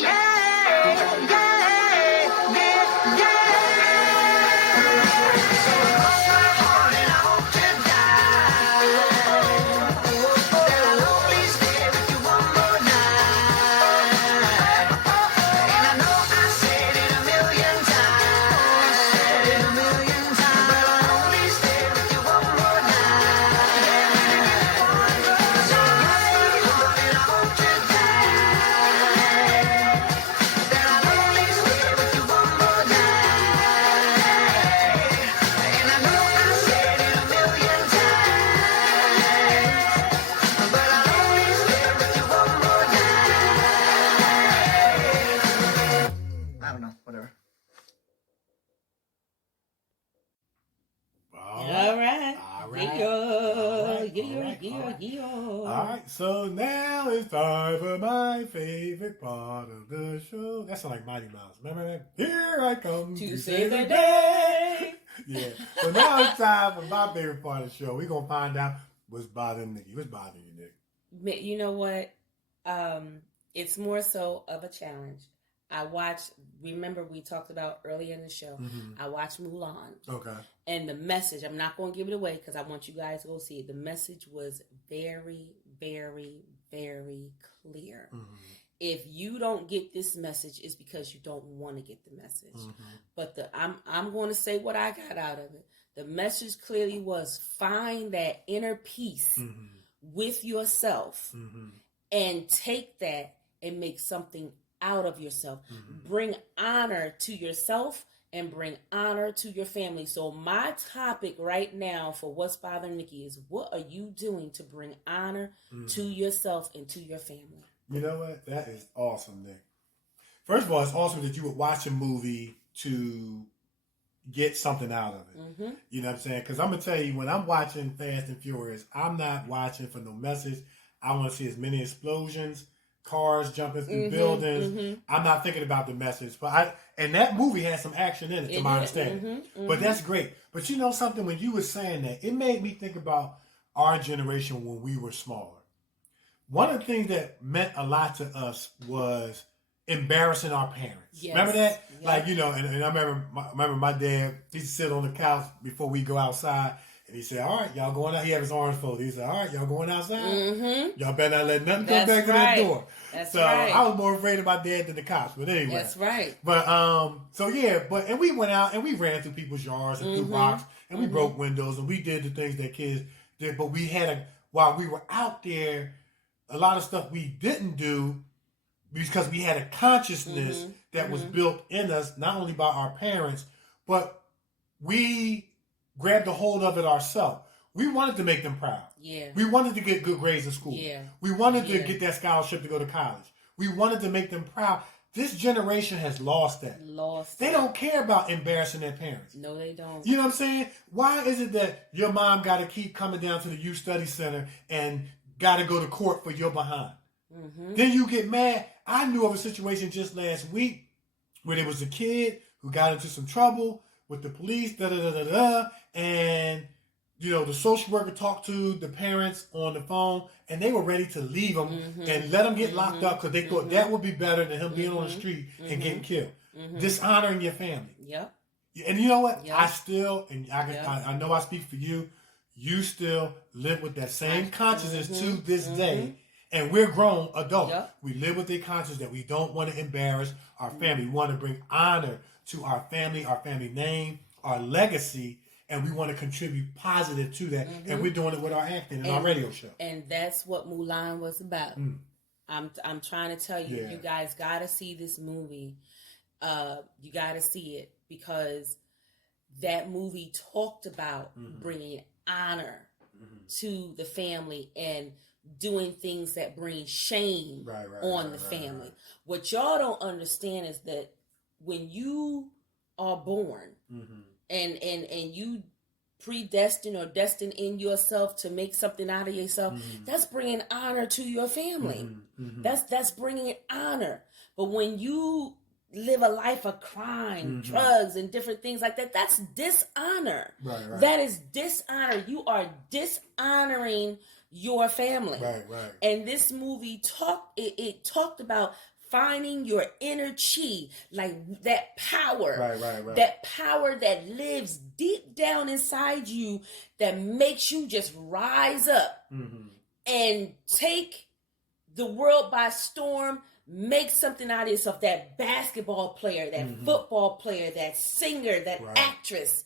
Yeah, yeah, yeah, yeah. So cross my heart and I hope to die. That I'll only stay with you one more night. And I know I said it a million times, but I'll only stay with you one more night. So cross my heart and I hope to die. That I'll only stay with you one more night. And I know I said it a million times, but I'll only stay with you one more night. I don't know, whatever. All right. All right, so now it's time for my favorite part of the show. That sounds like Mighty Mouse. Remember that? Here I come To save the day. Yeah. So now it's time for my favorite part of the show. We're going to find out what's bothering Nikee. What's bothering you, Nick? You know what? It's more so of a challenge. Remember we talked about earlier in the show, I watched Mulan. Okay. And the message, I'm not going to give it away because I want you guys to go see it. The message was very, very, very clear. If you don't get this message, it's because you don't want to get the message. But I'm going to say what I got out of it. The message clearly was find that inner peace with yourself and take that and make something out of yourself. Bring honor to yourself and bring honor to your family. So my topic right now for what's bothering Nikee is what are you doing to bring honor to yourself and to your family? You know what? That is awesome, Nick. First of all, it's awesome that you would watch a movie to get something out of it. You know what I'm saying? Because I'm going to tell you, when I'm watching Fast and Furious, I'm not watching for no message. I want to see as many explosions, cars jumping through buildings. I'm not thinking about the message. And that movie had some action in it, to my understanding. But that's great. But you know something? When you were saying that, it made me think about our generation when we were smaller. One of the things that meant a lot to us was embarrassing our parents. Yes. Remember that? Yep. Like, you know, and I remember my dad, he used to sit on the couch before we go outside. And he said, all right, y'all going out. He had his arms folded. He said, all right, y'all going outside? Y'all better not let nothing come back to that door. That's so right. I was more afraid of my dad than the cops. But anyway. That's right. But, and we went out and we ran through people's yards and threw rocks. And we broke windows and we did the things that kids did. But while we were out there, a lot of stuff we didn't do because we had a consciousness that was built in us, not only by our parents, but we grabbed a hold of it ourselves. We wanted to make them proud. Yeah. We wanted to get good grades in school. Yeah. We wanted to get that scholarship to go to college. We wanted to make them proud. This generation has lost that. They don't care about embarrassing their parents. No, they don't. You know what I'm saying? Why is it that your mom got to keep coming down to the youth study center and got to go to court for your behind? Then you get mad. I knew of a situation just last week where there was a kid who got into some trouble with the police, and you know the social worker talked to the parents on the phone, and they were ready to leave him and let him get locked up because they thought that would be better than him being on the street and getting killed. Dishonoring your family. Yep. And you know what? Yep. I still, and I know I speak for you. You still live with that same consciousness to this day. And we're grown adults. Yep. We live with the conscience that we don't want to embarrass our family. We want to bring honor to our family name, our legacy, and we want to contribute positive to that. And we're doing it with our acting and our radio show. And that's what Mulan was about. I'm trying to tell you, you guys got to see this movie. You got to see it because that movie talked about bringing honor to the family and doing things that bring shame on the family. What y'all don't understand is that when you are born and you predestined or destined in yourself to make something out of yourself, that's bringing honor to your family. That's bringing honor. But when you live a life of crime, drugs, and different things like that, that's dishonor. That is dishonor. You are dishonoring your family. Right. And this movie talked about finding your inner chi, like that power. Right. That power that lives deep down inside you that makes you just rise up and take the world by storm, make something out of yourself. That basketball player, that football player, that singer, that actress,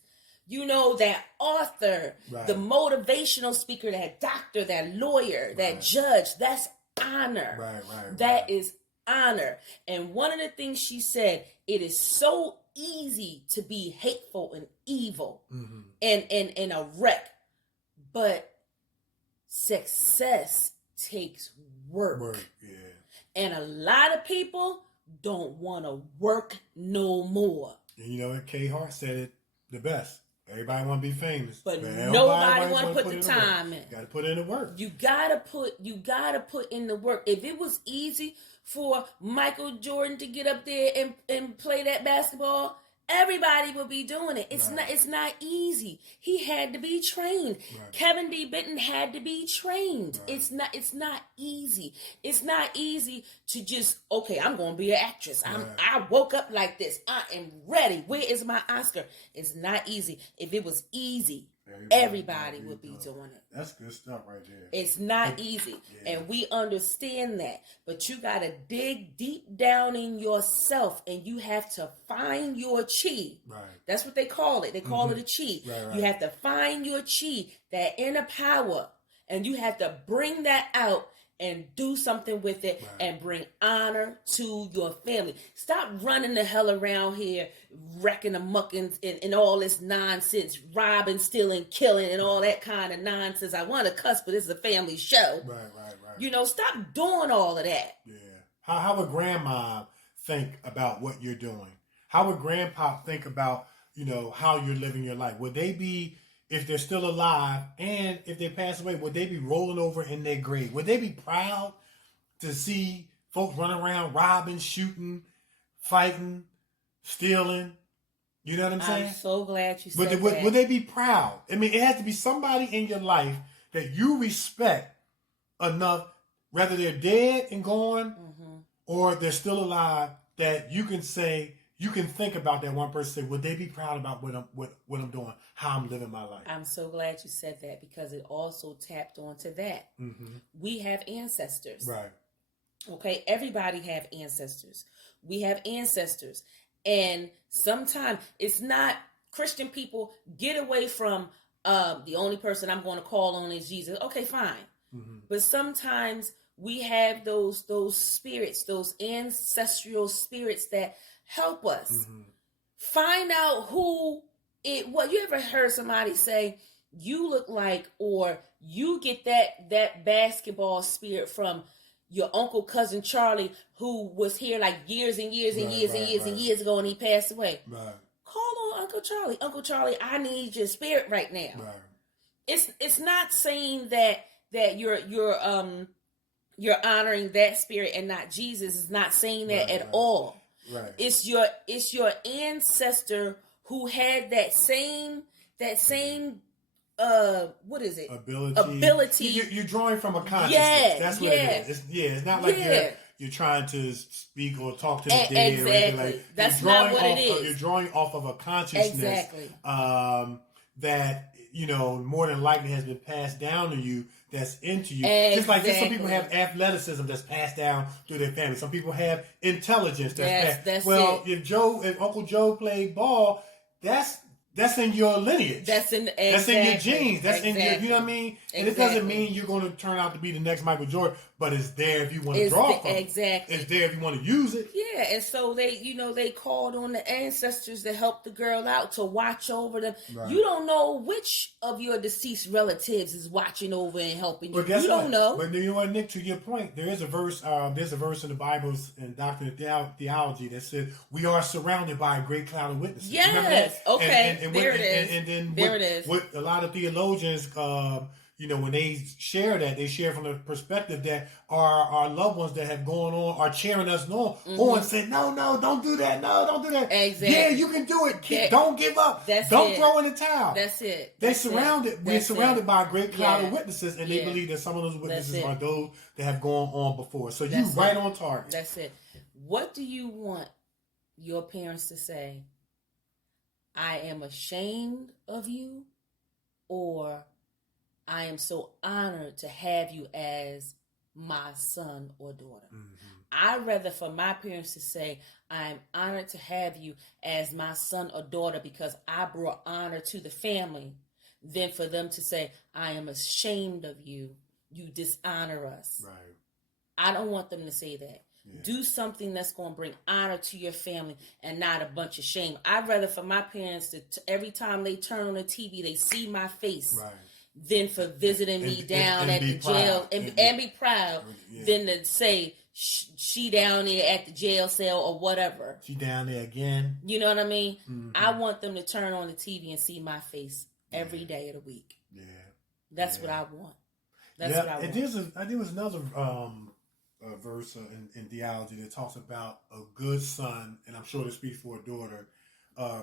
that author, the motivational speaker, that doctor, that lawyer, that judge. That's honor. That is honor. And one of the things she said, it is so easy to be hateful and evil and a wreck, but success takes work. And a lot of people don't want to work no more. And you know what? Kay Hart said it the best. Everybody want to be famous, but nobody want to put the time in. Got to put in the work. You gotta put in the work. If it was easy for Michael Jordan to get up there and play that basketball, everybody would be doing it. It's not easy. He had to be trained. Kevin D. Benton had to be trained. It's not easy. It's not easy to just, okay, I'm gonna be an actress. I woke up like this. I am ready. Where is my Oscar? It's not easy. If it was easy, everybody would be doing it. That's good stuff right there. It's not easy. And we understand that. But you got to dig deep down in yourself and you have to find your chi. That's what they call it. They call it a chi. You have to find your chi, that inner power, and you have to bring that out and do something with it and bring honor to your family. Stop running the hell around here, wrecking amok and all this nonsense, robbing, stealing, killing, and all that kind of nonsense. I want to cuss, but this is a family show. Right. Stop doing all of that. Yeah. How would grandma think about what you're doing? How would grandpa think about, how you're living your life? Would they be, if they're still alive and if they pass away, would they be rolling over in their grave? Would they be proud to see folks running around robbing, shooting, fighting, stealing? You know what I'm saying? I'm so glad you said that. Would they be proud? I mean, it has to be somebody in your life that you respect enough, whether they're dead and gone or they're still alive, that you can say, you can think about that one person and say, would they be proud about what I'm doing, how I'm living my life? I'm so glad you said that because it also tapped onto that. We have ancestors. Right. Okay, everybody have ancestors. We have ancestors. And sometimes it's not, Christian people get away from the only person I'm going to call on is Jesus. Okay, fine. But sometimes we have those spirits, those ancestral spirits that help us find out what you ever heard somebody say, you look like, or you get that basketball spirit from your uncle, cousin Charlie, who was here like years and years and years ago, and he passed away. Call on Uncle Charlie. Uncle Charlie, I need your spirit right now. It's not saying that you're honoring that spirit and not Jesus. It's not saying that at all. It's your ancestor who had that same what is it? Ability. You're drawing from a consciousness. That's what it is. It's not like you're trying to speak or talk to the dead. Exactly. Or anything like, that's not what it is. You're drawing off of a consciousness that more than likely has been passed down to you. That's into you. Just like some people have athleticism that's passed down through their family. Some people have intelligence that's passed. If Uncle Joe played ball, that's in your lineage. That's in your genes. That's in your, you know what I mean? And it doesn't mean you're going to turn out to be the next Michael Jordan, but it's there if you want to draw from it. Exactly. It's there if you want to use it. Yeah, and so they called on the ancestors to help the girl out, to watch over them. You don't know which of your deceased relatives is watching over and helping you. You don't know. But you know what, Nick, to your point, there is a verse, in the Bible in Doctrine of Theology that says, we are surrounded by a great cloud of witnesses. Yes. Okay. And there it is. And then there it is. What a lot of theologians when they share that, they share from the perspective that our loved ones that have gone on are cheering us on, saying, no, don't do that. No, don't do that. Exactly. Yeah, you can do it. Don't give up. Don't throw in the towel. That's it. We're surrounded by a great cloud of witnesses, and they believe that some of those witnesses are those that have gone on before. So you right on target. That's it. What do you want your parents to say? I am ashamed of you, or I am so honored to have you as my son or daughter. I'd rather for my parents to say, I'm honored to have you as my son or daughter because I brought honor to the family, than for them to say, I am ashamed of you. You dishonor us. Right. I don't want them to say that. Yeah. Do something that's going to bring honor to your family and not a bunch of shame. I'd rather for my parents to every time they turn on the TV, they see my face. Right. Than for visiting me down at the jail and be proud than to say she down there at the jail cell or whatever. She down there again. You know what I mean? Mm-hmm. I want them to turn on the TV and see my face every day of the week. Yeah. That's what I want. That's what I want. And there was another verse in theology that talks about a good son, and I'm sure this speaks for a daughter,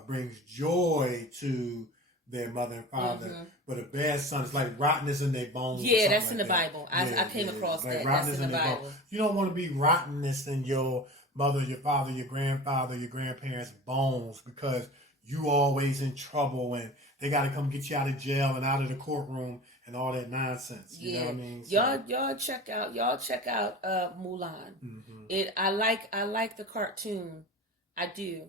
brings joy to their mother and father, but a bad son is like rottenness in their bones. Yeah, that's in the Bible. I came across like that. Rottenness that's in the Bible. Bones. You don't want to be rottenness in your mother, your father, your grandfather, your grandparents' bones because you always in trouble and they got to come get you out of jail and out of the courtroom and all that nonsense. You know what I mean? So, y'all check out Mulan. Mm-hmm. I like the cartoon. I do.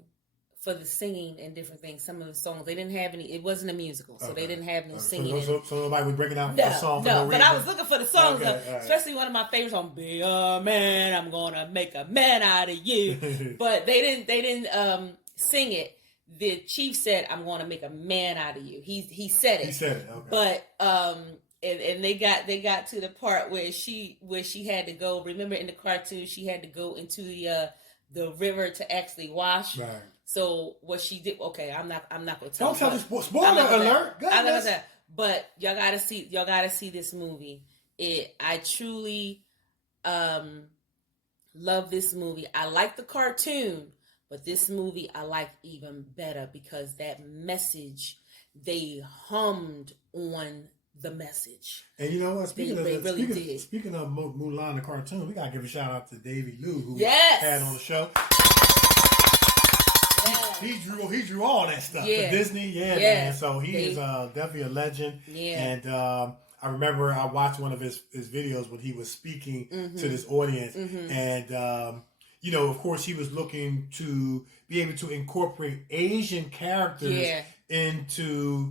For the singing and different things, some of the songs they didn't have any. It wasn't a musical, so they didn't have no singing. So nobody was breaking out the song. No, but I was looking for the songs, especially one of my favorite songs, "Be a Man, I'm gonna make a man out of you." But they didn't sing it. The chief said, "I'm gonna make a man out of you." He said it. He said it. Okay. But and they got to the part where she had to go. Remember in the cartoon, she had to go into the river to actually wash. Right. So what she did? Okay, I'm not going to tell. Don't tell this. Spoiler alert! I'm not gonna. But y'all gotta see this movie. I truly love this movie. I like the cartoon, but this movie I like even better because that message they hummed on the message. And you know what? Speaking of Mulan the cartoon, we gotta give a shout out to Davy Lou who had on the show. He drew all that stuff for Disney, man. So he is definitely a legend. Yeah. And I remember I watched one of his videos when he was speaking to this audience, and of course he was looking to be able to incorporate Asian characters into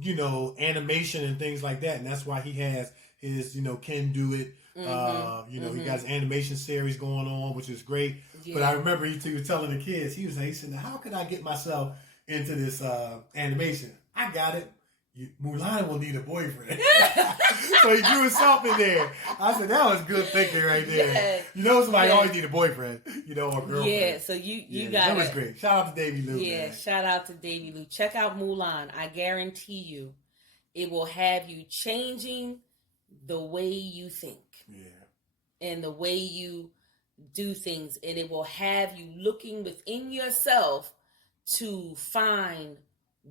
animation and things like that, and that's why he has his Can Do It. He got his animation series going on, which is great. Yeah. But I remember he was telling the kids, he said, how can I get myself into this animation? I got it. Mulan will need a boyfriend. So he drew himself in there. I said, that was good thinking right there. Yeah. Somebody always need a boyfriend, or girlfriend. Yeah, so you got that was great. Shout out to Davy Lou. Yeah, man. Shout out to Davy Lou. Check out Mulan. I guarantee you it will have you changing the way you think. Yeah. And the way you do things, and it will have you looking within yourself to find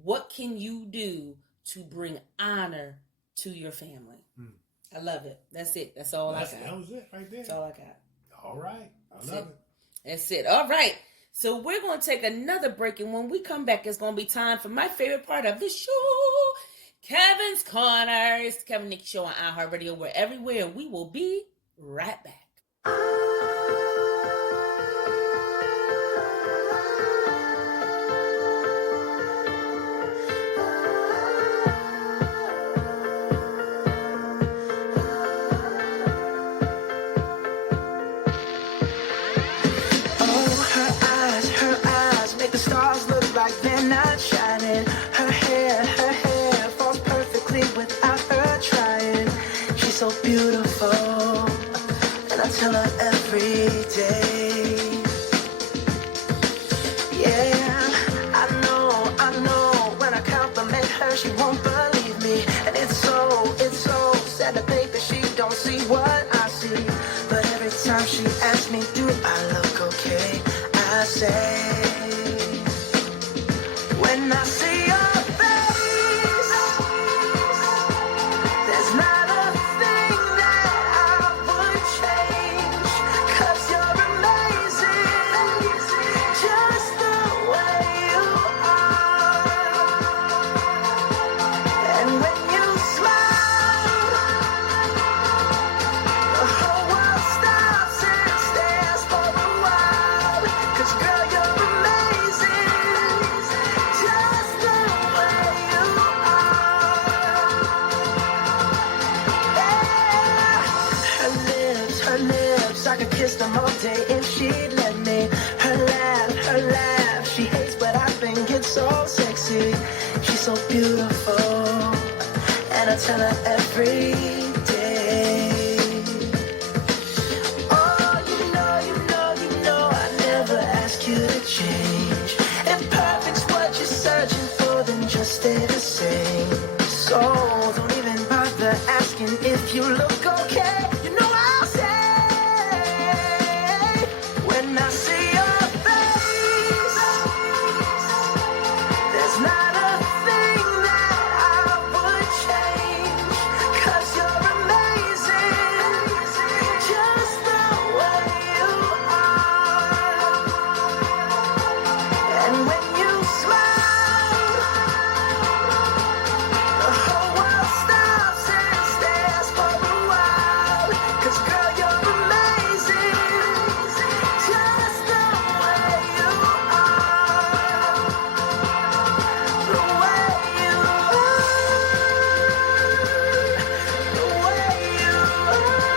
what can you do to bring honor to your family. I love it. That's it. That's all I got. That was it right there. That's all I got. All right. I love it. That's it. All right. So we're going to take another break, and when we come back, it's going to be time for my favorite part of the show, Kevin's Corner. It's the Kevin Nikee Show on iHeartRadio. We're everywhere, and we will be right back. So beautiful, and I tell her every day. Yeah, I know. When I compliment her, she won't believe me, and it's so sad to think say. When I see your face, there's not a thing that I would change, 'cause you're amazing, just the way you are. And when you smile, the whole world stops and stares for a while. 'Cause girl, you're amazing, just the way you are. Yeah. Her lips, I could kiss them all day if she'd let me. Her laugh, she hates, but I think it's so sexy. She's so beautiful, and I tell her every day. Oh, you know, I never ask you to change. If perfect's what you're searching for, then just stay the same. So don't even bother asking if you look okay. You know I'll say, when I see your face, there's not a thing that I would change, 'cause you're amazing, just the way you are. And when you smile, the whole world stops and stares for a while. 'Cause girl, you're amazing, just the way you are. The way you are. The way you are.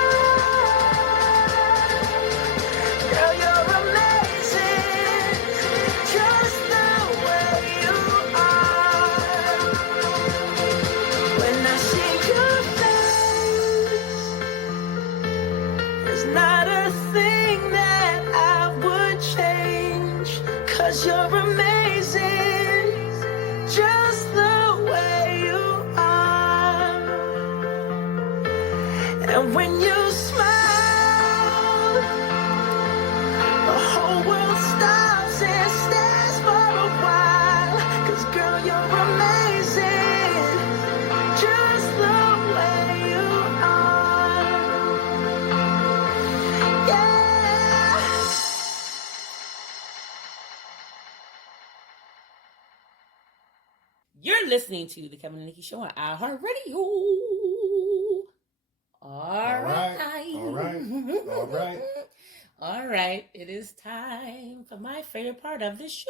Girl, you're amazing, just the way you are. When I see your face, there's not a thing that I would change, 'cause you're amazing, just the way you are. And when you smile, the whole world stops and stares for a while. 'Cause girl, you're amazing, just the way you are. Yeah. You're listening to the Kevin and Nikee Show on iHeartRadio. All right. All right. It is time for my favorite part of the show,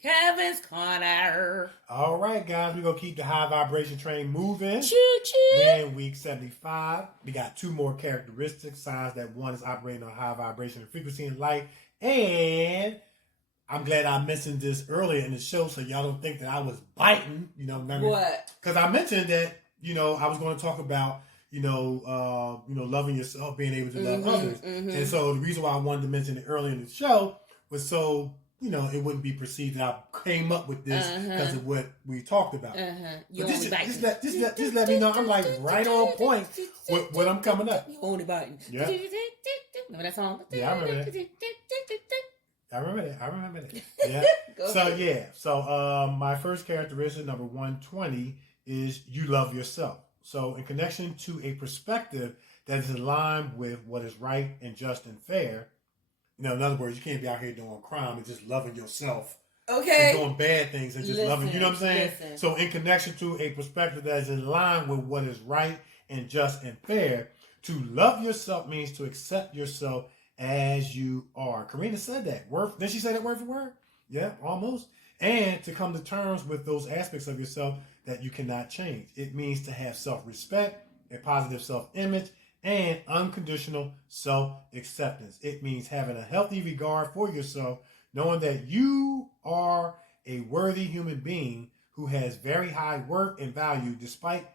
Kevin's Corner. All right, guys, we're going to keep the high vibration train moving. Choo-choo. We're in week 75. We got 2 more characteristics, signs that one is operating on high vibration and frequency and light. And I'm glad I mentioned this earlier in the show so y'all don't think that I was biting. You know, remember? What? Because I mentioned that, I was going to talk about, loving yourself, being able to love others. And so the reason why I wanted to mention it earlier in the show was so, it wouldn't be perceived that I came up with this because of what we talked about. You But just let me know I'm like right on point with what I'm coming up. You only biting. Yeah. Remember that song? Yeah, I remember that. I remember that. Yeah. So my first characteristic, number 120, is you love yourself. So in connection to a perspective that is aligned with what is right and just and fair, in other words, you can't be out here doing crime and just loving yourself. Okay. And doing bad things and just loving, you know what I'm saying? Listen. So in connection to a perspective that is in line with what is right and just and fair, to love yourself means to accept yourself as you are. Karina said that. Did she say that word for word? Yeah, almost. And to come to terms with those aspects of yourself that you cannot change. It means to have self-respect, a positive self-image, and unconditional self-acceptance. It means having a healthy regard for yourself, knowing that you are a worthy human being who has very high worth and value despite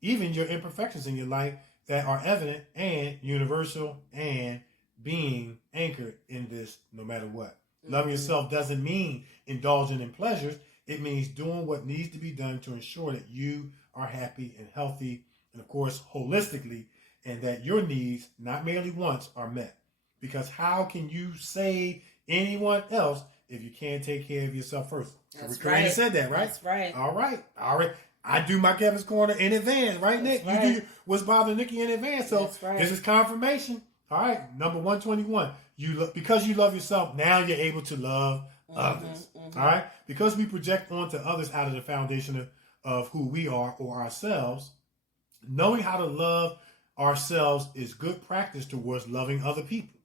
even your imperfections in your life that are evident and universal and being anchored in this no matter what. Loving yourself doesn't mean indulging in pleasures. It means doing what needs to be done to ensure that you are happy and healthy and, of course, holistically, and that your needs, not merely wants, are met. Because how can you save anyone else if you can't take care of yourself first. That's Karina right. said that, right? That's right. All right. I do my Kevin's Corner in advance, right, Nick? Right. You do what's bothering Nikki in advance. So this is confirmation. All right, number 121. Because you love yourself, now you're able to love others. All right? Because we project onto others out of the foundation of who we are or ourselves, knowing how to love ourselves is good practice towards loving other people.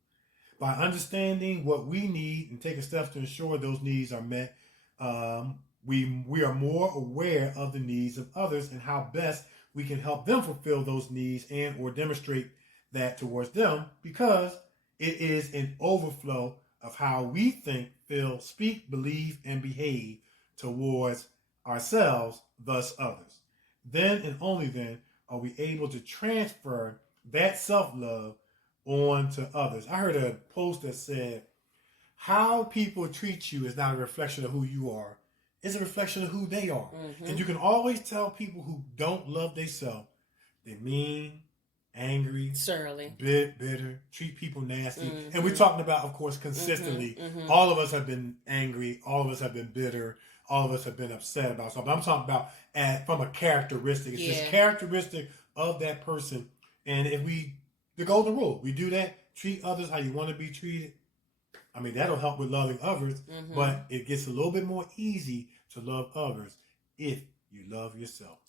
By understanding what we need and taking steps to ensure those needs are met, we are more aware of the needs of others and how best we can help them fulfill those needs and or demonstrate that towards them, because it is an overflow of how we think, feel, speak, believe, and behave towards ourselves, thus others. Then and only then are we able to transfer that self-love on to others. I heard a post that said, how people treat you is not a reflection of who you are. It's a reflection of who they are. And you can always tell people who don't love themselves, they're mean, angry, surly, bitter, treat people nasty. And we're talking about, of course, consistently. All of us have been angry. All of us have been bitter. All of us have been upset about something. I'm talking about from a characteristic. It's just characteristic of that person. And if the golden rule, we do that, treat others how you want to be treated. I mean, that'll help with loving others, but it gets a little bit more easy to love others if you love yourself.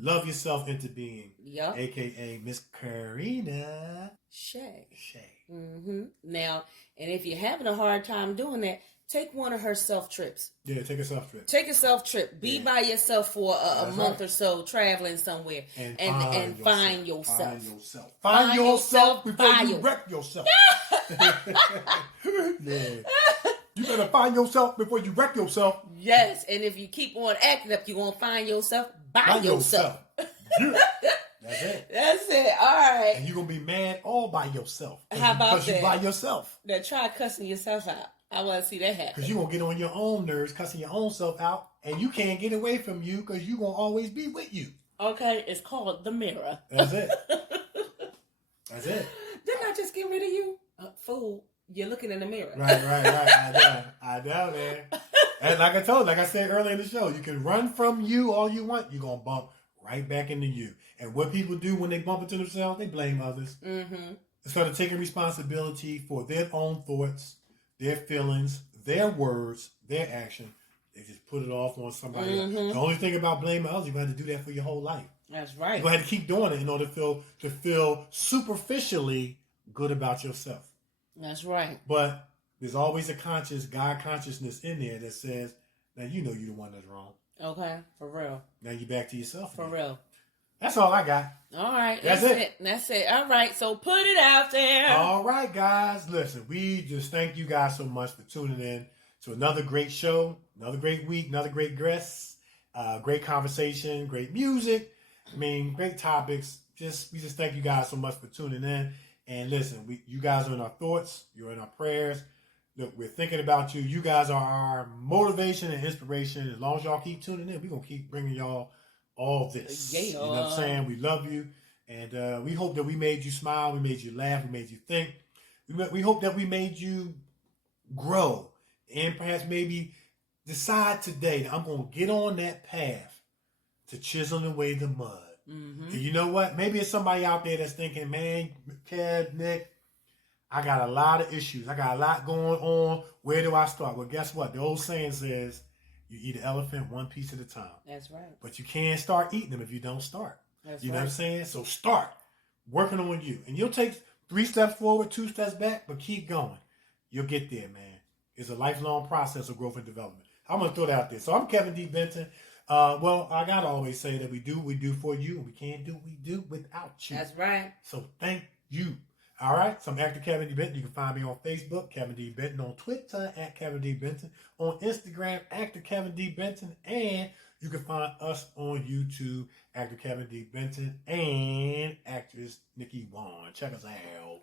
Love yourself into being. Yep. AKA Miss Karina Hsieh. Hsieh. Now, and if you're having a hard time doing that, take one of her self trips. Yeah, take a self trip. Take a self trip. Be by yourself for a month or so, traveling somewhere, and find yourself. Find yourself before you wreck yourself. Yeah. You better find yourself before you wreck yourself. Yes, and if you keep on acting up, you're going to find yourself by yourself. Yeah. That's it. That's it. All right. And you're going to be mad all by yourself. How about that? Because you by yourself. Now try cussing yourself out. I want to see that happen. Because you're going to get on your own nerves, cussing your own self out, and you can't get away from you because you're going to always be with you. Okay, it's called the mirror. That's it. That's it. Didn't I just get rid of you? Fool. You're looking in the mirror. Right. I know, man. And like I said earlier in the show, you can run from you all you want. You're going to bump right back into you. And what people do when they bump into themselves, they blame others. Instead of taking responsibility for their own thoughts, their feelings, their words, their action, they just put it off on somebody else. The only thing about blaming others, you're going to have to do that for your whole life. That's right. You're going to have to keep doing it in order to feel superficially good about yourself. That's right. But there's always a God consciousness in there that says, now you know you're the one that's wrong. Okay, for real. Now you back to yourself again. For real. That's all I got. All right. That's it. That's it. All right, so put it out there. All right, guys. Listen, we just thank you guys so much for tuning in to another great show, another great week, another great guest, great conversation, great music. I mean, great topics. We just thank you guys so much for tuning in. And listen, you guys are in our thoughts. You're in our prayers. Look, we're thinking about you. You guys are our motivation and inspiration. As long as y'all keep tuning in, we're going to keep bringing y'all all this. Yeah. You know what I'm saying? We love you. And we hope that we made you smile. We made you laugh. We made you think. We hope that we made you grow. And perhaps maybe decide today that I'm going to get on that path to chiseling away the mud. And you know what? Maybe it's somebody out there that's thinking, man, Kev, Nick, I got a lot of issues. I got a lot going on. Where do I start? Well, guess what? The old saying says, you eat an elephant one piece at a time. That's right. But you can't start eating them if you don't start. That's you know right. what I'm saying? So start working on you. And you'll take 3 steps forward, 2 steps back, but keep going. You'll get there, man. It's a lifelong process of growth and development. I'm going to throw that out there. So I'm Kevin D. Benton. Well, I got to always say that we do what we do for you, and we can't do what we do without you. That's right. So thank you. All right. So I'm actor Kevin D. Benton. You can find me on Facebook, Kevin D. Benton, on Twitter, at Kevin D. Benton, on Instagram, actor Kevin D. Benton, and you can find us on YouTube, actor Kevin D. Benton, and actress Nikee Warren. Check us out.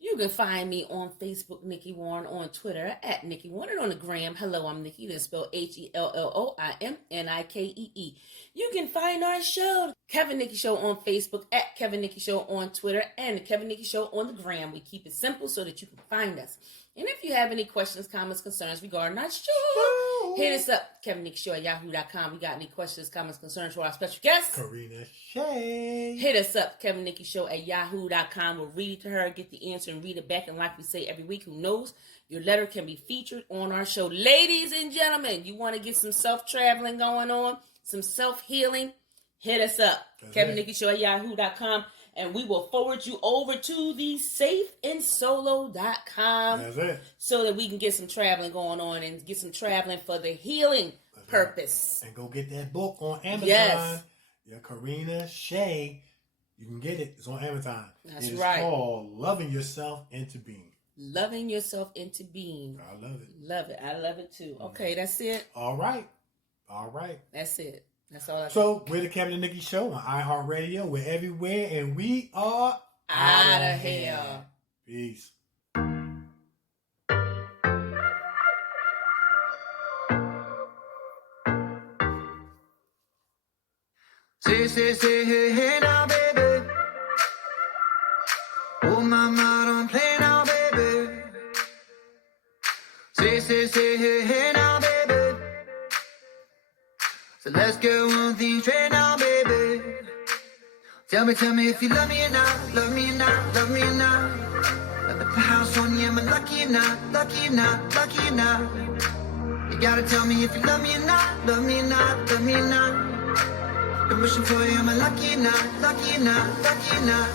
You can find me on Facebook, Nikee Warren, on Twitter, at Nikee Warren, and on the gram, hello, I'm Nikee, that's spelled HELLOIMNIKEE. You can find our show, Kevin Nikee Show, on Facebook, at Kevin Nikee Show on Twitter, and the Kevin Nikee Show on the gram. We keep it simple so that you can find us. And if you have any questions, comments, concerns regarding our show, hit us up, KevinNickeyShow@yahoo.com. We got any questions, comments, concerns for our special guest? Karina Hsieh. Hit us up, KevinNickeyShow@yahoo.com. We'll read it to her, get the answer, and read it back. And like we say every week, who knows? Your letter can be featured on our show. Ladies and gentlemen, you want to get some self-traveling going on, some self-healing, hit us up, KevinNickeyShow@yahoo.com. And we will forward you over to the safeandsolo.com. That's it. So that we can get some traveling going on and get some traveling for the healing purpose. And go get that book on Amazon. Yes. Yeah, Karina Hsieh. You can get it. It's on Amazon. That's it's right. called Loving Yourself into Being. Loving yourself into being. I love it. Love it. I love it too. Okay, that's it. All right. All right. That's it. That's all I So, we're the Kevin and Nikki Show on iHeartRadio. We're everywhere, and we are out of here. Peace. Say, hey now, baby. Oh, mama, don't play now, baby. Say, hey now, baby. So let's get one thing straight now, baby. Tell me if you love me or not, love me or not, love me or not. Let me put house on you, am I lucky or not, lucky or not, lucky or not? You gotta tell me if you love me or not, love me or not, love me or not. I'm wishing for you, am I lucky or not, lucky or not, lucky or not?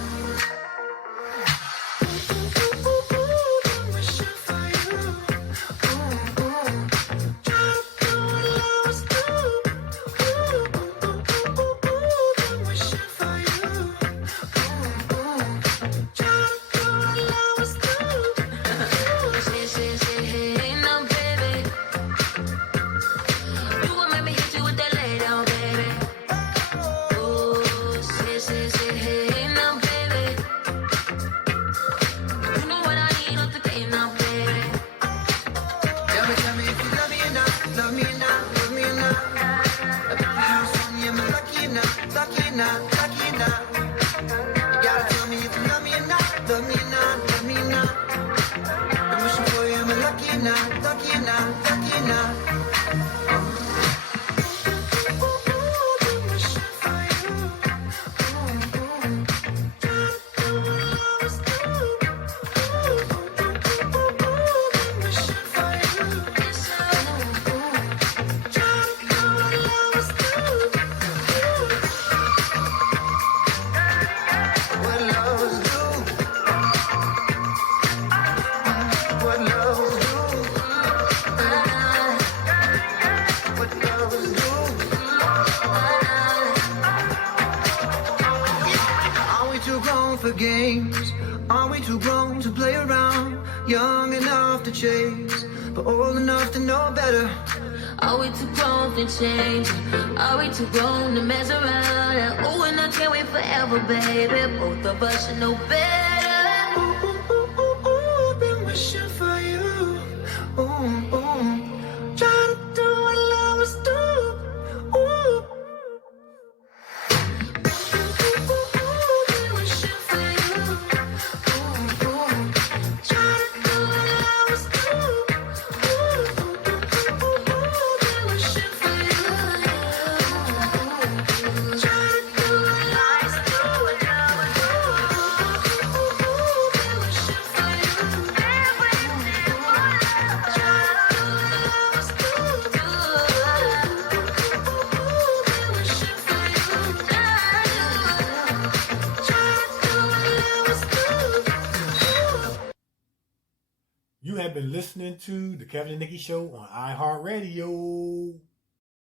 For games, are we too grown to play around? Young enough to chase, but old enough to know better. Are we too grown to change? Are we too grown to mess around? Oh, and I can't wait forever, baby. Both of us should know better. Ooh, ooh, ooh, ooh, ooh, been wishing for you. Ooh, ooh. Try to do what lovers do. Ooh. You have been listening to the Kevin and Nikki Show on iHeartRadio.